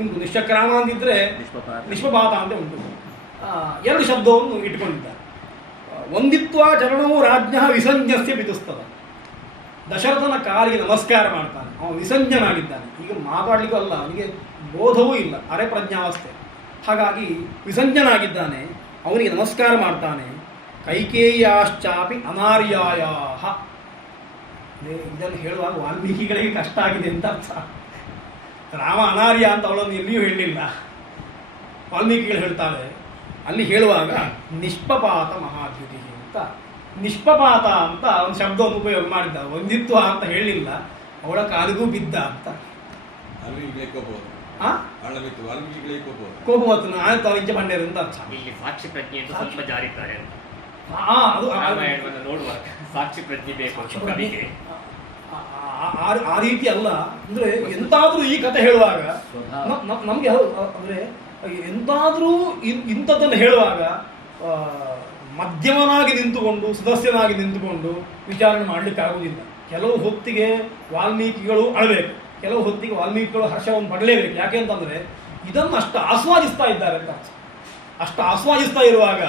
ಉಂಟು, ನಿಶ್ಚಕ್ರಾಮ ಅಂತಿದ್ರೆ ನಿಷ್ಪಪಾತ ಅಂತ ಉಂಟು. 2 ಶಬ್ದವನ್ನು ಇಟ್ಕೊಂಡಿದ್ದಾರೆ. ವಂದಿತ್ವ ಚರಣವು ರಾಜ್ಞ ವಿಸಂಜ್ಞಸ್ಯ ವಿದುಸ್ತದ. ದಶರಥನ ಕಾಲಿಗೆ ನಮಸ್ಕಾರ ಮಾಡ್ತಾನೆ. ಅವನು ವಿಸಂಜ್ಞನಾಗಿದ್ದಾನೆ, ಈಗ ಮಾತಾಡಲಿಕ್ಕೂ ಅಲ್ಲ, ಅವನಿಗೆ ಬೋಧವೂ ಇಲ್ಲ, ಅರೆ ಪ್ರಜ್ಞಾವಸ್ಥೆ. ಹಾಗಾಗಿ ವಿಸಂಜ್ಞನಾಗಿದ್ದಾನೆ, ಅವನಿಗೆ ನಮಸ್ಕಾರ ಮಾಡ್ತಾನೆ. ಕೈಕೇಯಾಶ್ಚಾಪಿ ಅನಾರ್ಯಾಯ. ಇದನ್ನು ಹೇಳುವಾಗ ವಾಲ್ಮೀಕಿಗಳಿಗೆ ಕಷ್ಟ ಆಗಿದೆ ಅಂತ ಅರ್ಥ. ರಾಮ ಅನಾರ್ಯ ಅಂತ ಅವಳನ್ನು ಎಲ್ಲಿಯೂ ಹೇಳಲಿಲ್ಲ, ವಾಲ್ಮೀಕಿಗಳು ಹೇಳ್ತಾರೆ. ಅಲ್ಲಿ ಹೇಳುವಾಗ ನಿಷ್ಪಪಾತ ಮಹಾದ್ಯುತಿ ಅಂತ, ನಿಷ್ಪಪಾತ ಅಂತ ಒಂದು ಶಬ್ದವನ್ನು ಉಪಯೋಗ ಮಾಡಿದ್ದ. ವಂದಿತ್ವ ಅಂತ ಹೇಳಲಿಲ್ಲ, ಅವಳ ಕಾಲಿಗೂ ಬಿದ್ದ ಅಂತ. ಕೋಪವತ್ತು ಆಯ್ತು ಇಂಚೆ ಬಂಡೇರು ಅಂತ ಅರ್ಥ. ಇಲ್ಲಿ ಸಾಕ್ಷಿ ಪ್ರಜ್ಞೆ ಅಂತ ಸ್ವಲ್ಪ ಜಾರಿದ್ದಾರೆ ಅಂತ. ಅದು ನೋಡುವಾಗ ಸಾಕ್ಷಿ ಪ್ರಜ್ಞೆ ಬೇಕು. ಆ ರೀತಿ ಅಲ್ಲ ಅಂದ್ರೆ, ಎಂತಾದ್ರೂ ಈ ಕಥೆ ಹೇಳುವಾಗ ನಮ್ಗೆ ಅಂದ್ರೆ ಎಂತಾದ್ರೂ ಇಂಥದ್ದನ್ನು ಹೇಳುವಾಗ ಮಧ್ಯಮನಾಗಿ ನಿಂತುಕೊಂಡು, ಸದಸ್ಯನಾಗಿ ನಿಂತುಕೊಂಡು ವಿಚಾರಣೆ ಮಾಡಲಿಕ್ಕೆ ಆಗುವುದಿಲ್ಲ. ಕೆಲವು ಹೊತ್ತಿಗೆ ವಾಲ್ಮೀಕಿಗಳು ಅಳಬೇಕು, ಕೆಲವು ಹೊತ್ತಿಗೆ ವಾಲ್ಮೀಕಿಗಳು ಹರ್ಷವನ್ನು ಪಡಲೇಬೇಕು. ಯಾಕೆ ಅಂತಂದರೆ ಇದನ್ನು ಅಷ್ಟು ಆಸ್ವಾದಿಸ್ತಾ ಇದ್ದಾರೆ ಅಂತ. ಅಷ್ಟು ಆಸ್ವಾದಿಸ್ತಾ ಇರುವಾಗ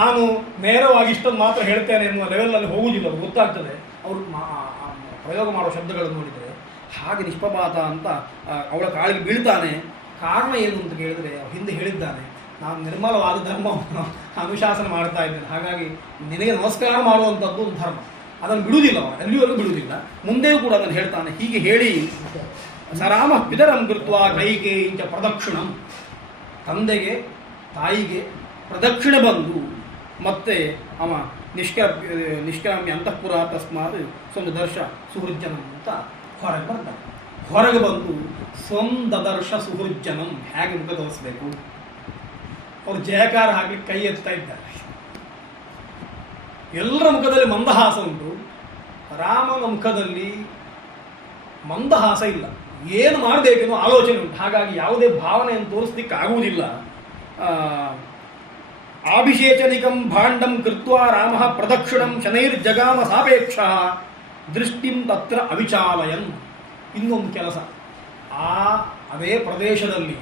ನಾನು ನೇರವಾಗಿ ಇಷ್ಟನ್ನು ಮಾತ್ರ ಹೇಳ್ತೇನೆ ಎನ್ನುವ ಲೆವೆಲ್ನಲ್ಲಿ ಹೋಗುವುದಿಲ್ಲ. ಗೊತ್ತಾಗ್ತದೆ ಅವರು ಪ್ರಯೋಗ ಮಾಡುವ ಶಬ್ದಗಳನ್ನು ನೋಡಿದರೆ. ಹಾಗೆ ನಿಷ್ಪಪಾತ ಅಂತ ಅವಳ ಕಾಲಿಗೆ ಬೀಳ್ತಾನೆ. ಕಾರಣ ಏನು ಅಂತ ಕೇಳಿದರೆ, ಹಿಂದೆ ಹೇಳಿದ್ದಾನೆ, ನಾನು ನಿರ್ಮಲವಾದ ಧರ್ಮವನ್ನು ಅನುಶಾಸನ ಮಾಡ್ತಾ ಇದ್ದೇನೆ, ಹಾಗಾಗಿ ನಿನಗೆ ನಮಸ್ಕಾರ ಮಾಡುವಂಥದ್ದು ಒಂದು ಧರ್ಮ. ಅದನ್ನು ಬಿಡುವುದಿಲ್ಲ, ಅವನು ಎಲ್ಲಿವರೆಗೂ ಬಿಡುವುದಿಲ್ಲ. ಮುಂದೆಯೂ ಕೂಡ ಅದನ್ನು ಹೇಳ್ತಾನೆ. ಹೀಗೆ ಹೇಳಿ ಸರಾಮ ಪಿತರಂ ಕೃತ್ವ ಕೈಕೇಯಿಂಚ ಪ್ರದಕ್ಷಿಣಂ, ತಂದೆಗೆ ತಾಯಿಗೆ ಪ್ರದಕ್ಷಿಣೆ ಬಂದು ಮತ್ತೆ ಅವ ನಿಷ್ಕ್ರಾಮ್ಯ ಅಂತಃಪುರ ತಸ್ಮಾತ್ ದರ್ಶ ಸುಹೃಜ್ಜನಂ ಅಂತ ಹೊರಗೆ ಬರ್ತಾನೆ. ಹೊರಗೆ ಬಂದು ದದರ್ಶ ಸುಹೃಜ್ಜನಂ, ಹೇಗೆ ಮುಖ ತೋರಿಸ್ಬೇಕು, ಅವ್ರು ಜಯಕಾರ ಹಾಕಿ ಕೈ ಎತ್ತಾ ಇದ್ದಾರೆ. ಎಲ್ಲರ ಮುಖದಲ್ಲಿ ಮಂದಹಾಸ ಉಂಟು, ರಾಮನ ಮುಖದಲ್ಲಿ ಮಂದಹಾಸ ಇಲ್ಲ. ಏನು ಮಾಡಬೇಕೆನ್ನೋ ಆಲೋಚನೆ ಉಂಟು. ಹಾಗಾಗಿ ಯಾವುದೇ ಭಾವನೆಯನ್ನು ತೋರಿಸ್ಲಿಕ್ಕೆ ಆಗುವುದಿಲ್ಲ. ಆಭಿಷೇಚನಿಕಂ ಭಾಂಡಂ ಕೃತ್ವ ರಾಮ ಪ್ರದಕ್ಷಿಣಂ ಶನೈರ್ಜಗಾಮ ಸಾಪೇಕ್ಷ ದೃಷ್ಟಿಂ ತತ್ರ ಅವಿಚಾಲಯನ್. ಇನ್ನೊಂದು ಕೆಲಸ, ಅದೇ ಪ್ರದೇಶದಲ್ಲಿ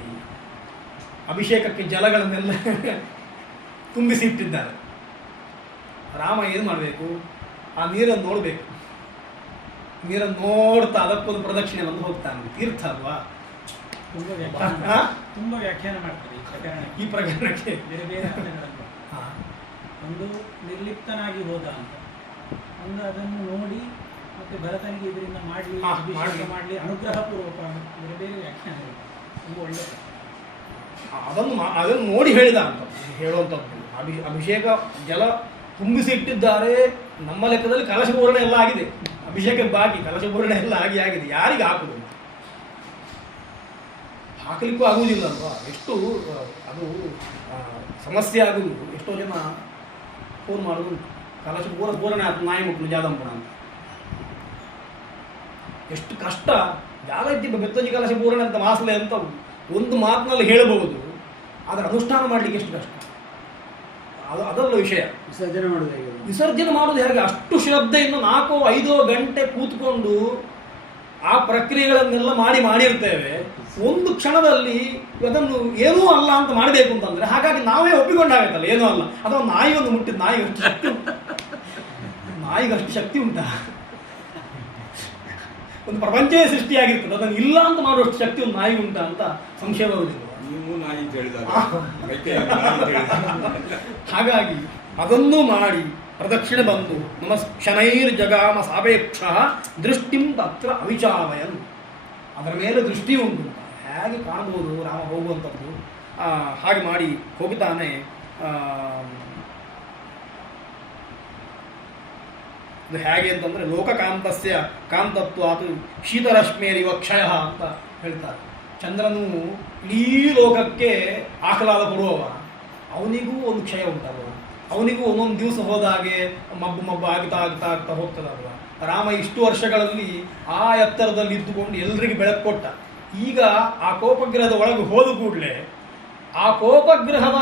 ಅಭಿಷೇಕಕ್ಕೆ ಜಲಗಳನ್ನೆಲ್ಲ ತುಂಬಿಸಿ ಇಟ್ಟಿದ್ದಾರೆ. ರಾಮ ಏನು ಮಾಡಬೇಕು, ಆ ನೀರನ್ನು ನೋಡಬೇಕು. ನೀರನ್ನು ನೋಡ್ತಾ ಅದಕ್ಕೊಂದು ಪ್ರದಕ್ಷಿಣೆ ಬಂದು ಹೋಗ್ತಾನೆ. ತೀರ್ಥ ಅಲ್ವಾ, ತುಂಬ ವ್ಯಾಖ್ಯಾನ ಮಾಡ್ತಾರೆ ಈ ಪ್ರಕರಣಕ್ಕೆ. ಬೇರೆ ಬೇರೆ ಅರ್ಥಗಳನ್ನು. ಒಂದು ನಿರ್ಲಿಪ್ತನಾಗಿ ಹೋದ ಅಂತ, ಒಂದು ಅದನ್ನು ನೋಡಿ ಮತ್ತೆ ಭರತನಿಗೆ ಇದರಿಂದ ಮಾಡಲಿ ಅಭಿಷೇಕ ಮಾಡಲಿ ಅನುಗ್ರಹ ಪೂರ್ವಕ, ಬೇರೆ ಬೇರೆ ವ್ಯಾಖ್ಯಾನಗಳು ತುಂಬ ಒಳ್ಳೆಯ. ಅದನ್ನು ನೋಡಿ ಹೇಳಿದ ಅಂತ ಹೇಳುವಂಥದ್ದು. ಅಭಿಷೇಕ ಜಲ ತುಂಬಿಸಿ ಇಟ್ಟಿದ್ದಾರೆ. ನಮ್ಮ ಲೆಕ್ಕದಲ್ಲಿ ಕಲಶಪೂರ್ಣ ಎಲ್ಲ ಆಗಿದೆ, ಅಭಿಷೇಕ ಬಾಕಿ, ಕಲಶಪೂರ್ಣ ಎಲ್ಲ ಆಗಿದೆ. ಯಾರಿಗೆ ಹಾಕುದು? ಹಾಕಲಿಕ್ಕೂ ಆಗುವುದಿಲ್ಲ ಅಲ್ವಾ. ಎಷ್ಟು ಅದು ಸಮಸ್ಯೆ ಆಗುವುದು. ಎಷ್ಟೋ ಜನ ಫೋನ್ ಮಾಡೋದು, ಕಲಶ ಪೂರ್ಣ ನಾಯಿ ಮುಟ್ಟು ಜಾದಂಪುಣ ಅಂತ. ಎಷ್ಟು ಕಷ್ಟ. ಜಾಲ ಇದ್ದಿ ಬೆತ್ತಜಿ ಕಲಶ ಪೂರ್ಣ ಅಂತ ಮಾಸಲೆ ಅಂತ ಒಂದು ಮಾತಿನಲ್ಲಿ ಹೇಳಬಹುದು, ಆದರೆ ಅನುಷ್ಠಾನ ಮಾಡಲಿಕ್ಕೆ ಎಷ್ಟು ಕಷ್ಟ. ಅದಲ್ಲ ವಿಷಯ. ವಿಸರ್ಜನೆ ಮಾಡೋದು ಹೇಗೆ? ಅಷ್ಟು ಶ್ರದ್ಧೆಯಿಂದ 4-5 ಗಂಟೆ ಕೂತ್ಕೊಂಡು ಆ ಪ್ರಕ್ರಿಯೆಗಳನ್ನೆಲ್ಲ ಮಾಡಿರ್ತೇವೆ. ಒಂದು ಕ್ಷಣದಲ್ಲಿ ಅದನ್ನು ಏನೂ ಅಲ್ಲ ಅಂತ ಮಾಡಬೇಕು ಅಂತಂದ್ರೆ, ಹಾಗಾಗಿ ನಾವೇ ಒಪ್ಪಿಕೊಂಡಾಗತ್ತಲ್ಲ ಏನೂ ಅಲ್ಲ. ಅಥವಾ ನಾಯಿಯನ್ನು ಮುಟ್ಟಿದ ನಾಯಿಗಷ್ಟು ಶಕ್ತಿ ಉಂಟು, ನಾಯಿಗಷ್ಟು ಶಕ್ತಿ ಉಂಟಾ? ಒಂದು ಪ್ರಪಂಚವೇ ಸೃಷ್ಟಿಯಾಗಿರ್ತದೆ, ಅದನ್ನು ಇಲ್ಲ ಅಂತ ಮಾಡುವಷ್ಟು ಶಕ್ತಿ ಒಂದು ನಾಯಿ ಉಂಟಾ ಅಂತ ಸಂಶಯ ಬರುವುದಿಲ್ಲ. ಹಾಗಾಗಿ ಅದನ್ನು ಮಾಡಿ ಪ್ರದಕ್ಷಿಣೆ ಬಂದು ಶನೈರ್ಜಗಾಮ ಸಾಪೇಕ್ಷ ದೃಷ್ಟಿಂ ತತ್ರ ಅವಿಚಾಲಯನ್, ಅದರ ಮೇಲೆ ದೃಷ್ಟಿ ಉಂಟು. ಹೇಗೆ ಕಾಣಬಹುದು ರಾಮ ಹೋಗುವಂಥದ್ದು. ಹಾಗೆ ಮಾಡಿ ಹೋಗುತ್ತಾನೆ. ಅದು ಹೇಗೆ ಅಂತಂದ್ರೆ ಲೋಕಕಾಂತಸ್ಯ ಕಾಂತತ್ವಾತ್ ಶೀತರಶ್ಮೇರಿವ ಕ್ಷಯ ಅಂತ ಹೇಳ್ತಾರೆ. ಚಂದ್ರನು ಇಡೀ ಲೋಕಕ್ಕೆ ಆಹ್ಲಾದ ಕೊಡುವವ, ಅವನಿಗೂ ಒಂದು ಕ್ಷಯ ಉಂಟಲ್ವ. ಅವನಿಗೂ ಒಂದೊಂದು ದಿವಸ ಹೋದಾಗೆ ಮಬ್ಬು ಆಗ್ತಾ ಹೋಗ್ತದಲ್ವ. ರಾಮ ಇಷ್ಟು ವರ್ಷಗಳಲ್ಲಿ ಆ ಎತ್ತರದಲ್ಲಿ ಇದ್ದುಕೊಂಡು ಎಲ್ರಿಗೂ ಬೆಳಕು ಕೊಟ್ಟ. ಈಗ ಆ ಕೋಪಗ್ರಹದ ಒಳಗೆ ಹೋದ ಕೂಡಲೇ ಆ ಕೋಪಗ್ರಹದ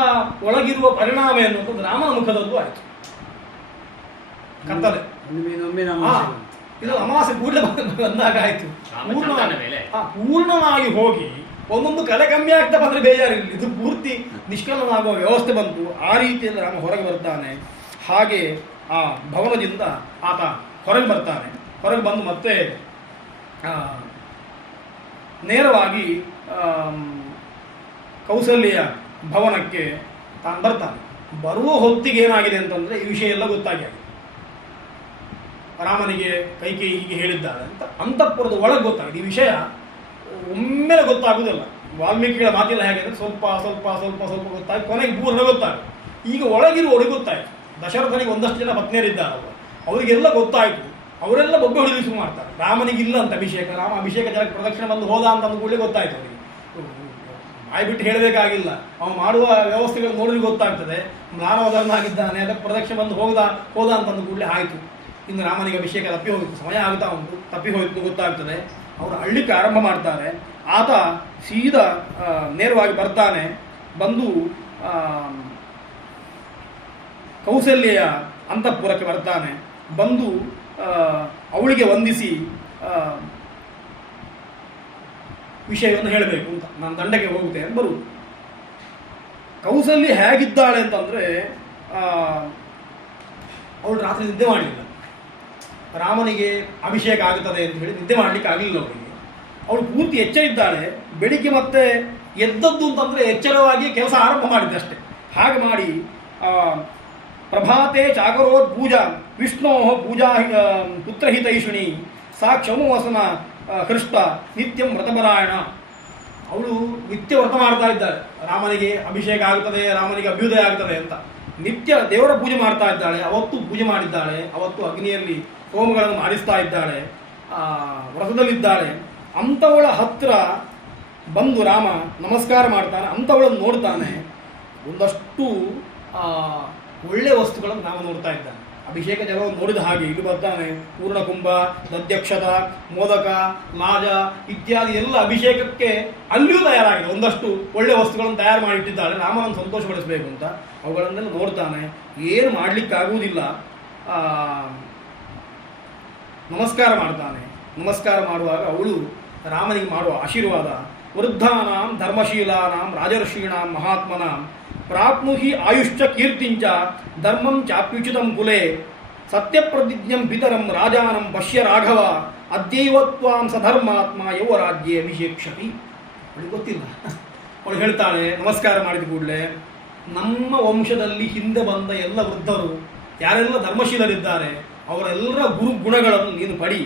ಒಳಗಿರುವ ಪರಿಣಾಮ ಎನ್ನುವಂಥದ್ದು ರಾಮನ ಮುಖದಲ್ಲೂ ಆಯಿತು. ಕತ್ತಲೆ ಇದು ಅಮಾವಾಸ್ಯೆ ಕೂಡಲೇ ಬಂದಾಗ ಆಯಿತು. ಪೂರ್ಣನಾಗಿ ಹೋಗಿ ಒಂದೊಂದು ಕಲೆ ಕಮ್ಮಿ ಆಗ್ತಾ ಬಂದರೆ ಬೇಜಾರಿಲ್ಲ, ಇದು ಪೂರ್ತಿ ನಿಷ್ಕಲನಾಗುವ ವ್ಯವಸ್ಥೆ ಬಂತು. ಆ ರೀತಿಯಲ್ಲಿ ರಾಮ ಹೊರಗೆ ಬರ್ತಾನೆ. ಹಾಗೆ ಆ ಭವನದಿಂದ ಆತ ಹೊರಗೆ ಬರ್ತಾನೆ. ಹೊರಗೆ ಬಂದು ಮತ್ತೆ ನೇರವಾಗಿ ಕೌಸಲ್ಯ ಭವನಕ್ಕೆ ತಾನು ಬರ್ತಾನೆ. ಬರುವ ಹೊತ್ತಿಗೆ ಏನಾಗಿದೆ ಅಂತಂದರೆ ಈ ವಿಷಯ ಎಲ್ಲ ಗೊತ್ತಾಗಿ ರಾಮನಿಗೆ ಕೈಕೇಯಿಗೆ ಹೇಳಿದ್ದಾರೆ ಅಂತ ಅಂತಃಪುರದ ಒಳಗೆ ಗೊತ್ತಾಗಿದೆ. ಈ ವಿಷಯ ಒಮ್ಮೆಲೆ ಗೊತ್ತಾಗುವುದಿಲ್ಲ. ವಾಲ್ಮೀಕಿಗಳ ಮಾತಿಲ್ಲ ಹೇಗೆ ಅಂದರೆ ಸ್ವಲ್ಪ ಸ್ವಲ್ಪ ಸ್ವಲ್ಪ ಸ್ವಲ್ಪ ಗೊತ್ತಾಗಿ ಕೊನೆಗೆ ಪೂರ್ಣ ಗೊತ್ತಾಗುತ್ತೆ. ಈಗ ಒಳಗಿರುವವರಿಗೆ ಗೊತ್ತಾಯಿತು. ದಶರಥನಿಗೆ ಒಂದಷ್ಟು ಜನ ಪತ್ನಿಯರಿದ್ದಾರಲ್ಲ, ಅವರಿಗೆಲ್ಲ ಗೊತ್ತಾಯಿತು. ಅವರೆಲ್ಲ ಬೊಬ್ಬೆ ಹೊಡೆದು ಶುರು ಮಾಡ್ತಾರೆ. ರಾಮನಿಗಿಲ್ಲ ಅಂತ ಅಭಿಷೇಕ, ರಾಮ ಅಭಿಷೇಕ ಜಲಕ್ಕೆ ಪ್ರದಕ್ಷಿಣೆ ಬಂದು ಹೋದ ಅಂತ ಅಂದ ಕೂಡಲೇ ಗೊತ್ತಾಯ್ತು ಅವರಿಗೆ. ಬಾಯಿ ಬಿಟ್ಟು ಹೇಳಬೇಕಾಗಿಲ್ಲ, ಅವನು ಮಾಡುವ ವ್ಯವಸ್ಥೆಗಳು ನೋಡಿದ್ರೆ ಗೊತ್ತಾಗ್ತದೆ. ಮಾನವಧರ್ಮನಾಗಿದ್ದಾನೆ, ಅದಕ್ಕೆ ಪ್ರದಕ್ಷಿಣೆ ಬಂದು ಹೋದ ಅಂತಂದ ಕೂಡಲೇ ಆಯಿತು. ಇನ್ನು ರಾಮನಿಗೆ ಅಭಿಷೇಕ ತಪ್ಪಿ ಹೋಗಿತ್ತು, ಸಮಯ ಆಗುತ್ತಾ ಉಂಟು, ತಪ್ಪಿ ಹೋಯ್ತು ಗೊತ್ತಾಗ್ತದೆ. ಅವರು ಅಳ್ಳಿಕ್ಕೆ ಆರಂಭ ಮಾಡ್ತಾರೆ. ಆತ ಸೀದಾ ನೇರವಾಗಿ ಬರ್ತಾನೆ. ಬಂದು ಕೌಸಲ್ಯ ಅಂತಃಪುರಕ್ಕೆ ಬರ್ತಾನೆ. ಬಂದು ಅವಳಿಗೆ ವಂದಿಸಿ ವಿಷಯವನ್ನು ಹೇಳಬೇಕು ಅಂತ, ನಾನು ದಂಡಕ್ಕೆ ಹೋಗುತ್ತೇನೆ ಅಂತ ಬರುವುದು. ಕೌಸಲ್ಯ ಹೇಗಿದ್ದಾಳೆ ಅಂತಂದರೆ, ಅವಳು ರಾತ್ರಿ ನಿದ್ದೆ ಮಾಡಲಿಲ್ಲ. ರಾಮನಿಗೆ ಅಭಿಷೇಕ ಆಗುತ್ತದೆ ಅಂತ ಹೇಳಿ ನಿದ್ದೆ ಮಾಡಲಿಕ್ಕೆ ಆಗಲಿಲ್ಲ ಅವಳಿಗೆ. ಅವಳು ಪೂರ್ತಿ ಎಚ್ಚರ ಇದ್ದಾಳೆ. ಬೆಳಿಗ್ಗೆ ಮತ್ತೆ ಎದ್ದದ್ದು ಅಂತಂದರೆ ಎಚ್ಚರವಾಗಿ ಕೆಲಸ ಆರಂಭ ಮಾಡಿದ್ದೆ ಅಷ್ಟೆ. ಹಾಗೆ ಮಾಡಿ ಪ್ರಭಾತೆ ಚಾಗರೋತ್ ಪೂಜಾ ವಿಷ್ಣೋ ಪೂಜಾ ಪುತ್ರಹಿತೈಷಿಣಿ ಸಾ ಕ್ಷಮವಸನ ಹೃಷ್ಟ ನಿತ್ಯಂ ವ್ರತಪರಾಯಣ. ಅವಳು ನಿತ್ಯ ವ್ರತ ಮಾಡ್ತಾ ಇದ್ದಾಳೆ, ರಾಮನಿಗೆ ಅಭಿಷೇಕ ಆಗುತ್ತದೆ, ರಾಮನಿಗೆ ಅಭ್ಯುದಯ ಆಗ್ತದೆ ಅಂತ ನಿತ್ಯ ದೇವರ ಪೂಜೆ ಮಾಡ್ತಾ ಇದ್ದಾಳೆ. ಅವತ್ತು ಪೂಜೆ ಮಾಡಿದ್ದಾಳೆ, ಅವತ್ತು ಅಗ್ನಿಯಲ್ಲಿ ಹೋಮಗಳನ್ನು ಮಾಡಿಸ್ತಾ ಇದ್ದಾಳೆ, ವ್ರತದಲ್ಲಿದ್ದಾಳೆ. ಅಂಥವಳ ಹತ್ರ ಬಂದು ರಾಮ ನಮಸ್ಕಾರ ಮಾಡ್ತಾನೆ, ಅಂಥವಳನ್ನು ನೋಡ್ತಾನೆ. ಒಂದಷ್ಟು ಒಳ್ಳೆಯ ವಸ್ತುಗಳನ್ನು ನಾವು ನೋಡ್ತಾ ಇದ್ದಾನೆ. ಅಭಿಷೇಕ ಜಲವನ್ನು ನೋಡಿದ ಹಾಗೆ ಇಲ್ಲಿ ಬರ್ತಾನೆ. ಪೂರ್ಣಕುಂಭ, ದಧ್ಯಕ್ಷತ, ಮೋದಕ, ಲಾಜ ಇತ್ಯಾದಿ ಎಲ್ಲ ಅಭಿಷೇಕಕ್ಕೆ ಅಲ್ಲಿಯೂ ತಯಾರಾಗಿದೆ. ಒಂದಷ್ಟು ಒಳ್ಳೆಯ ವಸ್ತುಗಳನ್ನು ತಯಾರು ಮಾಡಿಟ್ಟಿದ್ದಾಳೆ ರಾಮನನ್ನು ಸಂತೋಷಪಡಿಸಬೇಕು ಅಂತ. ಅವುಗಳನ್ನೆಲ್ಲ ನೋಡ್ತಾನೆ, ಏನು ಮಾಡಲಿಕ್ಕಾಗುವುದಿಲ್ಲ. ನಮಸ್ಕಾರ ಮಾಡ್ತಾನೆ. ನಮಸ್ಕಾರ ಮಾಡುವಾಗ ಅವಳು ರಾಮನಿಗೆ ಮಾಡುವ ಆಶೀರ್ವಾದ, ವೃದ್ಧಾನಾಂ ಧರ್ಮಶೀಲಾನಾಂ ರಾಜರ್ಷೀಣಾಂ ಮಹಾತ್ಮನಾಂ ಪ್ರಾಪ್ನುಹಿ ಆಯುಶ್ಚ ಕೀರ್ತಿಂಚ ಧರ್ಮಂ ಚಾಪ್ಯುಚಿತಂ ಕುಲೆ ಸತ್ಯಪ್ರತಿಜ್ಞಂ ಪಿತರಂ ರಾಜಾನಂ ಪಶ್ಯ ರಾಘವ ಅದ್ಯೈವತ್ವಾಂ ಸಧರ್ಮಾತ್ಮ ಯೌವರಾಜ್ಯೆ ಅಭಿಷೇಕ್ಷತಿ. ಅವಳಿಗೆ ಗೊತ್ತಿಲ್ಲ. ಅವಳು ಹೇಳ್ತಾಳೆ ನಮಸ್ಕಾರ ಮಾಡಿದ ಕೂಡಲೇ, ನಮ್ಮ ವಂಶದಲ್ಲಿ ಹಿಂದೆ ಬಂದ ಎಲ್ಲ ವೃದ್ಧರು ಯಾರೆಲ್ಲ ಧರ್ಮಶೀಲರಿದ್ದಾರೆ ಅವರೆಲ್ಲರ ಗುಣಗಳನ್ನು ನೀನು ಪಡಿ,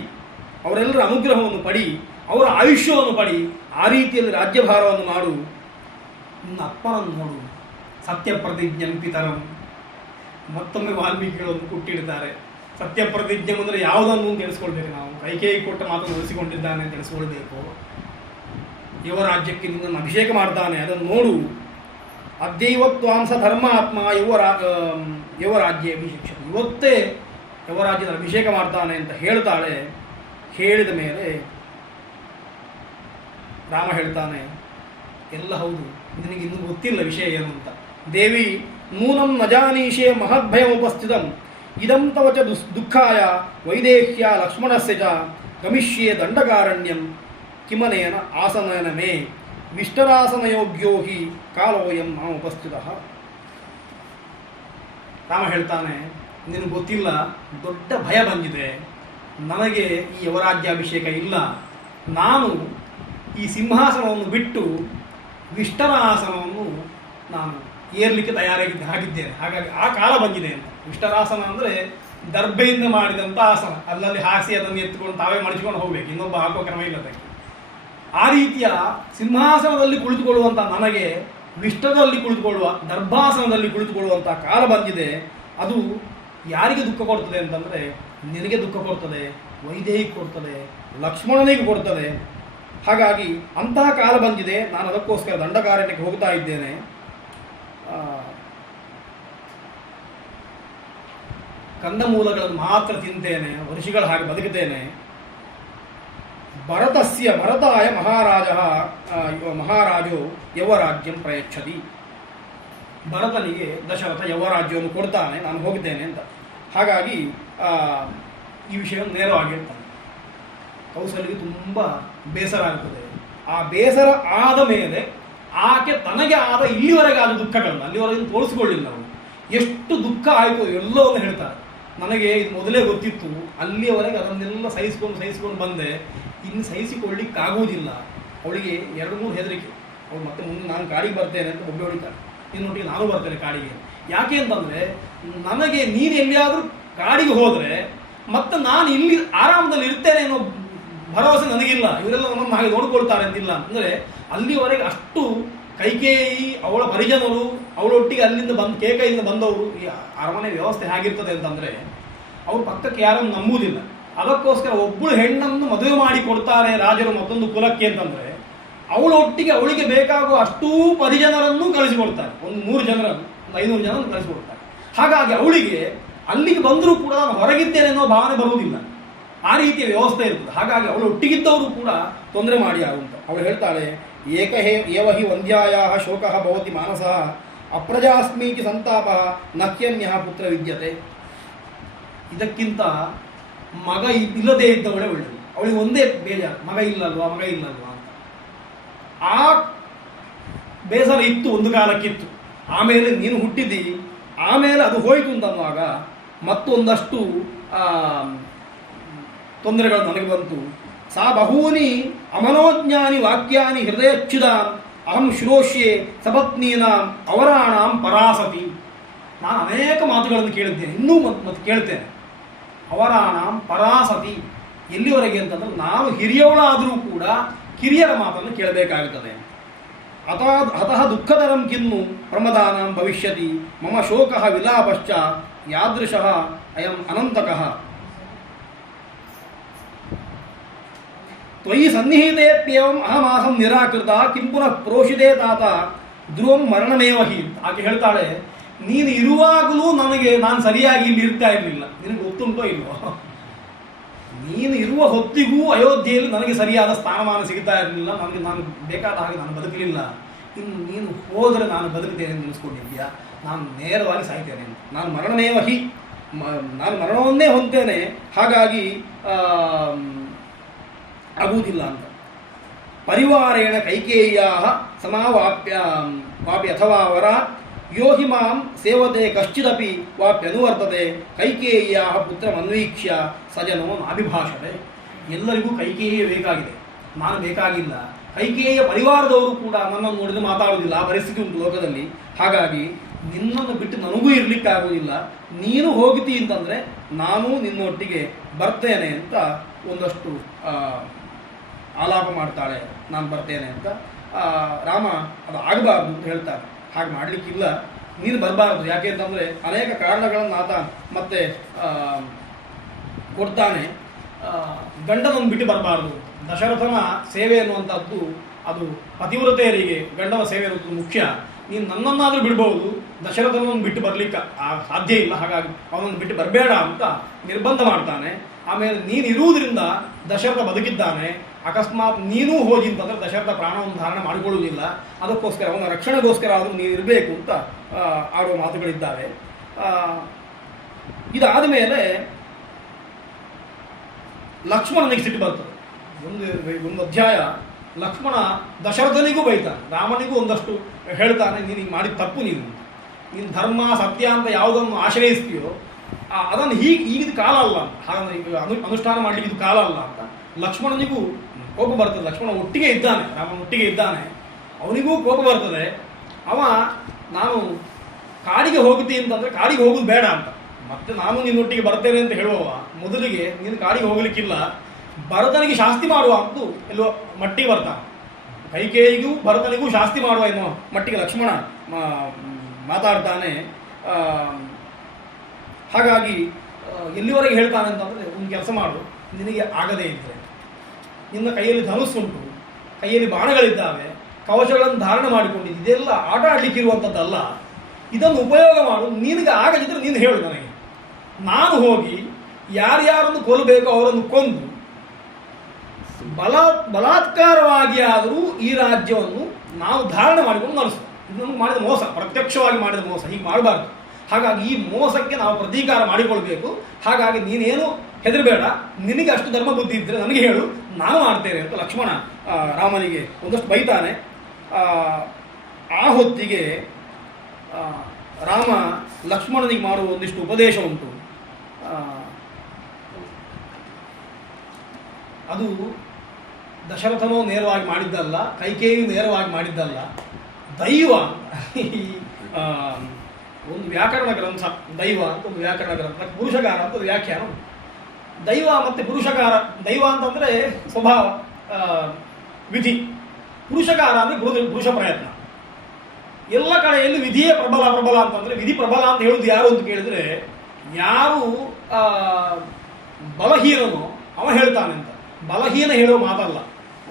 ಅವರೆಲ್ಲರ ಅನುಗ್ರಹವನ್ನು ಪಡಿ, ಅವರ ಆಯುಷ್ಯವನ್ನು ಪಡಿ, ಆ ರೀತಿಯಲ್ಲಿ ರಾಜ್ಯಭಾರವನ್ನು ಮಾಡು. ನಿನ್ನ ಅಪ್ಪನನ್ನು ನೋಡು, ಸತ್ಯಪ್ರತಿಜ್ಞಂ ಪಿತರಂ. ಮತ್ತೊಮ್ಮೆ ವಾಲ್ಮೀಕಿಗಳನ್ನು ಕೊಟ್ಟಿಡ್ತಾರೆ. ಸತ್ಯಪ್ರತಿಜ್ಞಂ ಅಂದರೆ ಯಾವುದನ್ನು ತಿಳಿಸ್ಕೊಳ್ಬೇಕು ನಾವು. ಕೈಕೇಯಿ ಕೊಟ್ಟ ಮಾತನ್ನು ಉಳಿಸಿಕೊಂಡಿದ್ದಾನೆ ಅಂತ ತಿಳಿಸ್ಕೊಳ್ಬೇಕು. ಯುವರಾಜ್ಯಕ್ಕೆ ನಿನ್ನನ್ನು ಅಭಿಷೇಕ ಮಾಡ್ತಾನೆ, ಅದನ್ನು ನೋಡು. ಅದ್ಯೈವತ್ವಾಂಸ ಧರ್ಮಾತ್ಮ ಯುವರಾಜ್ಯ ಅಭಿಷೇಕ, ಇವತ್ತೇ ಯುವರಾಜ್ಯದ ಅಭಿಷೇಕ ಮಾಡ್ತಾನೆ ಅಂತ ಹೇಳ್ತಾಳೆ. ಹೇಳಿದ ಮೇಲೆ ರಾಮ ಹೇಳ್ತಾನೆ, ಎಲ್ಲ ಹೌದು, ನಿನಗೆ ಇನ್ನೂ ಗೊತ್ತಿಲ್ಲ ವಿಷಯ ಏನು ಅಂತ. ದೇವಿ ನೂನಂ ನಜಾನೀಶೇ ಮಹದ್ಭಯಂ ಉಪಸ್ಥಿತಂ ಇದಂ ತವ ಚ ದುಃಖಾಯ ವೈದೇಹ್ಯ ಲಕ್ಷ್ಮಣಸ್ಯ ಚ ಗಮಿಷ್ಯೆ ದಂಡಕಾರಣ್ಯಂ ಕಿಮನೇನ ಆಸನೇನ ಮೇ ವಿಷ್ಟರಾಸನಯೋಗ್ಯೋ ಹಿ ಕಾಲೋಯಂ ಮಾಂ ಉಪಸ್ಥಿತಃ. ರಾಮ ಹೇಳ್ತಾನೆ, ನಿನಗೆ ಗೊತ್ತಿಲ್ಲ, ದೊಡ್ಡ ಭಯ ಬಂದಿದೆ ನನಗೆ. ಈ ಯುವರಾಜ್ಯಾಭಿಷೇಕ ಇಲ್ಲ. ನಾನು ಈ ಸಿಂಹಾಸನವನ್ನು ಬಿಟ್ಟು ವಿಷ್ಟರ ಆಸನವನ್ನು ನಾನು ಏರ್ಲಿಕ್ಕೆ ಆಗಿದ್ದೇನೆ. ಹಾಗಾಗಿ ಆ ಕಾಲ ಬಂದಿದೆ ಅಂತ. ವಿಷ್ಟರಾಸನ ಅಂದರೆ ದರ್ಭೆಯಿಂದ ಮಾಡಿದಂಥ ಆಸನ, ಅಲ್ಲಲ್ಲಿ ಹಾಸಿ ಅದನ್ನು ಎತ್ತುಕೊಂಡು ತಾವೇ ಮಡಿಸಿಕೊಂಡು ಹೋಗ್ಬೇಕು, ಇನ್ನೊಬ್ಬ ಹಾಕೋ ಕ್ರಮ ಇಲ್ಲ ಅದಕ್ಕೆ. ಆ ರೀತಿಯ ಸಿಂಹಾಸನದಲ್ಲಿ ಕುಳಿತುಕೊಳ್ಳುವಂಥ ನನಗೆ ವಿಷ್ಟದಲ್ಲಿ ಕುಳಿತುಕೊಳ್ಳುವ, ದರ್ಭಾಸನದಲ್ಲಿ ಕುಳಿತುಕೊಳ್ಳುವಂಥ ಕಾಲ ಬಂದಿದೆ. ಅದು ಯಾರಿಗೆ ದುಃಖ ಕೊಡ್ತದೆ ಅಂತಂದರೆ, ನಿನಗೆ ದುಃಖ ಕೊಡ್ತದೆ, ವೈದೇಹಿಗೆ ಕೊಡ್ತದೆ, ಲಕ್ಷ್ಮಣನಿಗೆ ಕೊಡ್ತದೆ. ಹಾಗಾಗಿ ಅಂತಹ ಕಾಲ ಬಂದಿದೆ, ನಾನು ಅದಕ್ಕೋಸ್ಕರ ದಂಡಕಾರಣ್ಯಕ್ಕೆ ಹೋಗ್ತಾ ಇದ್ದೇನೆ. ಕಂದಮೂಲಗಳನ್ನು ಮಾತ್ರ ತಿಂತೇನೆ, ವರ್ಷಗಳ ಹಾಗೆ ಬದುಕುತ್ತೇನೆ. ಭರತಾಯ ಮಹಾರಾಜೋ ಯವರಾಜ್ಯಂ ಪ್ರಯಚ್ಛತಿ. ಭರತನಿಗೆ ದಶರಥ ಯವರಾಜ್ಯವನ್ನು ಕೊಡ್ತಾನೆ, ನಾನು ಹೋಗಿದ್ದೇನೆ ಅಂತ. ಹಾಗಾಗಿ ಈ ವಿಷಯವನ್ನು ನೇರವಾಗಿರ್ತಾನೆ. ಕೌಸಲ್ಯಗೆ ತುಂಬ ಬೇಸರ ಆಗ್ತದೆ. ಆ ಬೇಸರ ಆದ ಮೇಲೆ ಆಕೆ ತನಗೆ ಆದ ಇಲ್ಲಿವರೆಗೆ ಆದ ದುಃಖಗಳನ್ನು ಅಲ್ಲಿವರೆಗೆ ತೋರಿಸಿಕೊಳ್ಳಿಲ್ಲ. ಅವನು ಎಷ್ಟು ದುಃಖ ಆಯಿತು ಎಲ್ಲವನ್ನು ಹೇಳ್ತಾರೆ. ನನಗೆ ಇದು ಮೊದಲೇ ಗೊತ್ತಿತ್ತು, ಅಲ್ಲಿಯವರೆಗೆ ಅದನ್ನೆಲ್ಲ ಸಹಿಸ್ಕೊಂಡು ಬಂದೆ, ಇನ್ನು ಸಹಿಸಿಕೊಳ್ಳಿಕ್ಕಾಗುವುದಿಲ್ಲ. ಅವಳಿಗೆ 2-3 ಹೆದರಿಕೆ. ಅವಳು ಮತ್ತೆ ಮುಂದೆ ನಾನು ಕಾಡಿಗೆ ಬರ್ತೇನೆ ಅಂತ ಒಬ್ಬೆ ಹೊಡಿತಾಳೆ, ಇನ್ನೊಟ್ಟಿಗೆ ನಾನು ಬರ್ತೇನೆ ಕಾಡಿಗೆ. ಯಾಕೆ ಅಂತಂದರೆ, ನನಗೆ ನೀನು ಎಲ್ಲಿಯಾದರೂ ಕಾಡಿಗೆ ಹೋದರೆ ಮತ್ತೆ ನಾನು ಇಲ್ಲಿ ಆರಾಮದಲ್ಲಿ ಇರ್ತೇನೆ ಅನ್ನೋ ಭರವಸೆ ನನಗಿಲ್ಲ. ಇವರೆಲ್ಲ ನಮ್ಮನ್ನು ಹಾಗೆ ನೋಡ್ಕೊಳ್ತಾರೆ ಅಂತಿಲ್ಲ. ಅಂದರೆ ಅಲ್ಲಿವರೆಗೆ ಅಷ್ಟು ಕೈಕೇಯಿ, ಅವಳ ಪರಿಜನರು, ಅವಳೊಟ್ಟಿಗೆ ಅಲ್ಲಿಂದ ಕೇಕೈಯಿಂದ ಬಂದವರು, ಈ ಅರಮನೆ ವ್ಯವಸ್ಥೆ ಹೇಗಿರ್ತದೆ ಅಂತಂದರೆ, ಅವರು ಪಕ್ಕಕ್ಕೆ ಯಾರನ್ನು ನಂಬುವುದಿಲ್ಲ. ಅದಕ್ಕೋಸ್ಕರ ಒಬ್ಬಳು ಹೆಣ್ಣನ್ನು ಮದುವೆ ಮಾಡಿ ಕೊಡ್ತಾರೆ ರಾಜರು ಮತ್ತೊಂದು ಕುಲಕ್ಕೆ ಅಂತಂದರೆ, ಅವಳೊಟ್ಟಿಗೆ ಅವಳಿಗೆ ಬೇಕಾಗುವ ಅಷ್ಟೂ ಪರಿಜನರನ್ನು ಕಳಿಸಿಕೊಡ್ತಾರೆ. ಒಂದು 100 ಜನರನ್ನು, 500 ಜನರನ್ನು ಕಳಿಸಿಕೊಡ್ತಾರೆ. ಹಾಗಾಗಿ ಅವಳಿಗೆ ಅಲ್ಲಿಗೆ ಬಂದರೂ ಕೂಡ ನಾನು ಹೊರಗಿದ್ದೇನೆ ಅನ್ನೋ ಭಾವನೆ ಬರುವುದಿಲ್ಲ. ಆ ರೀತಿಯ ವ್ಯವಸ್ಥೆ ಇರ್ತದೆ. ಹಾಗಾಗಿ ಅವಳು ಒಟ್ಟಿಗಿದ್ದವರು ಕೂಡ ತೊಂದರೆ ಮಾಡಿ ಆಗುಂತ. ಅವಳು ಹೇಳ್ತಾಳೆ, ಏವ ಹಿ ವಂದ್ಯಾಯ ಶೋಕಃ ಭವತಿ ಮಾನಸಃ ಅಪ್ರಜಾಸ್ಮೀತಿ ಸಂತಾಪ ನಹ್ಯನ್ಯಃ ಪುತ್ರ ವಿದ್ಯತೆ. ಇದಕ್ಕಿಂತ ಮಗ ಇಲ್ಲದೇ ಇದ್ದವಳೆ ಒಳ್ಳೆಯದು. ಅವಳಿಗೆ ಒಂದೇ ಬೇಜಾರು, ಮಗ ಇಲ್ಲಲ್ವಾ ಅಂತ. ಆ ಬೇಸರ ಇತ್ತು, ಒಂದು ಕಾಲಕ್ಕಿತ್ತು. ಆಮೇಲೆ ನೀನು ಹುಟ್ಟಿದ್ದಿ, ಆಮೇಲೆ ಅದು ಹೋಯಿತು ಅಂತನ್ನುವಾಗ ಮತ್ತೊಂದಷ್ಟು ತೊಂದರೆಗಳು ನನಗೆ ಬಂತು. ಸಾ ಬಹೂನಿ ಅಮನೋಜ್ಞಾನಿ ವಾಕ್ಯಾನಿ ಹೃದಯಚ್ಛುದಾನ್ ಅಹಂ ಶ್ರೋಷ್ಯೆ ಸಪತ್ನೀನಾಂ ಅವರಾಣಾಂ ಪರಾಸತಿ. ನಾನು ಅನೇಕ ಮಾತುಗಳನ್ನು ಕೇಳಿದ್ದೇನೆ, ಇನ್ನೂ ಮತ್ತೆ ಕೇಳ್ತೇನೆ. ಅವರಾಣಂ ಪರಾಸತಿ, ಎಲ್ಲಿವರೆಗೆ ಅಂತಂದ್ರೆ ನಾನು ಹಿರಿಯವಳಾದರೂ ಕೂಡ ಕಿರಿಯರ ಮಾತನ್ನು ಕೇಳಬೇಕಾಗುತ್ತದೆ. ಅತಃ ದುಃಖದರಂ ಕಿನ್ನು ಪ್ರಮದಾನಂ ಭವಿಷ್ಯತಿ ಮಮ ಶೋಕಃ ವಿಲಾಪಶ್ಚ ಯಾದೃಶಃ ಅಯಂ ಅನಂತಕಃ ತ್ವಯಿ ಸನ್ನಿಹಿತೇಪ್ಯೇವಂ ಅಹಮಾಹಂ ನಿರಾಕೃತ ಕಿಂ ಪುನಃ ಪ್ರೋಷಿತೆ ತಾತ ಧ್ರುವಂ ಮರಣಮೇವ ಹಿ. ಆಕೆ ಹೇಳ್ತಾಳೆ, ನೀನು ಇರುವಾಗಲೂ ನಾನು ಸರಿಯಾಗಿ ಇಲ್ಲಿ ಇರ್ತಾ ಇರಲಿಲ್ಲ, ನಿನಗೆ ಗೊತ್ತುಂಟೋ ಇಲ್ವೋ? ನೀನು ಇರುವ ಹೊತ್ತಿಗೂ ಅಯೋಧ್ಯೆಯಲ್ಲಿ ನನಗೆ ಸರಿಯಾದ ಸ್ಥಾನಮಾನ ಸಿಗ್ತಾ ಇರಲಿಲ್ಲ, ನಾನು ಬೇಕಾದ ಹಾಗೆ ನಾನು ಬದುಕಲಿಲ್ಲ. ಇನ್ನು ನೀನು ಹೋದರೆ ನಾನು ಬದುಕುತ್ತೇನೆ ಅಂತ ನಿಲ್ಲಿಸ್ಕೊಂಡಿದ್ಯಾ? ನಾನು ನೇರವಾಗಿ ಸಾಯ್ತೇನೆ ಅಂತ. ನಾನು ಮರಣಮೇವ ಹಿ, ನಾನು ಮರಣವನ್ನೇ ಹೊಂದ್ತೇನೆ, ಹಾಗಾಗಿ ಆಗುವುದಿಲ್ಲ ಅಂತ. ಪರಿವಾರೇಣ ಕೈಕೇಯ್ಯಾ ಸಮಾವಾಪ್ಯ ಅಥವಾ ವರ ಯೋ ಹಿ ಮಾಂ ಸೇವತೆ ಕಶ್ಚಿದಪಿ ವಾಪ್ಯನುವರ್ತತೆ ಕೈಕೇಯ್ಯಾ ಪುತ್ರಮನ್ವೀಕ್ಷ್ಯ ಸಜನೋ ನಾಭಿಭಾಷತೆ. ಎಲ್ಲರಿಗೂ ಕೈಕೇಯಿಯೇ ಬೇಕಾಗಿದೆ, ನಾನು ಬೇಕಾಗಿಲ್ಲ. ಕೈಕೇಯಿಯ ಪರಿವಾರದವರು ಕೂಡ ನನ್ನನ್ನು ನೋಡಿದ್ರೆ ಮಾತಾಡುವುದಿಲ್ಲ, ಆ ಪರಿಸ್ಥಿತಿ ಉಂಟು ಲೋಕದಲ್ಲಿ. ಹಾಗಾಗಿ ನಿನ್ನನ್ನು ಬಿಟ್ಟು ನನಗೂ ಇರಲಿಕ್ಕಾಗುವುದಿಲ್ಲ, ನೀನು ಹೋಗಿತಿ ಅಂತಂದರೆ ನಾನು ನಿನ್ನೊಟ್ಟಿಗೆ ಬರ್ತೇನೆ ಅಂತ ಒಂದಷ್ಟು ಆಲಾಪ ಮಾಡ್ತಾಳೆ, ನಾನು ಬರ್ತೇನೆ ಅಂತ. ರಾಮ ಅದು ಆಗಬಾರ್ದು ಅಂತ ಹೇಳ್ತಾರೆ, ಹಾಗೆ ಮಾಡಲಿಕ್ಕಿಲ್ಲ, ನೀನು ಬರಬಾರ್ದು. ಯಾಕೆ ಅಂತಂದರೆ ಅನೇಕ ಕಾರಣಗಳನ್ನು ಆತ ಮತ್ತೆ ಕೊಡ್ತಾನೆ. ಗಂಡನನ್ನು ಬಿಟ್ಟು ಬರಬಾರ್ದು. ದಶರಥನ ಸೇವೆ ಅನ್ನುವಂಥದ್ದು ಅದು ಪತಿವ್ರತೆಯರಿಗೆ ಗಂಡನ ಸೇವೆ ಅನ್ನೋದು ಮುಖ್ಯ. ನೀನು ನನ್ನನ್ನಾದರೂ ಬಿಡ್ಬೋದು, ದಶರಥನನ್ನು ಬಿಟ್ಟು ಬರಲಿಕ್ಕೆ ಸಾಧ್ಯ ಇಲ್ಲ, ಹಾಗಾಗಿ ಅವನನ್ನು ಬಿಟ್ಟು ಬರಬೇಡ ಅಂತ ನಿರ್ಬಂಧ ಮಾಡ್ತಾನೆ. ಆಮೇಲೆ ನೀನು ಇರುವುದರಿಂದ ದಶರಥ ಬದುಕಿದ್ದಾನೆ, ಅಕಸ್ಮಾತ್ ನೀನೂ ಹೋಗಿ ಅಂತಂದರೆ ದಶರಥ ಪ್ರಾಣವನ್ನು ಧಾರಣೆ ಮಾಡಿಕೊಳ್ಳುವುದಿಲ್ಲ, ಅದಕ್ಕೋಸ್ಕರ ಅವನ ರಕ್ಷಣೆಗೋಸ್ಕರ ಆದರೂ ನೀನು ಇರಬೇಕು ಅಂತ ಆಡುವ ಮಾತುಗಳಿದ್ದಾವೆ. ಇದಾದ ಮೇಲೆ ಲಕ್ಷ್ಮಣನಿಗೆ ಸಿಟ್ಟು ಬರ್ತದೆ. ಒಂದು ಅಧ್ಯಾಯ ಲಕ್ಷ್ಮಣ ದಶರಥನಿಗೂ ಬೈತಾನೆ, ರಾಮನಿಗೂ ಒಂದಷ್ಟು ಹೇಳ್ತಾನೆ, ನೀನು ಈಗ ಮಾಡಿದ ತಪ್ಪು, ನೀನು ಧರ್ಮ ಸತ್ಯ ಅಂತ ಯಾವುದನ್ನು ಆಶ್ರಯಿಸ್ತೀಯೋ ಅದನ್ನು ಈಗಿದ ಕಾಲ ಅಲ್ಲ ಅಂತ, ಹಾಗಾಗಿ ಅನುಷ್ಠಾನ ಮಾಡಲಿಕ್ಕೆ ಇದು ಕಾಲ ಅಲ್ಲ ಅಂತ ಲಕ್ಷ್ಮಣನಿಗೂ ಕೋಪ ಬರ್ತದೆ. ಲಕ್ಷ್ಮಣ ಒಟ್ಟಿಗೆ ಇದ್ದಾನೆ, ರಾಮನ ಒಟ್ಟಿಗೆ ಇದ್ದಾನೆ, ಅವನಿಗೂ ಕೋಪ ಬರ್ತದೆ. ನಾನು ಕಾಡಿಗೆ ಹೋಗ್ತೀನಿ ಅಂತಂದರೆ ಕಾಡಿಗೆ ಹೋಗೋದು ಬೇಡ ಅಂತ, ಮತ್ತೆ ನಾನು ನಿನ್ನೊಟ್ಟಿಗೆ ಬರ್ತೇನೆ ಅಂತ ಹೇಳುವವ ಮೊದಲಿಗೆ ನೀನು ಕಾಡಿಗೆ ಹೋಗ್ಲಿಕ್ಕಿಲ್ಲ, ಭರತನಿಗೆ ಶಾಸ್ತಿ ಮಾಡುವ ಅಂತೂ ಎಲ್ಲೋ ಮಟ್ಟಿಗೆ ಬರ್ತಾನೆ. ಕೈಕೇಯಿಗೂ ಭರತನಿಗೂ ಶಾಸ್ತಿ ಮಾಡುವ ಎನ್ನುವ ಮಟ್ಟಿಗೆ ಲಕ್ಷ್ಮಣ ಮಾತಾಡ್ತಾನೆ. ಹಾಗಾಗಿ ಎಲ್ಲಿವರೆಗೆ ಹೇಳ್ತಾನೆ ಅಂತಂದರೆ, ಒಂದು ಕೆಲಸ ಮಾಡು, ನಿನಗೆ ಆಗದೇ ಇದ್ದರೆ ನಿನ್ನ ಕೈಯಲ್ಲಿ ಧನುಸ್ಸುಂಟು, ಕೈಯಲ್ಲಿ ಬಾಣಗಳಿದ್ದಾವೆ, ಕವಚಗಳನ್ನು ಧಾರಣೆ ಮಾಡಿಕೊಂಡಿದ್ದು, ಇದೆಲ್ಲ ಆಟ ಆಡಲಿಕ್ಕಿರುವಂಥದ್ದಲ್ಲ, ಇದನ್ನು ಉಪಯೋಗ ಮಾಡು. ನಿನಗೆ ಆಗದಿದ್ದರೆ ನೀನು ಹೇಳು ನನಗೆ, ನಾನು ಹೋಗಿ ಯಾರ್ಯಾರನ್ನು ಕೊಲ್ಲಬೇಕೋ ಅವರನ್ನು ಕೊಂದು ಬಲಾತ್ಕಾರವಾಗಿ ಆದರೂ ಈ ರಾಜ್ಯವನ್ನು ನಾವು ಧಾರಣೆ ಮಾಡಿಕೊಂಡು ನಡೆಸು. ಇದು ನಮ್ಗೆ ಮಾಡಿದ ಮೋಸ, ಪ್ರತ್ಯಕ್ಷವಾಗಿ ಮಾಡಿದ ಮೋಸ, ಹೀಗೆ ಮಾಡಬಾರ್ದು. ಹಾಗಾಗಿ ಈ ಮೋಸಕ್ಕೆ ನಾವು ಪ್ರತೀಕಾರ ಮಾಡಿಕೊಳ್ಬೇಕು. ಹಾಗಾಗಿ ನೀನೇನು ಹೆದರಬೇಡ, ನಿನಗೆ ಅಷ್ಟು ಧರ್ಮ ಬುದ್ಧಿ ಇದ್ದರೆ ನನಗೆ ಹೇಳು, ನಾನು ಮಾಡ್ತೇನೆ ಅಂತ ಲಕ್ಷ್ಮಣ ರಾಮನಿಗೆ ಒಂದಷ್ಟು ಬೈತಾನೆ. ಆ ಹೊತ್ತಿಗೆ ರಾಮ ಲಕ್ಷ್ಮಣನಿಗೆ ಮಾಡುವ ಒಂದಿಷ್ಟು ಉಪದೇಶ ಉಂಟು. ಅದು ದಶರಥನೋ ನೇರವಾಗಿ ಮಾಡಿದ್ದಲ್ಲ, ಕೈಕೇಯಿಯು ನೇರವಾಗಿ ಮಾಡಿದ್ದಲ್ಲ, ದೈವ ಒಂದು ವ್ಯಾಕರಣ ಗ್ರಂಥ, ದೈವ ಅಂತ ಒಂದು ವ್ಯಾಕರಣ ಗ್ರಂಥ, ಪುರುಷಗಾರ ಅಂತ ಒಂದು ವ್ಯಾಖ್ಯಾನ. ದೈವ ಮತ್ತು ಪುರುಷಗಾರ, ದೈವ ಅಂತಂದರೆ ಸ್ವಭಾವ ವಿಧಿ, ಪುರುಷಗಾರ ಅಂದರೆ ಪುರುಷ ಪ್ರಯತ್ನ. ಎಲ್ಲ ಕಡೆಯಲ್ಲಿ ವಿಧಿಯೇ ಪ್ರಬಲ ಅಂತಂದರೆ, ವಿಧಿ ಪ್ರಬಲ ಅಂತ ಹೇಳೋದು ಯಾರು ಅಂತ ಕೇಳಿದ್ರೆ, ಯಾರು ಬಲಹೀನನೋ ಅವ ಹೇಳ್ತಾನೆ ಅಂತ. ಬಲಹೀನ ಹೇಳೋ ಮಾತಲ್ಲ,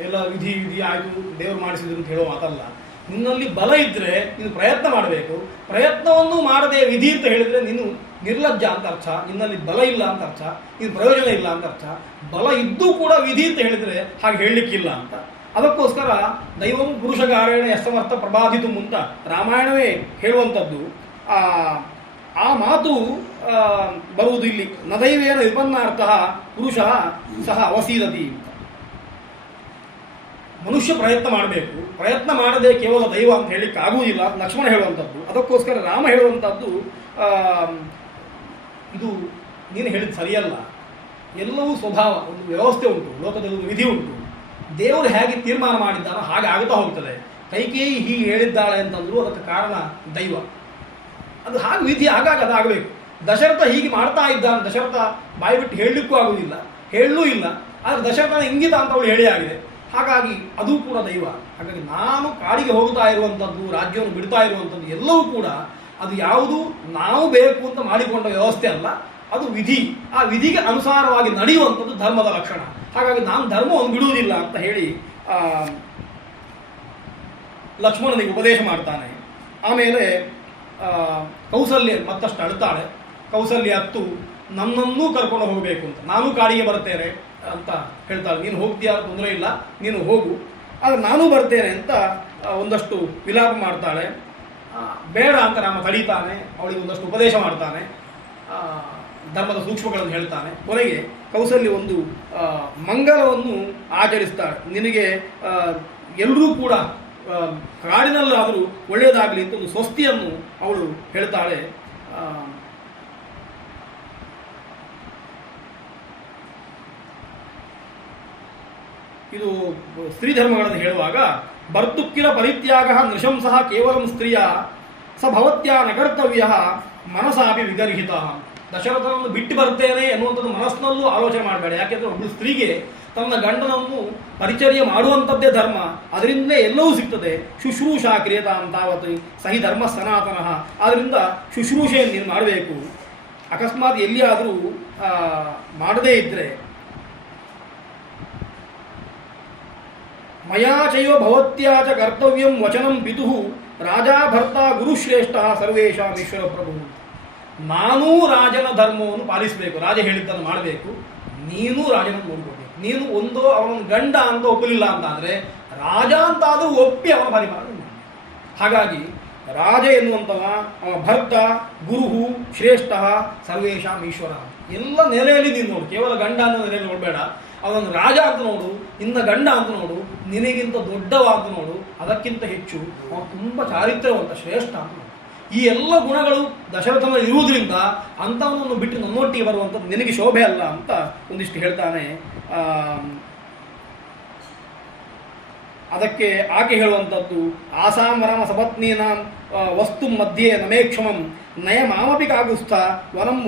ಎಲ್ಲ ವಿಧಿ ಆಯಿತು ದೇವರು ಮಾಡಿಸಿದ್ರು ಅಂತ ಹೇಳೋ ಮಾತಲ್ಲ. ನಿನ್ನಲ್ಲಿ ಬಲ ಇದ್ದರೆ ನೀನು ಪ್ರಯತ್ನ ಮಾಡಬೇಕು. ಪ್ರಯತ್ನವನ್ನು ಮಾಡದೆ ವಿಧಿ ಅಂತ ಹೇಳಿದರೆ ನೀನು ನಿರ್ಲಜ್ಜ ಅಂತ ಅರ್ಥ, ನಿನ್ನಲ್ಲಿ ಬಲ ಇಲ್ಲ ಅಂತ ಅರ್ಥ, ನೀನು ಪ್ರಯೋಜನ ಇಲ್ಲ ಅಂತ ಅರ್ಥ. ಬಲ ಇದ್ದೂ ಕೂಡ ವಿಧಿ ಅಂತ ಹೇಳಿದರೆ ಹಾಗೆ ಹೇಳಲಿಕ್ಕಿಲ್ಲ ಅಂತ. ಅದಕ್ಕೋಸ್ಕರ ದೈವಂ ಪುರುಷಗಾರೇಣ ಯಸ್ತಮರ್ಥ ಪ್ರಬಾಧಿತು ಅಂತ ರಾಮಾಯಣವೇ ಹೇಳುವಂಥದ್ದು. ಆ ಮಾತು ಬರುವುದು ಇಲ್ಲಿ. ನ ದೈವೇನ ವಿಪನ್ನಾರ್ಥ ಪುರುಷ ಸಹ ಅವಸೀದತಿ. ಮನುಷ್ಯ ಪ್ರಯತ್ನ ಮಾಡಬೇಕು, ಪ್ರಯತ್ನ ಮಾಡದೆ ಕೇವಲ ದೈವ ಅಂತ ಹೇಳಲಿಕ್ಕೆ ಆಗುವುದಿಲ್ಲ, ಲಕ್ಷ್ಮಣ ಹೇಳುವಂಥದ್ದು. ಅದಕ್ಕೋಸ್ಕರ ರಾಮ ಹೇಳುವಂಥದ್ದು, ಇದು ನೀನು ಹೇಳಿದ ಸರಿಯಲ್ಲ, ಎಲ್ಲವೂ ಸ್ವಭಾವ, ಒಂದು ವ್ಯವಸ್ಥೆ ಉಂಟು, ಲೋಕದಲ್ಲಿ ಒಂದು ವಿಧಿ ಉಂಟು, ದೇವರು ಹೇಗೆ ತೀರ್ಮಾನ ಮಾಡಿದ್ದಾನೋ ಹಾಗೆ ಆಗುತ್ತಾ ಹೋಗ್ತದೆ. ಕೈಕೇಯಿ ಹೀಗೆ ಹೇಳಿದ್ದಾಳೆ ಅಂತಂದ್ರು ಅದಕ್ಕೆ ಕಾರಣ ದೈವ. ಅದು ಹಾಗೆ ವಿಧಿ, ಹಾಗಾಗಿ ಅದಾಗಬೇಕು. ದಶರಥ ಹೀಗೆ ಮಾಡ್ತಾ ಇದ್ದಾನೆ. ದಶರಥ ಬಾಯಿ ಬಿಟ್ಟು ಹೇಳಲಿಕ್ಕೂ ಆಗುವುದಿಲ್ಲ, ಹೇಳಲೂ ಇಲ್ಲ. ಆದರೆ ದಶರಥನ ಇಂಗಿತ ಅಂತ ಅವಳು ಹೇಳಿ ಆಗಿದೆ. ಹಾಗಾಗಿ ಅದು ಕೂಡ ದೈವ. ಹಾಗಾಗಿ ನಾನು ಕಾಡಿಗೆ ಹೋಗ್ತಾ ಇರುವಂಥದ್ದು, ರಾಜ್ಯವನ್ನು ಬಿಡ್ತಾ ಇರುವಂಥದ್ದು ಎಲ್ಲವೂ ಕೂಡ ಅದು ಯಾವುದು ನಾವು ಬೇಕು ಅಂತ ಮಾಡಿಕೊಂಡ ವ್ಯವಸ್ಥೆ ಅಲ್ಲ, ಅದು ವಿಧಿ. ಆ ವಿಧಿಗೆ ಅನುಸಾರವಾಗಿ ನಡೆಯುವಂಥದ್ದು ಧರ್ಮದ ಲಕ್ಷಣ. ಹಾಗಾಗಿ ನಾನು ಧರ್ಮವನ್ನು ಬಿಡುವುದಿಲ್ಲ ಅಂತ ಹೇಳಿ ಲಕ್ಷ್ಮಣನಿಗೆ ಉಪದೇಶ ಮಾಡ್ತಾನೆ. ಆಮೇಲೆ ಕೌಸಲ್ಯ ಮತ್ತಷ್ಟು ಅಳ್ತಾಳೆ. ಕೌಸಲ್ಯ ಹತ್ತು ನನ್ನನ್ನೂ ಕರ್ಕೊಂಡು ಹೋಗಬೇಕು ಅಂತ, ನಾನು ಕಾಡಿಗೆ ಬರ್ತೇನೆ ಅಂತ ಹೇಳ್ತಾಳೆ. ನೀನು ಹೋಗ್ತೀಯ, ತೊಂದರೆ ಇಲ್ಲ, ನೀನು ಹೋಗು, ಆಗ ನಾನೂ ಬರ್ತೇನೆ ಅಂತ ಒಂದಷ್ಟು ವಿಲಾಪ ಮಾಡ್ತಾಳೆ. ಬೇಡ ಅಂತ ರಾಮ ತಡೀತಾನೆ. ಅವಳಿಗೆ ಒಂದಷ್ಟು ಉಪದೇಶ ಮಾಡ್ತಾನೆ, ಧರ್ಮದ ಸೂಕ್ಷ್ಮಗಳನ್ನು ಹೇಳ್ತಾನೆ. ಕೊನೆಗೆ ಕೌಸಲ್ಯ ಒಂದು ಮಂಗಲವನ್ನು ಆಚರಿಸ್ತಾಳೆ. ನಿನಗೆ ಎಲ್ಲರೂ ಕೂಡ ಕಾಡಿನಲ್ಲಾದರೂ ಒಳ್ಳೆಯದಾಗಲಿ ಅಂತ ಒಂದು ಸ್ವಸ್ತಿಯನ್ನು ಅವಳು ಹೇಳ್ತಾಳೆ. ಇದು ಸ್ತ್ರೀ ಧರ್ಮಗಳನ್ನು ಹೇಳುವಾಗ ಭರ್ತುಕ್ಕಿಲ ಪರಿತ್ಯಾಗ ನೃಶಂಸಃ ಕೇವಲ ಸ್ತ್ರೀಯ ಸ ಭವತ್ಯ ನಕರ್ತವ್ಯ ಮನಸಾಪಿ ವಿಗರ್ಹಿತ. ದಶರಥನನ್ನು ಬಿಟ್ಟು ಬರ್ತೇನೆ ಎನ್ನುವಂಥದ್ದು ಮನಸ್ಸಿನಲ್ಲೂ ಆಲೋಚನೆ ಮಾಡಬೇಡ. ಯಾಕೆಂದ್ರೆ ಒಬ್ಬಳು ಸ್ತ್ರೀಗೆ ತನ್ನ ಗಂಡನನ್ನು ಪರಿಚರ್ಯ ಮಾಡುವಂಥದ್ದೇ ಧರ್ಮ, ಅದರಿಂದಲೇ ಎಲ್ಲವೂ ಸಿಗ್ತದೆ. ಶುಶ್ರೂಷಾ ಕ್ರಿಯತ ಅಂತಾವತ್ತು ಸಹಿ ಧರ್ಮ ಸನಾತನಃ. ಆದ್ದರಿಂದ ಶುಶ್ರೂಷೆಯನ್ನು ನೀನು ಮಾಡಬೇಕು. ಅಕಸ್ಮಾತ್ ಎಲ್ಲಿಯಾದರೂ ಮಾಡದೇ ಇದ್ದರೆ ಮಯಾಚೈವ ಭವತ್ಯಾಚ ಕರ್ತವ್ಯಂ ವಚನಂ ಪಿತುಃ ರಾಜಾ ಭರ್ತ ಗುರುಶ್ರೇಷ್ಠ ಸರ್ವೇಷಾಂ ಈಶ್ವರ ಪ್ರಭು. ನಾನೂ ರಾಜನ ಧರ್ಮವನ್ನು ಪಾಲಿಸಬೇಕು, ರಾಜ ಹೇಳಿದ್ದನ್ನು ಮಾಡಬೇಕು, ನೀನೂ ರಾಜನನ್ನು ನೋಡ್ಕೋಬೇಕು. ನೀನು ಒಂದು ಅವನ ಗಂಡ ಅಂತ ಒಪ್ಪಲಿಲ್ಲ ಅಂತ ಅಂದರೆ ರಾಜ ಅಂತಾದರೂ ಒಪ್ಪಿ ಅವನ ಪರಿಪಾಲನೆ ಮಾಡಿ. ಹಾಗಾಗಿ ರಾಜ ಎನ್ನುವಂಥವ ಅವನ ಭರ್ತ ಗುರುಹು ಶ್ರೇಷ್ಠ ಸರ್ವೇಷಾಂ ಈಶ್ವರ. ಎಲ್ಲ ನೆಲೆಯಲ್ಲಿ ನೀನು ನೋಡು, ಕೇವಲ ಗಂಡ ಅನ್ನೋ ನೆಲೆಯಲ್ಲಿ ನೋಡಬೇಡ. ಅವನನ್ನು ರಾಜ ಅಂತ ನೋಡು, ನಿನ್ನ ಗಂಡ ಅಂತ ನೋಡು, ನಿನಗಿಂತ ದೊಡ್ಡವ ಅಂತ ನೋಡು, ಅದಕ್ಕಿಂತ ಹೆಚ್ಚು ಅವನು ತುಂಬ ಚಾರಿತ್ರ್ಯವಂತ ಶ್ರೇಷ್ಠ ಅಂತ ನೋಡು. ಈ ಎಲ್ಲ ಗುಣಗಳು ದಶರಥನ ಇರುವುದರಿಂದ ಅಂಥವನನ್ನು ಬಿಟ್ಟು ನನ್ನೊಟ್ಟಿಗೆ ಬರುವಂಥದ್ದು ನಿನಗೆ ಶೋಭೆ ಅಲ್ಲ ಅಂತ ಒಂದಿಷ್ಟು ಹೇಳ್ತಾನೆ. ಅದಕ್ಕೆ ಆಕೆ ಹೇಳುವಂಥದ್ದು ಆಸಾಮರಮ ಸಪತ್ನೀನ ವಸ್ತು ಮಧ್ಯೆ ನಮೇಕ್ಷಮಂ ನಯ ಮಾಮಪಿ ಕಾಗುಸ್ಥ ವನಂ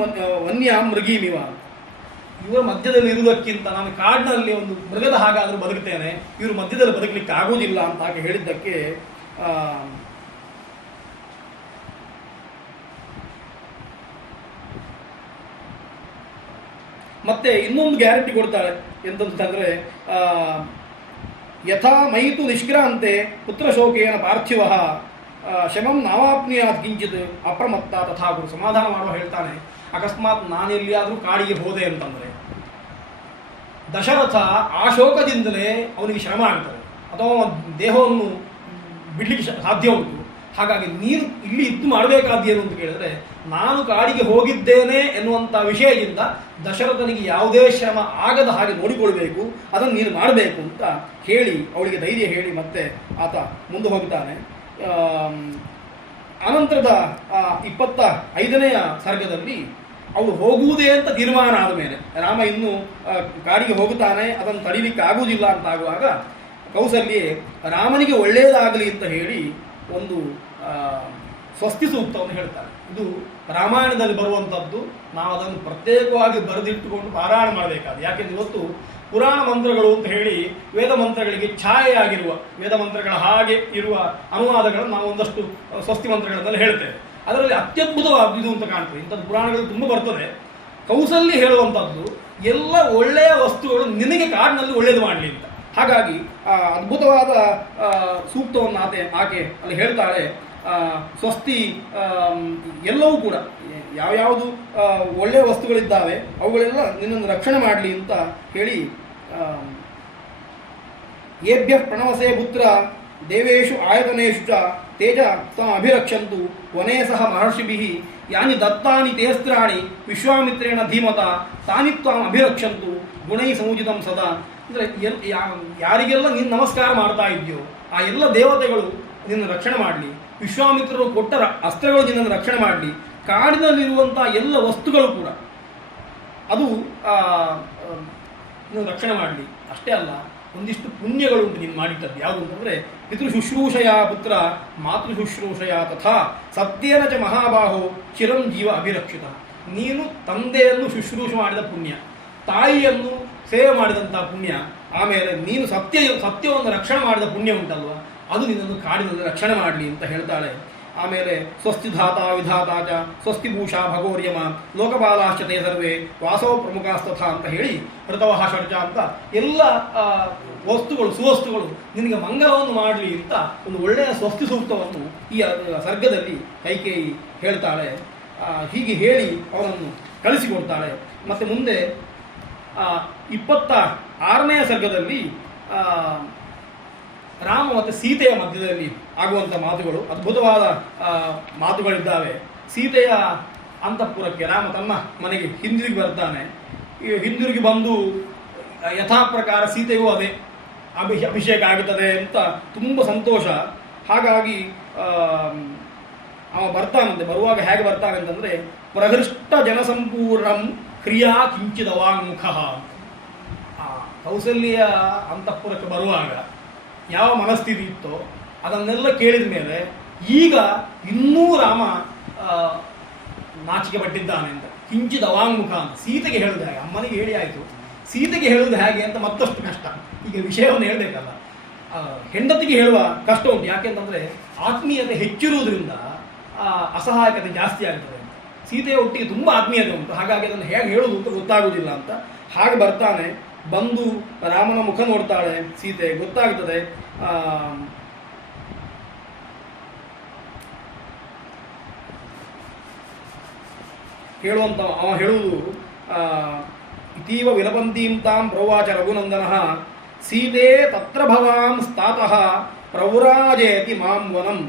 ವನ್ಯಾಂ ಮೃಗೀಮಿವ. ಇವರ ಮಧ್ಯದಲ್ಲಿ ಇರುವುದಕ್ಕಿಂತ ನಾನು ಕಾಡಿನಲ್ಲಿ ಒಂದು ಮೃಗದ ಹಾಗಾದರೂ ಬದುಕ್ತೇನೆ, ಇವರು ಮಧ್ಯದಲ್ಲಿ ಬದುಕಲಿಕ್ಕೆ ಆಗುವುದಿಲ್ಲ ಅಂತ ಆಕೆ ಹೇಳಿದ್ದಕ್ಕೆ ಮತ್ತೆ ಇನ್ನೊಂದು ಗ್ಯಾರಂಟಿ ಕೊಡ್ತಾಳೆ. ಎಂತಂತಂದ್ರೆ ಯಥಾ ಮೈತು ನಿಷ್ಕ್ರಾಂತೆ ಪುತ್ರಶೋಕೇನ ಪಾರ್ಥಿವ ಶಮಂ ನಾವಾಪ್ನಿಯಾತ್ ಕಿಂಚಿತ್ ಅಪ್ರಮತ್ತ ತಥಾ ಗುರು. ಸಮಾಧಾನ ಮಾಡುವ ಹೇಳ್ತಾನೆ, ಅಕಸ್ಮಾತ್ ನಾನೆಲ್ಲಿಯಾದರೂ ಕಾಡಿಗೆ ಹೋದೆ ಅಂತಂದರೆ ದಶರಥ ಆ ಶೋಕದಿಂದಲೇ ಅವನಿಗೆ ಶ್ರಮ ಆಗ್ತದೆ, ಅಥವಾ ದೇಹವನ್ನು ಬಿಡ್ಲಿಕ್ಕೆ ಸಾಧ್ಯ ಉಂಟು. ಹಾಗಾಗಿ ನೀನು ಇಲ್ಲಿ ಇದ್ದು ಮಾಡಬೇಕಾದ್ದೇನು ಅಂತ ಕೇಳಿದ್ರೆ, ನಾನು ಕಾಡಿಗೆ ಹೋಗಿದ್ದೇನೆ ಎನ್ನುವಂಥ ವಿಷಯದಿಂದ ದಶರಥನಿಗೆ ಯಾವುದೇ ಶ್ರಮ ಆಗದ ಹಾಗೆ ನೋಡಿಕೊಳ್ಬೇಕು, ಅದನ್ನು ನೀನು ಮಾಡಬೇಕು ಅಂತ ಹೇಳಿ ಅವಳಿಗೆ ಧೈರ್ಯ ಹೇಳಿ ಮತ್ತೆ ಆತ ಮುಂದೆ ಹೋಗ್ತಾನೆ. ಅನಂತರದ 25ನೇ ಸರ್ಗದಲ್ಲಿ ಅವಳು ಹೋಗುವುದೇ ಅಂತ ತೀರ್ಮಾನ ಆದ ಮೇಲೆ ರಾಮ ಇನ್ನು ಕಾಡಿಗೆ ಹೋಗುತ್ತಾನೆ, ಅದನ್ನು ತಡೀಲಿಕ್ಕೆ ಆಗುವುದಿಲ್ಲ ಅಂತ ಆಗುವಾಗ ಕೌಸಲ್ಯೆ ರಾಮನಿಗೆ ಒಳ್ಳೆಯದಾಗಲಿ ಅಂತ ಹೇಳಿ ಒಂದು ಸ್ವಸ್ತಿ ಸೂಕ್ತವನ್ನು ಹೇಳ್ತಾರೆ. ಇದು ರಾಮಾಯಣದಲ್ಲಿ ಬರುವಂಥದ್ದು. ನಾವು ಅದನ್ನು ಪ್ರತ್ಯೇಕವಾಗಿ ಬರೆದಿಟ್ಟುಕೊಂಡು ಪಾರಾಯಣ ಮಾಡಬೇಕಾದ. ಯಾಕೆಂದ್ರೆ ಇವತ್ತು ಪುರಾಣ ಮಂತ್ರಗಳು ಅಂತ ಹೇಳಿ ವೇದ ಮಂತ್ರಗಳಿಗೆ ಛಾಯೆಯಾಗಿರುವ, ವೇದ ಮಂತ್ರಗಳ ಹಾಗೆ ಇರುವ ಅನುವಾದಗಳನ್ನು ನಾವು ಒಂದಷ್ಟು ಸ್ವಸ್ತಿ ಮಂತ್ರಗಳನ್ನೆಲ್ಲ ಹೇಳ್ತೇವೆ. ಅದರಲ್ಲಿ ಅತ್ಯದ್ಭುತವಾದ್ದು ಅಂತ ಕಾಣ್ತದೆ. ಇಂಥದ್ದು ಪುರಾಣಗಳು ತುಂಬ ಬರ್ತದೆ. ಕೌಸಲ್ಯ ಹೇಳುವಂಥದ್ದು ಎಲ್ಲ ಒಳ್ಳೆಯ ವಸ್ತುಗಳು ನಿನಗೆ ಕಾಡಿನಲ್ಲಿ ಒಳ್ಳೆಯದು ಮಾಡಲಿ ಅಂತ. ಹಾಗಾಗಿ ಅದ್ಭುತವಾದ ಸೂಕ್ತವನ್ನು ಆಕೆ ಅಲ್ಲಿ ಹೇಳ್ತಾಳೆ. ಸ್ವಸ್ತಿ ಎಲ್ಲವೂ ಕೂಡ ಯಾವ್ಯಾವುದು ಒಳ್ಳೆಯ ವಸ್ತುಗಳಿದ್ದಾವೆ ಅವುಗಳೆಲ್ಲ ನಿನ್ನನ್ನು ರಕ್ಷಣೆ ಮಾಡಲಿ ಅಂತ ಹೇಳಿ, ಏಭ್ಯ ಪ್ರಣವಸೇ ಪುತ್ರ ದೇವೇಶು ಆಯತನೇಶು ಚ ತೇಜ ತಮ ಅಭಿರಕ್ಷಂತು ವನೇ ಸಹ ಮಹರ್ಷಿಭಿಃ ಯಾನಿ ದತ್ತಾನಿ ತೇಸ್ತ್ರಾಣಿ ವಿಶ್ವಾಮಿತ್ರೇಣ ಧೀಮತ ತಾನಿ ತ್ವಾಂ ಅಭಿರಕ್ಷಂತು ಗುಣೈ ಸಮೂಜಿತಂ ಸದಾ. ಅಂದರೆ ಯಾರಿಗೆಲ್ಲ ನೀನು ನಮಸ್ಕಾರ ಮಾಡ್ತಾ ಇದೆಯೋ ಆ ಎಲ್ಲ ದೇವತೆಗಳು ನಿನ್ನ ರಕ್ಷಣೆ ಮಾಡಲಿ, ವಿಶ್ವಾಮಿತ್ರರು ಕೊಟ್ಟ ಅಸ್ತ್ರಗಳು ನಿನ್ನನ್ನು ರಕ್ಷಣೆ ಮಾಡಲಿ, ಕಾಡಿನಲ್ಲಿರುವಂಥ ಎಲ್ಲ ವಸ್ತುಗಳು ಕೂಡ ಅದು ರಕ್ಷಣೆ ಮಾಡಲಿ. ಅಷ್ಟೇ ಅಲ್ಲ, ಒಂದಿಷ್ಟು ಪುಣ್ಯಗಳು ಉಂಟು ನೀನು ಮಾಡಿಟ್ಟದ್ದು. ಯಾವುದು ಅಂತಂದರೆ ಪಿತೃಶುಶ್ರೂಷಯ ಪುತ್ರ ಮಾತೃಶುಶ್ರೂಷಯ ತಥಾ ಸತ್ಯೇನ ಚ ಮಹಾಬಾಹೋ ಚಿರಂಜೀವ ಅಭಿರಕ್ಷಿತ. ನೀನು ತಂದೆಯನ್ನು ಶುಶ್ರೂಷೆ ಮಾಡಿದ ಪುಣ್ಯ, ತಾಯಿಯನ್ನು ಸೇವೆ ಮಾಡಿದಂಥ ಪುಣ್ಯ, ಆಮೇಲೆ ನೀನು ಸತ್ಯವನ್ನು ರಕ್ಷಣೆ ಮಾಡಿದ ಪುಣ್ಯ ಉಂಟಲ್ವ, ಅದು ನಿನ್ನನ್ನು ಕಾಡಿನಲ್ಲಿ ರಕ್ಷಣೆ ಮಾಡಲಿ ಅಂತ ಹೇಳ್ತಾಳೆ. ಆಮೇಲೆ ಸ್ವಸ್ತಿ ಧಾತ ವಿಧಾತ ಚ ಸ್ವಸ್ತಿ ಭೂಷಾ ಭಗೋರ್ಯಮ ಲೋಕಪಾಲಾಶ್ಚತೆ ಸರ್ವೇ ವಾಸವ ಪ್ರಮುಖಾಸ್ತಥ ಅಂತ ಹೇಳಿ ಋತವಃ ಷಡ್ಜ ಅಂತ ಎಲ್ಲ ವಸ್ತುಗಳು ಸುವಸ್ತುಗಳು ನಿನಗೆ ಮಂಗಲವನ್ನು ಮಾಡಲಿ ಅಂತ ಒಂದು ಒಳ್ಳೆಯ ಸ್ವಸ್ತಿ ಸೂಕ್ತವನ್ನು ಈ ಸರ್ಗದಲ್ಲಿ ಕೈಕೇಯಿ ಹೇಳ್ತಾಳೆ. ಹೀಗೆ ಹೇಳಿ ಅವನನ್ನು ಕಳಿಸಿಕೊಡ್ತಾಳೆ. ಮತ್ತು ಮುಂದೆ 26ನೇ ಸರ್ಗದಲ್ಲಿ ರಾಮ ಮತ್ತು ಸೀತೆಯ ಮಧ್ಯದಲ್ಲಿ ಆಗುವಂಥ ಮಾತುಗಳು, ಅದ್ಭುತವಾದ ಮಾತುಗಳಿದ್ದಾವೆ. ಸೀತೆಯ ಅಂತಃಪುರಕ್ಕೆ ರಾಮ ತನ್ನ ಮನೆಗೆ ಹಿಂದಿರುಗಿ ಬರ್ತಾನೆ. ಹಿಂದಿರುಗಿ ಬಂದು ಯಥಾ ಪ್ರಕಾರ ಸೀತೆಯೂ ಅದೇ ಅಭಿಷೇಕ ಆಗುತ್ತದೆ ಅಂತ ತುಂಬ ಸಂತೋಷ. ಹಾಗಾಗಿ ಅವ ಬರ್ತಾನಂತೆ. ಬರುವಾಗ ಹೇಗೆ ಬರ್ತಾನೆ ಅಂತಂದರೆ ಪ್ರಹೃಷ್ಟ ಜನಸಂಪೂರ್ಣಂ ಕ್ರಿಯಾ ಕಿಂಚಿದವಾಂಗುಖ. ಕೌಸಲ್ಯ ಅಂತಃಪುರಕ್ಕೆ ಬರುವಾಗ ಯಾವ ಮನಸ್ಥಿತಿ ಇತ್ತೋ ಅದನ್ನೆಲ್ಲ ಕೇಳಿದ ಮೇಲೆ ಈಗ ಇನ್ನೂ ರಾಮ ನಾಚಿಕೆ ಪಟ್ಟಿದ್ದಾನೆ ಅಂತ. ಕಿಂಚಿದ ಅವಾಂಗುಖ ಅಂತ ಸೀತೆಗೆ ಹೇಳುದು ಹೇಗೆ, ಅಮ್ಮನಿಗೆ ಹೇಳಿ ಆಯಿತು, ಸೀತೆಗೆ ಹೇಳುದು ಹೇಗೆ ಅಂತ ಮತ್ತಷ್ಟು ಕಷ್ಟ. ಈಗ ವಿಷಯವನ್ನು ಹೇಳಬೇಕಲ್ಲ, ಹೆಂಡತಿಗೆ ಹೇಳುವ ಕಷ್ಟ ಉಂಟು. ಯಾಕೆಂತಂದರೆ ಆತ್ಮೀಯತೆ ಹೆಚ್ಚಿರುವುದರಿಂದ ಅಸಹಾಯಕತೆ ಜಾಸ್ತಿ ಆಗ್ತದೆ ಅಂತ. ಸೀತೆಯ ಒಟ್ಟಿಗೆ ತುಂಬ ಆತ್ಮೀಯತೆ ಉಂಟು, ಹಾಗಾಗಿ ಅದನ್ನು ಹೇಗೆ ಹೇಳುವುದು ಅಂತ ಗೊತ್ತಾಗುವುದಿಲ್ಲ ಅಂತ. ಹಾಗೆ ಬರ್ತಾನೆ. ಬಂದು ರಾಮನ ಮುಖ ನೋಡ್ತಾಳೆ ಸೀತೆ, ಗೊತ್ತಾಗ್ತದೆ ಹೇಳುವಂತ. ಅವ ಹೇಳುವುದು ಇತೀವ ವಿಲಪಂತೀಂ ತಾಂ ಪ್ರವಾಚ ರಘುನಂದನಃ ಸೀತೆ ತತ್ರ ಭವಾಂ ಸ್ಥಾತಃ ಪ್ರವ್ರಾಜಯತಿ ಮಾಂ ವನಂ.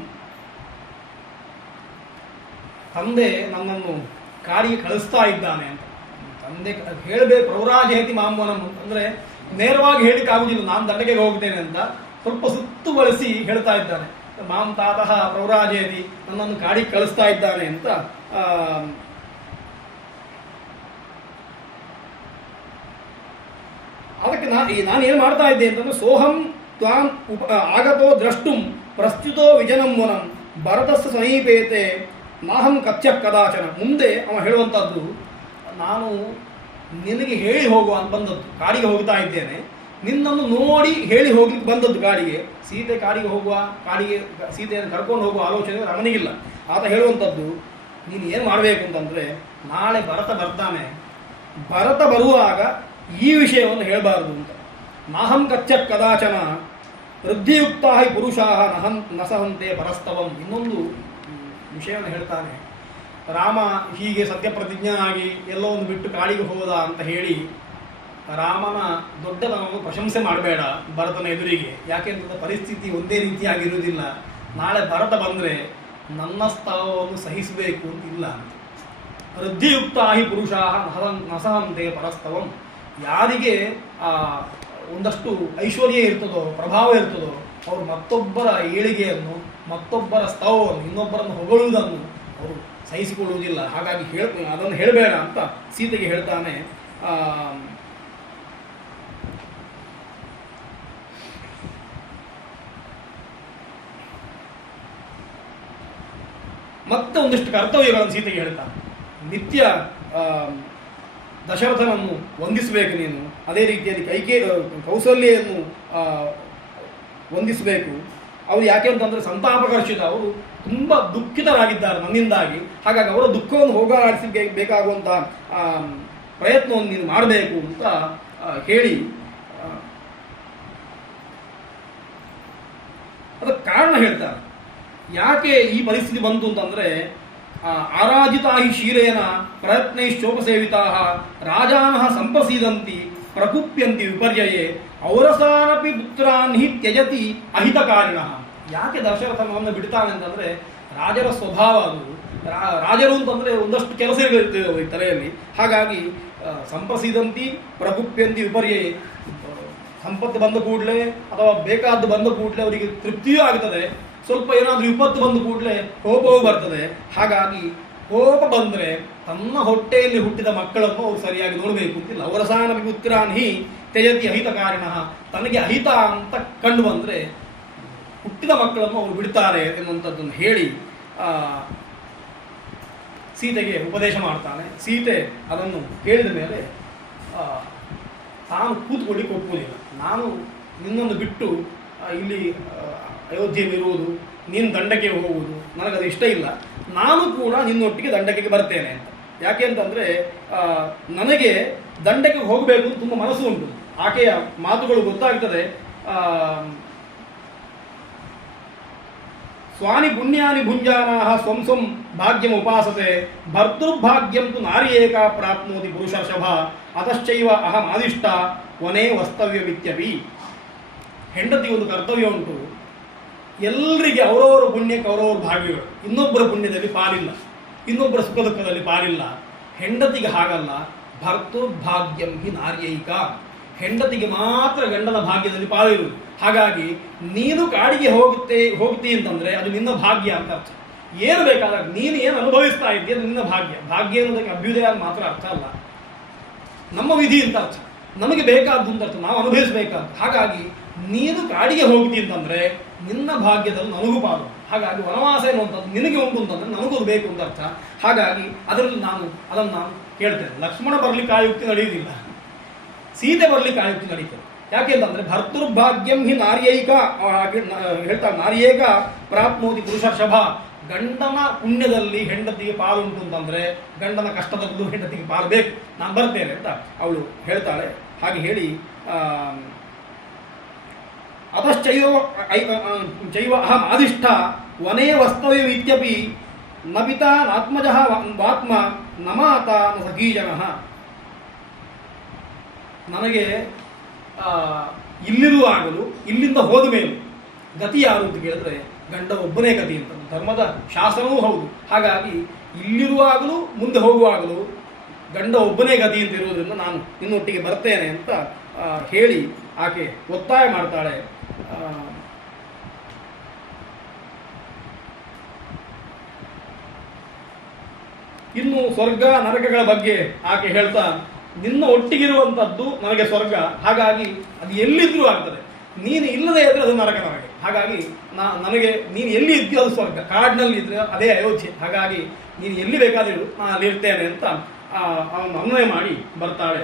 ತಂದೆ ನನ್ನನ್ನು ಕಾಡಿಗೆ ಕಳಿಸ್ತಾ ಇದ್ದಾನೆ ಅಂತ ತಂದೆ ಹೇಳಬೇಕು. ಪ್ರವ್ರಾಜಯತಿ ಮಾಂ ವನಂ ಅಂದರೆ ನೇರವಾಗಿ ಹೇಳಿಕ್ಕಾಗುವುದಿಲ್ಲ, ನಾನು ದಂಡಗೆ ಹೋಗ್ತೇನೆ ಅಂತ ಸ್ವಲ್ಪ ಸುತ್ತುವಳಿಸಿ ಹೇಳ್ತಾ ಇದ್ದಾನೆ. ಮಾಂ ತಾತಃ ಪ್ರವ್ರಾಜಯತಿ, ನನ್ನನ್ನು ಕಾಡಿಗೆ ಕಳಿಸ್ತಾ ಇದ್ದಾನೆ ಅಂತ. ಅದಕ್ಕೆ ನಾನೇನು ಮಾಡ್ತಾ ಇದ್ದೆ ಅಂತಂದ್ರೆ ಸೋಹಂ ತ್ವಾಂ ಆಗತೋ ದ್ರಷ್ಟುಂ ಪ್ರಸ್ತುತೋ ವಿಜನಂ ವನಂ ಭರತಸ್ಸ ಸಮೀಪೇತೆ ನಾಹಂ ಕಚ್ಚ ಕದಾಚನ. ಮುಂದೆ ಅವ ಹೇಳುವಂಥದ್ದು, ನಾನು ನಿನಗೆ ಹೇಳಿ ಹೋಗುವ ಅಂತ ಬಂದದ್ದು, ಕಾಡಿಗೆ ಹೋಗ್ತಾ ಇದ್ದೇನೆ, ನಿನ್ನನ್ನು ನೋಡಿ ಹೇಳಿ ಹೋಗ್ಲಿಕ್ಕೆ ಬಂದದ್ದು ಕಾಡಿಗೆ. ಸೀತೆ ಕಾಡಿಗೆ ಹೋಗುವ, ಕಾಡಿಗೆ ಸೀತೆಯನ್ನು ಕರ್ಕೊಂಡು ಹೋಗುವ ಆಲೋಚನೆ ಅವನಿಗಿಲ್ಲ. ಆತ ಹೇಳುವಂಥದ್ದು, ನೀನು ಏನು ಮಾಡಬೇಕು ಅಂತಂದರೆ ನಾಳೆ ಭರತ ಬರ್ತಾನೆ, ಭರತ ಬರುವಾಗ ಈ ವಿಷಯವನ್ನು ಹೇಳಬಾರದು ಅಂತ. ನಾಹಂ ಕಚ್ಚ ಕದಾಚನ ವೃದ್ಧಿಯುಕ್ತ ಪುರುಷಾ ನಸಹಂತೆ ಪರಸ್ತವಂ. ಇನ್ನೊಂದು ವಿಷಯವನ್ನು ಹೇಳ್ತಾನೆ. ರಾಮ ಹೀಗೆ ಸತ್ಯಪ್ರತಿಜ್ಞನಾಗಿ ಎಲ್ಲೋ ಒಂದು ಬಿಟ್ಟು ಕಾಡಿಗೆ ಹೋದ ಅಂತ ಹೇಳಿ ರಾಮನ ದೊಡ್ಡತನವನ್ನು ಪ್ರಶಂಸೆ ಮಾಡಬೇಡ ಭರತನ ಎದುರಿಗೆ. ಯಾಕೆಂದ್ರೆ ಪರಿಸ್ಥಿತಿ ಒಂದೇ ರೀತಿಯಾಗಿರುವುದಿಲ್ಲ. ನಾಳೆ ಭರತ ಬಂದರೆ ನನ್ನ ಸ್ತವವನ್ನು ಸಹಿಸಬೇಕು ಅಂತಿಲ್ಲ ಅಂತ. ವೃದ್ಧಿಯುಕ್ತ ಪುರುಷಾ ನಸಹಂತೆ ಪರಸ್ತವಂ. ಯಾರಿಗೆ ಒಂದಷ್ಟು ಐಶ್ವರ್ಯ ಇರ್ತದೋ, ಪ್ರಭಾವ ಇರ್ತದೋ, ಅವರು ಮತ್ತೊಬ್ಬರ ಏಳಿಗೆಯನ್ನು, ಮತ್ತೊಬ್ಬರ ಸ್ತವವನ್ನು, ಇನ್ನೊಬ್ಬರನ್ನು ಹೊಗಳುವುದನ್ನು ಅವರು ಸಹಿಸಿಕೊಳ್ಳುವುದಿಲ್ಲ. ಹಾಗಾಗಿ ಅದನ್ನು ಹೇಳಬೇಡ ಅಂತ ಸೀತೆಗೆ ಹೇಳ್ತಾನೆ. ಮತ್ತೆ ಒಂದಿಷ್ಟು ಕರ್ತವ್ಯಗಳನ್ನು ಸೀತೆಗೆ ಹೇಳ್ತಾನೆ. ನಿತ್ಯ ದಶರಥನನ್ನು ವಂದಿಸಬೇಕು ನೀನು, ಅದೇ ರೀತಿಯಲ್ಲಿ ಕೌಸಲ್ಯನ್ನು ವಂದಿಸಬೇಕು. ಅವರು ಯಾಕೆ ಅಂತಂದರೆ ಸಂತಾಪಕರ್ಷಿತ, ಅವರು ತುಂಬ ದುಃಖಿತರಾಗಿದ್ದಾರೆ ನನ್ನಿಂದಾಗಿ. ಹಾಗಾಗಿ ಅವರ ದುಃಖವನ್ನು ಹೋಗಲಾಡಿಸಿ ಬೇಕಾಗುವಂಥ ಪ್ರಯತ್ನವನ್ನು ನೀನು ಮಾಡಬೇಕು ಅಂತ ಹೇಳಿ ಅದಕ್ಕೆ ಕಾರಣ ಹೇಳ್ತಾರೆ. ಯಾಕೆ ಈ ಪರಿಸ್ಥಿತಿ ಬಂತು ಅಂತಂದರೆ ಆರಾಜಿತಾ ಹಿ ಶೀರೇನ ಪ್ರಯತ್ನೈಶ್ಚೋಪಸೇವಿತಾ ರಾಜಾನಃ ಸಂಪ್ರಸೀದಂತಿ ಪ್ರಕುಪ್ಯಂತಿ ವಿಪರ್ಯಯೇ ಔರಸಾನಪಿ ಪುತ್ರಾನ್ ಹಿ ತ್ಯಜತಿ ಅಹಿತಕಾರಿಣ. ಯಾಕೆ ದಶರಥನನ್ನು ಬಿಡ್ತಾನೆ ಅಂತಂದರೆ ರಾಜರ ಸ್ವಭಾವ ಅದು. ರಾಜರು ಅಂತಂದರೆ ಒಂದಷ್ಟು ಕೆಲಸ ಇರ್ತದೆ ತಲೆಯಲ್ಲಿ. ಹಾಗಾಗಿ ಸಂಪ್ರಸೀದಂತಿ ಪ್ರಕುಪ್ಯಂತಿ ವಿಪರ್ಯಯೇ. ಸಂಪತ್ತು ಬಂದ ಕೂಡಲೇ ಅಥವಾ ಬೇಕಾದ್ದು ಬಂದ ಕೂಡಲೇ ಅವರಿಗೆ ತೃಪ್ತಿಯೂ ಆಗ್ತದೆ, ಸ್ವಲ್ಪ ಏನಾದರೂ ವಿಪತ್ತು ಬಂದ ಕೂಡಲೇ ಕೋಪವೂ ಬರ್ತದೆ. ಹಾಗಾಗಿ ಕೋಪ ಬಂದರೆ ತನ್ನ ಹೊಟ್ಟೆಯಲ್ಲಿ ಹುಟ್ಟಿದ ಮಕ್ಕಳನ್ನು ಅವರು ಸರಿಯಾಗಿ ನೋಡಬೇಕು ಅಂತಿಲ್ಲ. ಅವರಸಾನಪಿ ಪುತ್ರಾನ್ ಹಿ ತ್ಯಜತಿ ಅಹಿತಕಾರಿಣಃ. ತನಗೆ ಅಹಿತ ಅಂತ ಕಂಡು ಬಂದರೆ ಹುಟ್ಟಿದ ಮಕ್ಕಳನ್ನು ಅವರು ಬಿಡ್ತಾರೆ ಎನ್ನುವಂಥದ್ದನ್ನು ಹೇಳಿ ಸೀತೆಗೆ ಉಪದೇಶ ಮಾಡ್ತಾನೆ. ಸೀತೆ ಅದನ್ನು ಕೇಳಿದ ಮೇಲೆ ತಾನು ಕೂತ್ಕೊಳ್ಳಿಕ್ಕೆ ಒಪ್ಪುವುದಿಲ್ಲ. ನಾನು ನಿನ್ನನ್ನು ಬಿಟ್ಟು ಇಲ್ಲಿ ಅಯೋಧ್ಯೆಯಲ್ಲಿರುವುದು, ನೀನು ದಂಡಕ್ಕೆ ಹೋಗುವುದು ನನಗದು ಇಷ್ಟ ಇಲ್ಲ. ನಾನು ಕೂಡ ನಿನ್ನೊಟ್ಟಿಗೆ ದಂಡಕ್ಕೆ ಬರ್ತೇನೆ ಅಂತ. ಯಾಕೆ ಅಂತಂದರೆ ನನಗೆ ದಂಡಕ್ಕೆ ಹೋಗಬೇಕು ಅಂತ ತುಂಬ ಮನಸ್ಸು ಉಂಟು. ಆಕೆಯ ಮಾತುಗಳು ಗೊತ್ತಾಗ್ತದೆ. ಸ್ವಾನಿ ಪುಣ್ಯಾನಿ ಭುಂಜಾನಾಹ ಸ್ವಂ ಸ್ವಂ ಭಾಗ್ಯಂ ಉಪಾಸತೆ ಭರ್ತೃಭಾಗ್ಯಂ ತು ನಾರಿ ಏಕಾ ಪ್ರಾಪ್ನೋತಿ ಪುರುಷರ್ಷಭ ಅತಶ್ಚೈವ ಅಹಂ ಆದಿಷ್ಟ ವನೇ ವಸ್ತವ್ಯಮಿತ್ಯಪಿ. ಹೆಂಡತಿ ಒಂದು ಕರ್ತವ್ಯ ಉಂಟು. ಎಲ್ಲರಿಗೆ ಅವರವರ ಪುಣ್ಯಕ್ಕೆ ಅವರವರ ಭಾಗ್ಯಗಳು. ಇನ್ನೊಬ್ಬರ ಪುಣ್ಯದಲ್ಲಿ ಪಾಲಿಲ್ಲ, ಇನ್ನೊಬ್ಬರ ಸುಖ ದುಃಖದಲ್ಲಿ ಪಾಲಿಲ್ಲ. ಹೆಂಡತಿಗೆ ಹಾಗಲ್ಲ. ಭರ್ತೃಭಾಗ್ಯಂ ಹಿ ನಾರ್ಯೈಕ. ಹೆಂಡತಿಗೆ ಮಾತ್ರ ಗಂಡನ ಭಾಗ್ಯದಲ್ಲಿ ಪಾಲಿರುವುದು. ಹಾಗಾಗಿ ನೀನು ಕಾಡಿಗೆ ಹೋಗ್ತಿ ಅಂತಂದ್ರೆ ಅದು ನಿನ್ನ ಭಾಗ್ಯ ಅಂತ ಅರ್ಥ. ಏನು ಬೇಕಾದಾಗ ನೀನು ಏನು ಅನುಭವಿಸ್ತಾ ಇದ್ದೀಯ ಅದು ನಿನ್ನ ಭಾಗ್ಯ. ಭಾಗ್ಯ ಅನ್ನೋದಕ್ಕೆ ಅಭ್ಯುದಯ ಮಾತ್ರ ಅರ್ಥ ಅಲ್ಲ, ನಮ್ಮ ವಿಧಿ ಅಂತ ಅರ್ಥ. ನಮಗೆ ಬೇಕಾದ್ದು ಅಂತ ಅರ್ಥ, ನಾವು ಅನುಭವಿಸಬೇಕಾದ. ಹಾಗಾಗಿ ನೀನು ಕಾಡಿಗೆ ಹೋಗ್ತಿ ಅಂತಂದ್ರೆ ನಿನ್ನ ಭಾಗ್ಯದಲ್ಲಿ ನನಗೂ ಪಾಲು. ಹಾಗಾಗಿ ವನವಾಸ ಎನ್ನುವಂಥದ್ದು ನಿನಗೆ ಉಂಟು ಅಂತಂದ್ರೆ ನನಗೂ ಬೇಕು ಅಂತ ಅರ್ಥ. ಹಾಗಾಗಿ ಅದರಲ್ಲಿ ಅದನ್ನು ನಾನು ಕೇಳ್ತೇನೆ. ಲಕ್ಷ್ಮಣ ಬರ್ಲಿಕ್ಕೆ ಆಯುಕ್ತಿ ನಡೆಯುವುದಿಲ್ಲ, ಸೀತೆ ಬರ್ಲಿಕ್ಕೆ ಆಯುಕ್ತಿ ನಡೀತದೆ. ಯಾಕೆ ಅಂತಂದ್ರೆ ಭರ್ತೃಭಾಗ್ಯಂ ಹಿ ನಾರ್ಯೈಕ ಹೇಳ್ತಾರೆ. ನಾರ್ಯೇಕ ಪ್ರಾಪ್ನೋತಿ ಪುರುಷರ್ಷಭ. ಗಂಡನ ಪುಣ್ಯದಲ್ಲಿ ಹೆಂಡತಿಗೆ ಪಾಲುಂಟು ಅಂತಂದ್ರೆ ಗಂಡನ ಕಷ್ಟದಲ್ಲೂ ಹೆಂಡತಿಗೆ ಪಾಲು ಬೇಕು. ನಾನು ಬರ್ತೇನೆ ಅಂತ ಅವಳು ಹೇಳ್ತಾಳೆ. ಹಾಗೆ ಹೇಳಿ ಅತಶ್ಚೈವ ಅಹಂ ಆದಿಷ್ಟ ವನೇ ವಸ್ತವ್ಯಮಿತ್ಯಪಿ ನ ಪಿತಾ ನಾತ್ಮಜಃ ವಾತ್ಮ ನ ಮಾತಾ ನ ಸಖೀಜನಃ. ನನಗೆ ಇಲ್ಲಿರುವಾಗಲೂ ಇಲ್ಲಿಂದ ಹೋದ ಮೇಲೆ ಗತಿ ಯಾರು ಅಂತ ಕೇಳಿದ್ರೆ ಗಂಡ ಒಬ್ಬನೇ ಗತಿ ಅಂತ ಧರ್ಮದ ಶಾಸನವೂ ಹೌದು. ಹಾಗಾಗಿ ಇಲ್ಲಿರುವಾಗಲೂ ಮುಂದೆ ಹೋಗುವಾಗಲೂ ಗಂಡ ಒಬ್ಬನೇ ಗತಿ ಅಂತ ಇರುವುದರಿಂದ ನಾನು ನಿನ್ನೊಟ್ಟಿಗೆ ಬರ್ತೇನೆ ಅಂತ ಹೇಳಿ ಆಕೆ ಒತ್ತಾಯ ಮಾಡ್ತಾಳೆ. ಇನ್ನು ಸ್ವರ್ಗ ನರಕಗಳ ಬಗ್ಗೆ ಆಕೆ ಹೇಳ್ತಾ, ನಿನ್ನ ಒಟ್ಟಿಗಿರುವಂಥದ್ದು ನನಗೆ ಸ್ವರ್ಗ. ಹಾಗಾಗಿ ಅದು ಎಲ್ಲಿದ್ರೂ ಆಗ್ತದೆ. ನೀನು ಇಲ್ಲದೆ ಇದ್ರೆ ಅದು ನರಕ ನನಗೆ. ಹಾಗಾಗಿ ನನಗೆ ನೀನು ಎಲ್ಲಿ ಇದ್ದೀಯೋ ಅದು ಸ್ವರ್ಗ. ಕಾಡಿನಲ್ಲಿ ಇದ್ರೆ ಅದೇ ಅಯೋಧ್ಯೆ. ಹಾಗಾಗಿ ನೀನು ಎಲ್ಲಿ ಬೇಕಾದಿರು ನಾನು ಅಲ್ಲಿ ಇರ್ತೇನೆ ಅಂತ ಅವನು ಅನ್ವಯ ಮಾಡಿ ಬರ್ತಾಳೆ.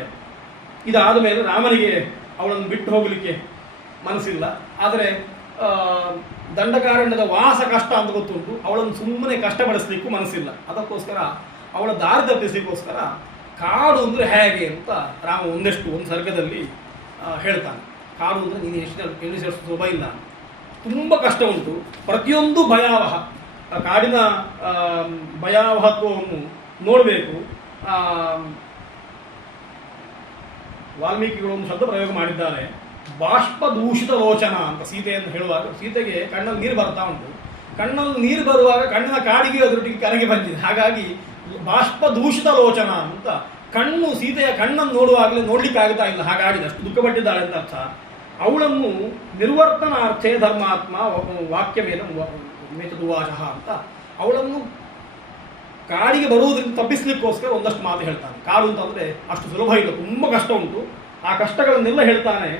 ಇದಾದ ಮೇಲೆ ರಾಮನಿಗೆ ಅವಳನ್ನು ಬಿಟ್ಟು ಹೋಗಲಿಕ್ಕೆ ಮನಸ್ಸಿಲ್ಲ. ಆದರೆ ದಂಡಕಾರಣ್ಯದ ವಾಸ ಕಷ್ಟ ಅಂತ ಗೊತ್ತುಂಟು. ಅವಳನ್ನು ಸುಮ್ಮನೆ ಕಷ್ಟಪಡಿಸ್ಲಿಕ್ಕೂ ಮನಸ್ಸಿಲ್ಲ. ಅದಕ್ಕೋಸ್ಕರ ಅವಳ ದಾರಿ ತಪ್ಪಿಸಲಿಕ್ಕೋಸ್ಕರ ಕಾಡು ಅಂದರೆ ಹೇಗೆ ಅಂತ ರಾಮ ಒಂದು ಸರ್ಗದಲ್ಲಿ ಹೇಳ್ತಾನೆ. ಕಾಡು ಅಂದರೆ ನೀನು ಎಷ್ಟು ಸುಲಭ ಇಲ್ಲ, ತುಂಬ ಕಷ್ಟ ಉಂಟು. ಪ್ರತಿಯೊಂದು ಭಯಾವಹ, ಕಾಡಿನ ಭಯಾವಹತ್ವವನ್ನು ನೋಡಬೇಕು. ವಾಲ್ಮೀಕಿಗಳು ಒಂದು ಶಬ್ದ ಪ್ರಯೋಗ ಮಾಡಿದ್ದಾರೆ, ಬಾಷ್ಪದೂಷಿತ ಲೋಚನ ಅಂತ ಸೀತೆಯನ್ನು ಹೇಳುವಾಗ. ಸೀತೆಗೆ ಕಣ್ಣಲ್ಲಿ ನೀರು ಬರ್ತಾ ಉಂಟು. ಕಣ್ಣಲ್ಲಿ ನೀರು ಬರುವಾಗ ಕಣ್ಣಿನ ಕಾಡಿಗೆ ಅದರೊಟ್ಟಿಗೆ ಕರಗಿ ಬಂದಿದೆ. ಹಾಗಾಗಿ ಬಾಷ್ಪದೂಷಿತ ಲೋಚನ ಅಂತ ಕಣ್ಣು, ಸೀತೆಯ ಕಣ್ಣನ್ನು ನೋಡುವಾಗಲೇ ನೋಡ್ಲಿಕ್ಕೆ ಆಗ್ತಾ ಇಲ್ಲ. ಹಾಗಾಗಿದೆ, ಅಷ್ಟು ದುಃಖಪಟ್ಟಿದ್ದಾಳೆ ಅಂತ ಅರ್ಥ. ಅವಳನ್ನು ನಿರ್ವರ್ತನಾರ್ಥೇ ಧರ್ಮಾತ್ಮ ವಾಕ್ಯವೇನ ಮೇಚದುವಾಚಃ ಅಂತ ಅವಳನ್ನು ಕಾಡಿಗೆ ಬರುವುದರಿಂದ ತಪ್ಪಿಸ್ಲಿಕ್ಕೋಸ್ಕರ ಒಂದಷ್ಟು ಮಾತು ಹೇಳ್ತಾನೆ. ಕಾಡು ಅಂತಂದ್ರೆ ಅಷ್ಟು ಸುಲಭ ಇಲ್ಲ, ತುಂಬ ಕಷ್ಟ ಉಂಟು. ಆ ಕಷ್ಟಗಳನ್ನೆಲ್ಲ ಹೇಳ್ತಾನೆ.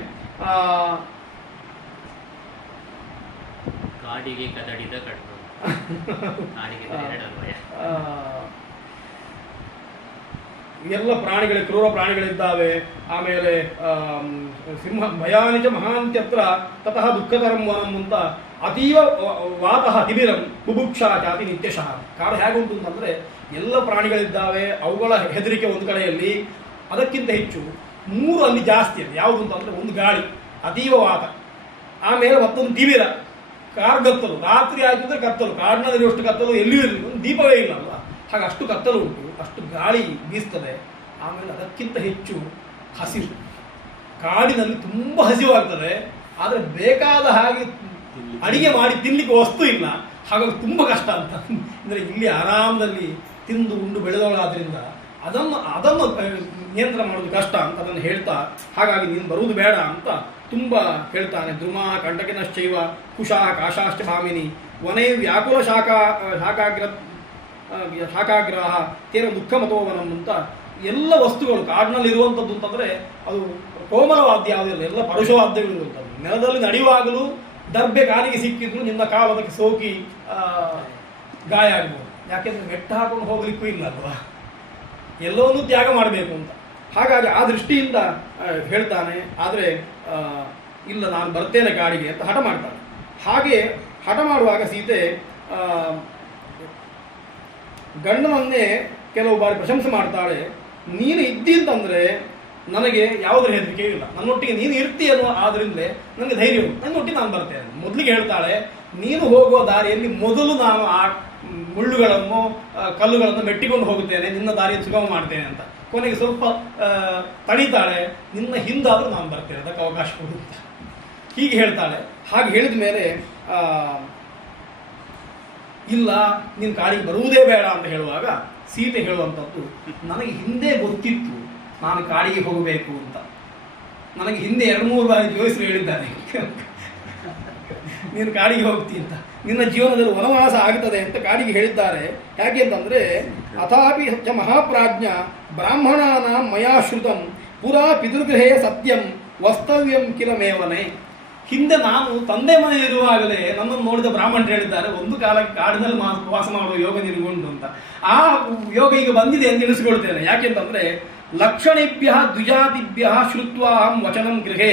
ಕಾಡಿಗೆ ಕದಡಿದ ಕಣ್ಣು, ಕಾಡಿಗೆ ಎಲ್ಲ ಪ್ರಾಣಿಗಳು, ಕ್ರೂರ ಪ್ರಾಣಿಗಳಿದ್ದಾವೆ. ಆಮೇಲೆ ಸಿಂಹ ಭಯಾನಿಚ ಮಹಾಂತ್ಯತ್ರ ತತಃ ದುಃಖತರಂ ವನಂ ಅಂತ ಅತೀವ ವಾತಃ ತಿಮಿರಂ ಬುಭುಕ್ಷಾ ಜಾತಿ ನಿತ್ಯಶಃ. ಕಾಡು ಹೇಗೆ ಉಂಟು ಅಂತಂದ್ರೆ ಎಲ್ಲ ಪ್ರಾಣಿಗಳಿದ್ದಾವೆ, ಅವುಗಳ ಹೆದರಿಕೆ ಒಂದು ಕಡೆಯಲ್ಲಿ, ಅದಕ್ಕಿಂತ ಹೆಚ್ಚು 3 ಅಲ್ಲಿ ಜಾಸ್ತಿ ಇದೆ. ಯಾವುದು ಅಂತಂದ್ರೆ ಒಂದು ಗಾಳಿ, ಅತೀವ ವಾತ, ಆಮೇಲೆ ಮತ್ತೊಂದು ತಿಮಿರ, ಕಾರ್ಗತ್ತಲು. ರಾತ್ರಿ ಆಯ್ತು ಅಂದ್ರೆ ಕತ್ತಲು. ಕಾಡಿನಲ್ಲಿರುವಷ್ಟು ಕತ್ತಲು ಎಲ್ಲಿಯೂ ಇರಲಿ, ಒಂದು ದೀಪವೇ ಇಲ್ಲ ಅಲ್ವಾ. ಹಾಗೆ ಅಷ್ಟು ಕತ್ತಲು ಉಂಟು, ಅಷ್ಟು ಗಾಳಿ ಬೀಸ್ತದೆ. ಆಮೇಲೆ ಅದಕ್ಕಿಂತ ಹೆಚ್ಚು ಹಸಿವು. ಕಾಡಿನಲ್ಲಿ ತುಂಬ ಹಸಿವಾಗ್ತದೆ, ಆದರೆ ಬೇಕಾದ ಹಾಗೆ ಅಡಿಗೆ ಮಾಡಿ ತಿನ್ಲಿಕ್ಕೆ ವಸ್ತು ಇಲ್ಲ. ಹಾಗಾಗಿ ತುಂಬ ಕಷ್ಟ ಅಂತ. ಅಂದರೆ ಇಲ್ಲಿ ಆರಾಮದಲ್ಲಿ ತಿಂದು ಉಂಡು ಬೆಳೆದವಳಾದ್ರಿಂದ ಅದನ್ನು ನಿಯಂತ್ರಣ ಮಾಡೋದು ಕಷ್ಟ ಅಂತ ಅದನ್ನು ಹೇಳ್ತಾ, ಹಾಗಾಗಿ ನೀನು ಬರುವುದು ಬೇಡ ಅಂತ ತುಂಬ ಹೇಳ್ತಾನೆ. ದ್ರುಮ ಕಂಟಕಿನಶ್ಚೈವ ಕುಶಾ ಕಾಶಾಶ್ಚ ಭಾಮಿನಿ ವನೇ ವ್ಯಾಕುಲ ಶಾಖಾಗ್ರಹ ತೇನ ದುಃಖ ಮತೋವನಂ ಅಂತ ಎಲ್ಲ ವಸ್ತುಗಳು ಕಾಡಿನಲ್ಲಿ ಇರುವಂಥದ್ದು ಅಂತಂದರೆ ಅದು ಕೋಮಲವಾದ್ಯ ಯಾವುದಿಲ್ಲ, ಎಲ್ಲ ಪರುಷವಾದ್ಯಗಳು ಇರುವಂಥದ್ದು. ನೆಲದಲ್ಲಿ ನಡೆಯುವಾಗಲೂ ದರ್ಬೆ ಕಾಲಿಗೆ ಸಿಕ್ಕಿದ್ರು ನಿನ್ನ ಕಾಲು ಅದಕ್ಕೆ ಸೋಕಿ ಗಾಯ ಆಗ್ಬೋದು. ಯಾಕೆಂದರೆ ಮೆಟ್ಟ ಹಾಕೊಂಡು ಹೋಗ್ಲಿಕ್ಕೂ ಇಲ್ಲ ಅಲ್ವಾ, ಎಲ್ಲವನ್ನೂ ತ್ಯಾಗ ಮಾಡಬೇಕು ಅಂತ. ಹಾಗಾಗಿ ಆ ದೃಷ್ಟಿಯಿಂದ ಹೇಳ್ತಾನೆ. ಆದರೆ ಇಲ್ಲ ನಾನು ಬರ್ತೇನೆ ಕಾಡಿಗೆ ಅಂತ ಹಠ ಮಾಡ್ತಾನೆ. ಹಾಗೆ ಹಠ ಮಾಡುವಾಗ ಸೀತೆ ಗಂಡನನ್ನೇ ಕೆಲವು ಬಾರಿ ಪ್ರಶಂಸೆ ಮಾಡ್ತಾಳೆ. ನೀನು ಇದ್ದಿ ಅಂತಂದರೆ ನನಗೆ ಯಾವುದರ ಹೆದರಿಕೆ ಇಲ್ಲ, ನನ್ನೊಟ್ಟಿಗೆ ನೀನು ಇರ್ತೀಯ ಅನ್ನೋ ಆದ್ರಿಂದಲೇ ನನಗೆ ಧೈರ್ಯ ಉಂಟು, ನನ್ನೊಟ್ಟಿಗೆ ನಾನು ಬರ್ತೇನೆ. ಮೊದಲಿಗೆ ಹೇಳ್ತಾಳೆ, ನೀನು ಹೋಗುವ ದಾರಿಯಲ್ಲಿ ಮೊದಲು ನಾನು ಆ ಮುಳ್ಳುಗಳನ್ನು ಕಲ್ಲುಗಳನ್ನು ಮೆಟ್ಟಿಕೊಂಡು ಹೋಗುತ್ತೇನೆ, ನಿನ್ನ ದಾರಿಯನ್ನು ಸುಗಮ ಮಾಡ್ತೇನೆ ಅಂತ. ಕೊನೆಗೆ ಸ್ವಲ್ಪ ತಣಿತಾಳೆ, ನಿನ್ನ ಹಿಂದಾದರೂ ನಾನು ಬರ್ತೇನೆ, ಅದಕ್ಕೆ ಅವಕಾಶ ಕೊಡುತ್ತೆ, ಹೀಗೆ ಹೇಳ್ತಾಳೆ. ಹಾಗೆ ಹೇಳಿದ ಮೇಲೆ ಇಲ್ಲ ನೀನು ಕಾಡಿಗೆ ಬರುವುದೇ ಬೇಡ ಅಂತ ಹೇಳುವಾಗ ಸೀತೆ ಹೇಳುವಂಥದ್ದು, ನನಗೆ ಹಿಂದೆ ಗೊತ್ತಿತ್ತು ನಾನು ಕಾಡಿಗೆ ಹೋಗಬೇಕು ಅಂತ. ನನಗೆ ಹಿಂದೆ 2-3 ಬಾರಿ ಜೋಯಿಸರು ಹೇಳಿದ್ದಾರೆ ನೀನು ಕಾಡಿಗೆ ಹೋಗ್ತಿ ಅಂತ, ನಿನ್ನ ಜೀವನದಲ್ಲಿ ವನವಾಸ ಆಗ್ತದೆ ಅಂತ ಕಾಡಿಗೆ ಹೇಳಿದ್ದಾರೆ. ಯಾಕೆ ಅಂತಂದರೆ ಅಥಾಪಿ ಸತ್ಯ ಮಹಾಪ್ರಾಜ್ಞ ಬ್ರಾಹ್ಮಣಾನ ಮಯಾಶ್ರುತಂ ಪುರಾ ಪಿತೃಗೃಹೇ ಸತ್ಯಂ ವಸ್ತವ್ಯಂ ಕಿಲ ಮೇವನೆ. ಹಿಂದೆ ನಾನು ತಂದೆ ಮನೆಯಲ್ಲಿರುವಾಗಲೇ ನನ್ನನ್ನು ನೋಡಿದ ಬ್ರಾಹ್ಮಣರು ಹೇಳಿದ್ದಾರೆ, ಒಂದು ಕಾಲಕ್ಕೆ ಕಾಡಿನಲ್ಲಿ ವಾಸ ಮಾಡುವ ಯೋಗ ನಿನಗುಂಟು ಅಂತ. ಆ ಯೋಗ ಈಗ ಬಂದಿದೆ ಅಂತ ತಿಳಿಸಿಕೊಳ್ತೇನೆ. ಯಾಕೆಂತಂದರೆ ಲಕ್ಷಣೇಭ್ಯ ದ್ವಿಜಾತಿಭ್ಯ ಶ್ರುತ್ವಾಹಂ ವಚನಂ ಗೃಹೇ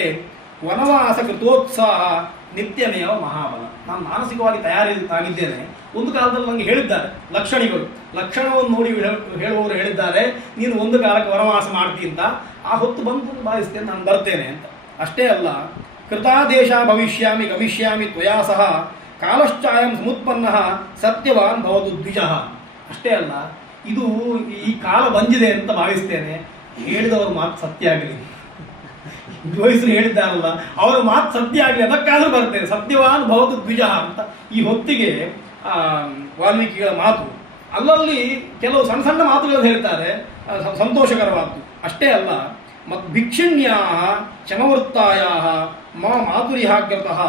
ವನವಾಸ ಕೃತೋತ್ಸಾಹ ನಿತ್ಯಮೇವ ಮಹಾಬಲ. ನಾನು ಮಾನಸಿಕವಾಗಿ ತಯಾರಾಗಿದ್ದೇನೆ. ಒಂದು ಕಾಲದಲ್ಲಿ ನನಗೆ ಹೇಳಿದ್ದಾರೆ ಲಕ್ಷಣಿಗಳು, ಲಕ್ಷಣವನ್ನು ನೋಡಿ ಹೇಳುವವರು ಹೇಳಿದ್ದಾರೆ, ನೀನು ಒಂದು ಕಾಲಕ್ಕೆ ವನವಾಸ ಮಾಡ್ತೀನಿ ಅಂತ. ಆ ಹೊತ್ತು ಬಂದು ಭಾವಿಸ್ತೇನೆ, ನಾನು ಬರ್ತೇನೆ ಅಂತ. ಅಷ್ಟೇ ಅಲ್ಲ, ಕೃತಾದೇಶ ಭವಿಷ್ಯಾಮಿ ಗಮಿಷ್ಯಾಮಿ ತ್ವಯಾ ಸಹ ಕಾಲಶ್ಚಾಯಂ ಸಮುತ್ಪನ್ನ ಸತ್ಯವಾನ್ ಭವತು ದ್ವಿಜಃ. ಅಷ್ಟೇ ಅಲ್ಲ, ಇದು ಈ ಕಾಲ ಬಂದಿದೆ ಅಂತ ಭಾವಿಸ್ತೇನೆ, ಹೇಳಿದವರು ಮಾತು ಸತ್ಯ ಆಗಲಿ, ಜೋಯಿಸರು ಹೇಳಿದ್ದಾರಲ್ಲ ಅವರ ಮಾತು ಸತ್ಯ ಆಗಲಿ, ಅದಕ್ಕಾದ್ರೂ ಬರ್ತೇನೆ, ಸತ್ಯವಾನ್ ಭವತು ದ್ವಿಜಃ ಅಂತ. ಈ ಹೊತ್ತಿಗೆ ವಾಲ್ಮೀಕಿಗಳ ಮಾತು ಅಲ್ಲಲ್ಲಿ ಕೆಲವು ಸಣ್ಣ ಸಣ್ಣ ಮಾತುಗಳನ್ನು ಹೇಳ್ತಾರೆ, ಸಂತೋಷಕರವಾದ್ದು. ಅಷ್ಟೇ ಅಲ್ಲ, ಮತ್ತು ಭಿಕ್ಷಿಣ್ಯಾ ಶಮವೃತ್ತಾಯ ಮಾತುರಿಹಾಗ್ರತಃ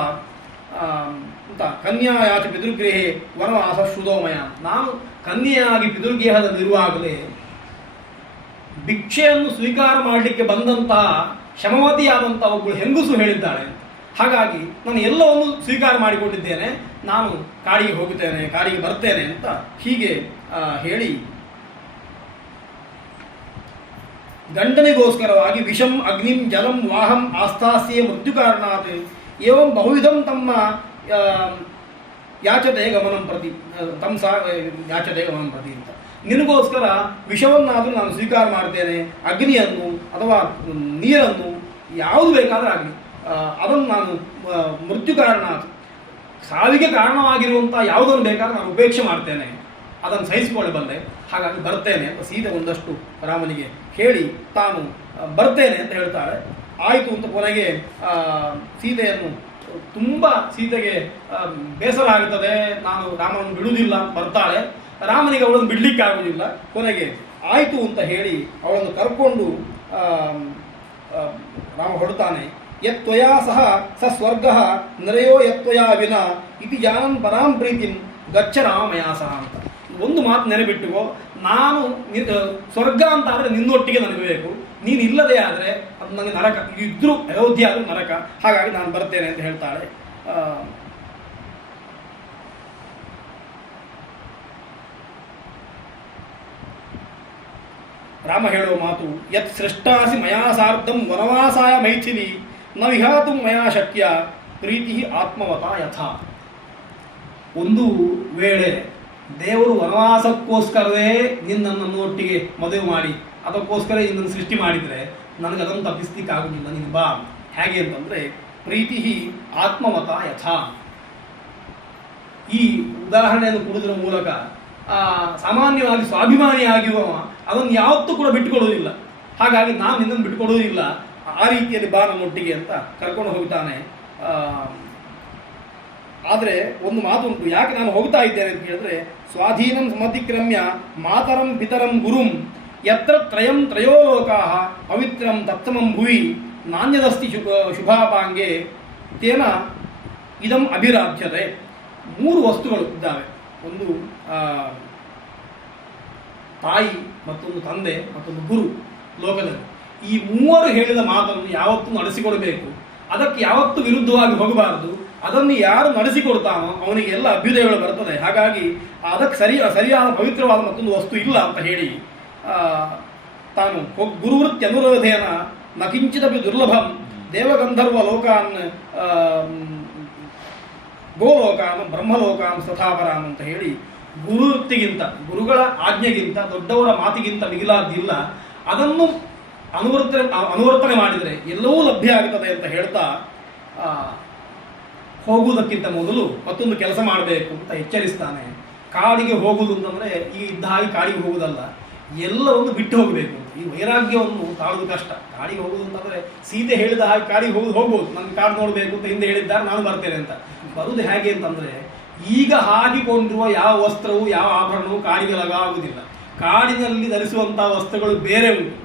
ಅಂತ ಕನ್ಯಾಯಾಚ ಪಿತೃಗೃಹೇ ವನವಾಸ ಶುಧೋಮಯ. ನಾನು ಕನ್ಯೆಯಾಗಿ ಪಿತೃಗೇಹದಲ್ಲಿರುವಾಗಲೇ ಭಿಕ್ಷೆಯನ್ನು ಸ್ವೀಕಾರ ಮಾಡಲಿಕ್ಕೆ ಬಂದಂತಹ ಶಮವತಿಯಾದಂತಹ ಒಬ್ಬಳು ಹೆಂಗಸು ಹೇಳಿದ್ದಾಳೆ. ಹಾಗಾಗಿ ನಾನು ಎಲ್ಲವನ್ನು ಸ್ವೀಕಾರ ಮಾಡಿಕೊಂಡಿದ್ದೇನೆ, ನಾನು ಕಾಡಿಗೆ ಹೋಗುತ್ತೇನೆ, ಕಾಡಿಗೆ ಬರ್ತೇನೆ ಅಂತ ಹೀಗೆ ಹೇಳಿ ಗಂಡನಿಗೋಸ್ಕರವಾಗಿ ವಿಷಂ ಅಗ್ನಿಂ ಜಲಂ ವಾಹಂ ಆಸ್ಥಾಸ್ಯೆ ಮೃತ್ಯುಕಾರಣಾತ್ ಏವಂ ಬಹುವಿಧಂ ತಮ್ಮ ಯಾಚತೆ ಗಮನಂ ಪ್ರತಿ ಯಾಚತೆ ಗಮನಂ ಪ್ರತಿ ಅಂತ. ನಿನಗೋಸ್ಕರ ವಿಷವನ್ನಾದರೂ ನಾನು ಸ್ವೀಕಾರ ಮಾಡ್ತೇನೆ, ಅಗ್ನಿಯನ್ನು ಅಥವಾ ನೀರನ್ನು ಯಾವುದು ಬೇಕಾದರೂ ಆಗಲಿ, ಅದನ್ನು ನಾನು ಮೃತ್ಯು ಕಾರಣ ಸಾವಿಗೆ ಕಾರಣವಾಗಿರುವಂಥ ಯಾವುದನ್ನು ಬೇಕಾದ್ರೂ ನಾನು ಉಪೇಕ್ಷೆ ಮಾಡ್ತೇನೆ, ಅದನ್ನು ಸಹಿಸಿಕೊಳ್ಳಬಲ್ಲೆ, ಹಾಗಾಗಿ ಬರ್ತೇನೆ ಅಂತ ಸೀತೆ ಒಂದಷ್ಟು ರಾಮನಿಗೆ ಹೇಳಿ ತಾನು ಬರ್ತೇನೆ ಅಂತ ಹೇಳ್ತಾಳೆ. ಆಯಿತು ಅಂತ ಕೊನೆಗೆ ಸೀತೆಯನ್ನು ತುಂಬ ಸೀತೆಗೆ ಬೇಸರ ಆಗುತ್ತದೆ, ನಾನು ರಾಮನನ್ನು ಬಿಡುವುದಿಲ್ಲ ಅಂತ ಬರ್ತಾಳೆ. ರಾಮನಿಗೆ ಅವಳನ್ನು ಬಿಡಲಿಕ್ಕೆ ಆಗುವುದಿಲ್ಲ. ಕೊನೆಗೆ ಆಯಿತು ಅಂತ ಹೇಳಿ ಅವಳನ್ನು ಕರ್ಕೊಂಡು ರಾಮ ಹೊರಡ್ತಾನೆ. ಯತ್ವಯಾ ಸಹ ಸ ಸ್ವರ್ಗ ನರೆಯೋ ಯತ್ವಯಾ ವಿನ ಇತಿ ಜಾನನ್ ಪರಾಂ ಪ್ರೀತಿಂ ಗಚ್ಚ ರಾಮಮಯಾ ಸಹ ಅಂತ. ಒಂದು ಮಾತು ನೆನಪಿಟ್ಟುಕೋ, ನಾನು ಸ್ವರ್ಗ ಅಂತ ಆದರೆ ನಿನ್ನೊಟ್ಟಿಗೆ ನನಗೆ ಬೇಕು, ನೀನು ಇಲ್ಲದೆ ಆದರೆ ಅದು ನನಗೆ ನರಕ, ಇದ್ರೂ ಅಯೋಧ್ಯ ಆದರೂ ನರಕ, ಹಾಗಾಗಿ ನಾನು ಬರ್ತೇನೆ ಅಂತ ಹೇಳ್ತಾಳೆ. ರಾಮ ಹೇಳುವ ಮಾತು, ಯತ್ ಸೃಷ್ಟಾಸಿ ಮಯಾ ಸಾರ್ಧಂ ವನವಾಸಾಯ ಮೈಥಿಲಿ ನ ವಿಹಾತು ಮಯಾ ಶಕ್ಯ ಪ್ರೀತಿ ಆತ್ಮವತ ಯಥಾ. ಒಂದು ವೇಳೆ ದೇವರು ವನವಾಸಕ್ಕೋಸ್ಕರವೇ ನಿನ್ನನ್ನು ಒಟ್ಟಿಗೆ ಮದುವೆ ಮಾಡಿ ಅದಕ್ಕೋಸ್ಕರ ನಿನ್ನನ್ನು ಸೃಷ್ಟಿ ಮಾಡಿದರೆ ನನಗೆ ಅದನ್ನು ತಪ್ಪಿಸ್ಲಿಕ್ಕೆ ಆಗುವುದಿಲ್ಲ, ನೀನು ಬಾ. ಹೇಗೆ ಅಂತಂದರೆ ಪ್ರೀತಿ ಆತ್ಮವತ ಯಥಾ. ಈ ಉದಾಹರಣೆಯನ್ನು ಕೊಡುವುದರ ಮೂಲಕ ಸಾಮಾನ್ಯವಾಗಿ ಸ್ವಾಭಿಮಾನಿಯಾಗಿರುವ ಅದನ್ನು ಯಾವತ್ತೂ ಕೂಡ ಬಿಟ್ಟುಕೊಡುವುದಿಲ್ಲ, ಹಾಗಾಗಿ ನಾನು ನಿನ್ನನ್ನು ಬಿಟ್ಟುಕೊಡುವುದಿಲ್ಲ, ಆ ರೀತಿಯಲ್ಲಿ ಬಾ ನನ್ನೊಟ್ಟಿಗೆ ಅಂತ ಕರ್ಕೊಂಡು ಹೋಗ್ತಾನೆ. ಆದರೆ ಒಂದು ಮಾತುಂಟು, ಯಾಕೆ ನಾನು ಹೋಗ್ತಾ ಇದ್ದೇನೆ ಅಂತ ಹೇಳಿದ್ರೆ, ಸ್ವಾಧೀನಂ ಸಮತಿಕ್ರಮ್ಯ ಮಾತರಂ ಪಿತರಂ ಗುರುಂ ಯತ್ರ ತ್ರಯಂ ತ್ರಯೋ ಲೋಕಾಃ ಪವಿತ್ರಂ ತತ್ತಮಂ ಭುವಿ ನಾಣ್ಯದಸ್ತಿ ಶುಭಾಪಾಂಗೆ ತೇನ ಇದಂ ಅಭಿರಾಜ್ಯತೆ. 3 ವಸ್ತುಗಳು ಇದ್ದಾವೆ. ಒಂದು ತಾಯಿ, ಮತ್ತೊಂದು ತಂದೆ, ಮತ್ತೊಂದು ಗುರು ಲೋಕದಲ್ಲಿ. ಈ ಮೂವರು ಹೇಳಿದ ಮಾತನ್ನು ಯಾವತ್ತೂ ನಡೆಸಿಕೊಡಬೇಕು. ಅದಕ್ಕೆ ಯಾವತ್ತೂ ವಿರುದ್ಧವಾಗಿ ಹೋಗಬಾರದು. ಅದನ್ನು ಯಾರು ನಡೆಸಿಕೊಡ್ತಾನೋ ಅವನಿಗೆ ಎಲ್ಲ ಅಭ್ಯುದಯಗಳು ಬರ್ತದೆ. ಹಾಗಾಗಿ ಅದಕ್ಕೆ ಸರಿಯಾದ ಪವಿತ್ರವಾದ ಮತ್ತೊಂದು ವಸ್ತು ಇಲ್ಲ ಅಂತ ಹೇಳಿ ತಾನು ಗುರುವೃತ್ತಿ ಅನುರೋಧೇನ ನ ಕಿಂಚಿದಪಿ ದುರ್ಲಭಂ ದೇವಗಂಧರ್ವ ಲೋಕಾನ್ ಗೋಲೋಕಾನ್ ಬ್ರಹ್ಮಲೋಕಾನ್ ತಥಾಪರಾಮ್ ಅಂತ ಹೇಳಿ ಗುರುವೃತ್ತಿಗಿಂತ, ಗುರುಗಳ ಆಜ್ಞೆಗಿಂತ, ದೊಡ್ಡವರ ಮಾತಿಗಿಂತ ಮಿಗಿಲಾದ್ದಿಲ್ಲ. ಅದನ್ನು ಅನುವರ್ತನೆ ಮಾಡಿದರೆ ಎಲ್ಲವೂ ಲಭ್ಯ ಆಗುತ್ತದೆ ಅಂತ ಹೇಳ್ತಾ ಹೋಗುವುದಕ್ಕಿಂತ ಮೊದಲು ಮತ್ತೊಂದು ಕೆಲಸ ಮಾಡಬೇಕು ಅಂತ ಎಚ್ಚರಿಸ್ತಾನೆ. ಕಾಡಿಗೆ ಹೋಗುವುದು ಅಂತಂದರೆ ಈ ಇದ್ದ ಹಾಗೆ ಕಾಡಿಗೆ ಹೋಗುವುದಲ್ಲ, ಎಲ್ಲವನ್ನು ಬಿಟ್ಟು ಹೋಗಬೇಕು ಅಂತ. ಈ ವೈರಾಗ್ಯವನ್ನು ತಾಳುವುದು ಕಷ್ಟ. ಕಾಡಿಗೆ ಹೋಗುವುದು ಅಂತಂದರೆ ಸೀತೆ ಹೇಳಿದ ಹಾಗೆ ಕಾಡಿಗೆ ಹೋಗ್ಬೋದು, ನನಗೆ ಕಾಡು ನೋಡಬೇಕು ಅಂತ ಹಿಂದೆ ಹೇಳಿದ್ದಾರೆ, ನಾನು ಬರ್ತೇನೆ ಅಂತ. ಬರುವುದು ಹೇಗೆ ಅಂತಂದರೆ ಈಗ ಹಾಕಿಕೊಂಡಿರುವ ಯಾವ ವಸ್ತ್ರವು ಯಾವ ಆಭರಣವು ಕಾಡಿಗೆ ಲಗಾಗುವುದಿಲ್ಲ. ಕಾಡಿನಲ್ಲಿ ಧರಿಸುವಂತಹ ವಸ್ತ್ರಗಳು ಬೇರೆ ಉಂಟು.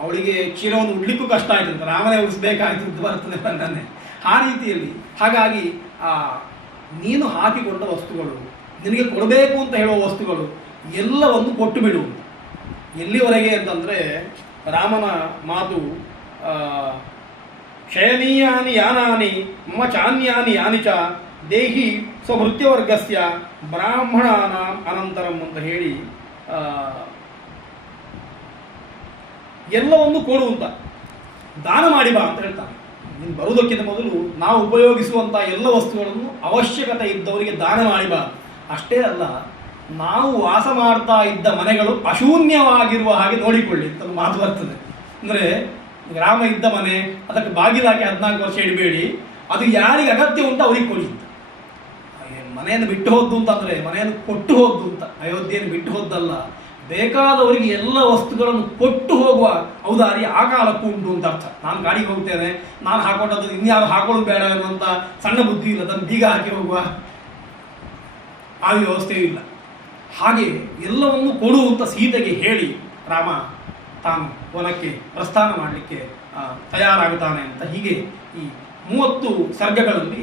ಅವಳಿಗೆ ಚೀಲವನ್ನು ಉಡ್ಲಿಕ್ಕೂ ಕಷ್ಟ ಆಯ್ತಂತ, ರಾಮನೇ ಉಡಿಸ್ಬೇಕಾಯ್ತು ಬರ್ತದೆ ಬಂದನ್ನೇ ಆ ರೀತಿಯಲ್ಲಿ. ಹಾಗಾಗಿ ನೀನು ಹಾಕಿಕೊಂಡ ವಸ್ತುಗಳು, ನಿನಗೆ ಕೊಡಬೇಕು ಅಂತ ಹೇಳುವ ವಸ್ತುಗಳು ಎಲ್ಲವನ್ನು ಕೊಟ್ಟು ಬಿಡುವುದು. ಎಲ್ಲಿವರೆಗೆ ಅಂತಂದರೆ ರಾಮನ ಮಾತು, ಶಯನೀಯಾನಿ ಯಾನಾನಿ ಮಮ ಚಾನ್ಯಾನಿ ಯಾನಿ ಚ ದೇಹಿ ಸ್ವಭೃತ್ಯವರ್ಗಸ್ಯ ಬ್ರಾಹ್ಮಣಾನಾಂ ಅನಂತರಂ ಅಂತ ಹೇಳಿ ಎಲ್ಲವನ್ನು ಕೊಡುವಂತ, ದಾನ ಮಾಡಿ ಬಾ ಅಂತ ಹೇಳ್ತಾನೆ. ನೀನು ಬರುವುದಕ್ಕಿಂತ ಮೊದಲು ನಾವು ಉಪಯೋಗಿಸುವಂಥ ಎಲ್ಲ ವಸ್ತುಗಳನ್ನು ಅವಶ್ಯಕತೆ ಇದ್ದವರಿಗೆ ದಾನ ಮಾಡಿ ಬಾ. ಅಷ್ಟೇ ಅಲ್ಲ, ನಾವು ವಾಸ ಮಾಡ್ತಾ ಇದ್ದ ಮನೆಗಳು ಅಶೂನ್ಯವಾಗಿರುವ ಹಾಗೆ ನೋಡಿಕೊಳ್ಳಿ ಅಂತ ಮಾತು ಬರ್ತದೆ. ಅಂದರೆ ಗ್ರಾಮ ಇದ್ದ ಮನೆ, ಅದಕ್ಕೆ ಬಾಗಿಲಾಕಿ 14 ವರ್ಷ ಇಡಬೇಡಿ, ಅದು ಯಾರಿಗೆ ಅಗತ್ಯ ಉಂಟು ಅವರಿಗೆ ಕೊಡಿ. ಮನೆಯನ್ನು ಬಿಟ್ಟು ಹೋದ್ದು ಅಂತಂದರೆ ಮನೆಯನ್ನು ಕೊಟ್ಟು ಹೋದ್ದು ಅಂತ, ಅಯೋಧ್ಯೆಯನ್ನು ಬಿಟ್ಟು ಹೋದ್ದಲ್ಲ. ಬೇಕಾದವರಿಗೆ ಎಲ್ಲ ವಸ್ತುಗಳನ್ನು ಕೊಟ್ಟು ಹೋಗುವ ಔದಾರ್ಯ ಆ ಕಾಲಕ್ಕೂ ಉಂಟು ಅಂತ ಅರ್ಥ. ನಾನು ಗಾಡಿಗೆ ಹೋಗ್ತೇನೆ, ನಾನು ಹಾಕೊಂಡದ್ದು ಇನ್ಯಾರು ಹಾಕೊಳ್ಳೋದು ಬೇಡ ಅನ್ನುವಂಥ ಸಣ್ಣ ಬುದ್ಧಿ ಇಲ್ಲ, ಅದನ್ನು ಬೀಗ ಹಾಕಿ ಹೋಗುವ ಆ ವ್ಯವಸ್ಥೆಯೂ ಇಲ್ಲ. ಹಾಗೆ ಎಲ್ಲವನ್ನು ಕೊಡುವಂತ ಸೀತೆಗೆ ಹೇಳಿ ರಾಮ ತಾನು ವನಕ್ಕೆ ಪ್ರಸ್ಥಾನ ಮಾಡಲಿಕ್ಕೆ ತಯಾರಾಗುತ್ತಾನೆ ಅಂತ. ಹೀಗೆ ಈ 30 ಸರ್ಗಗಳಲ್ಲಿ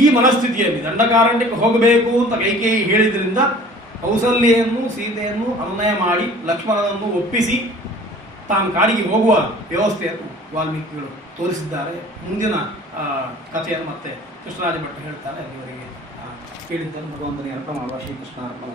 ಈ ಮನಸ್ಥಿತಿಯಲ್ಲಿ ದಂಡಕಾರಣ್ಯಕ್ಕೆ ಹೋಗಬೇಕು ಅಂತ ಕೈಕೇಯಿ ಹೇಳಿದ್ರಿಂದ ಕೌಸಲ್ಯನ್ನು ಸೀತೆಯನ್ನು ಅನುನಯ ಮಾಡಿ ಲಕ್ಷ್ಮಣನನ್ನು ಒಪ್ಪಿಸಿ ತಾನು ಕಾಡಿಗೆ ಹೋಗುವ ವ್ಯವಸ್ಥೆಯನ್ನು ವಾಲ್ಮೀಕಿಗಳು ತೋರಿಸಿದ್ದಾರೆ. ಮುಂದಿನ ಕಥೆಯನ್ನು ಮತ್ತೆ ಕೃಷ್ಣರಾಜ ಭಟ್ ಹೇಳ್ತಾರೆ. ಅಲ್ಲಿವರೆಗೆ ಕೇಳಿದ್ದನ್ನು ಭಗವಂತನಿಗೆ ಅರ್ಪಣೆ ಮಾಡುವ. ಶ್ರೀಕೃಷ್ಣ ಅರ್ಪಣ.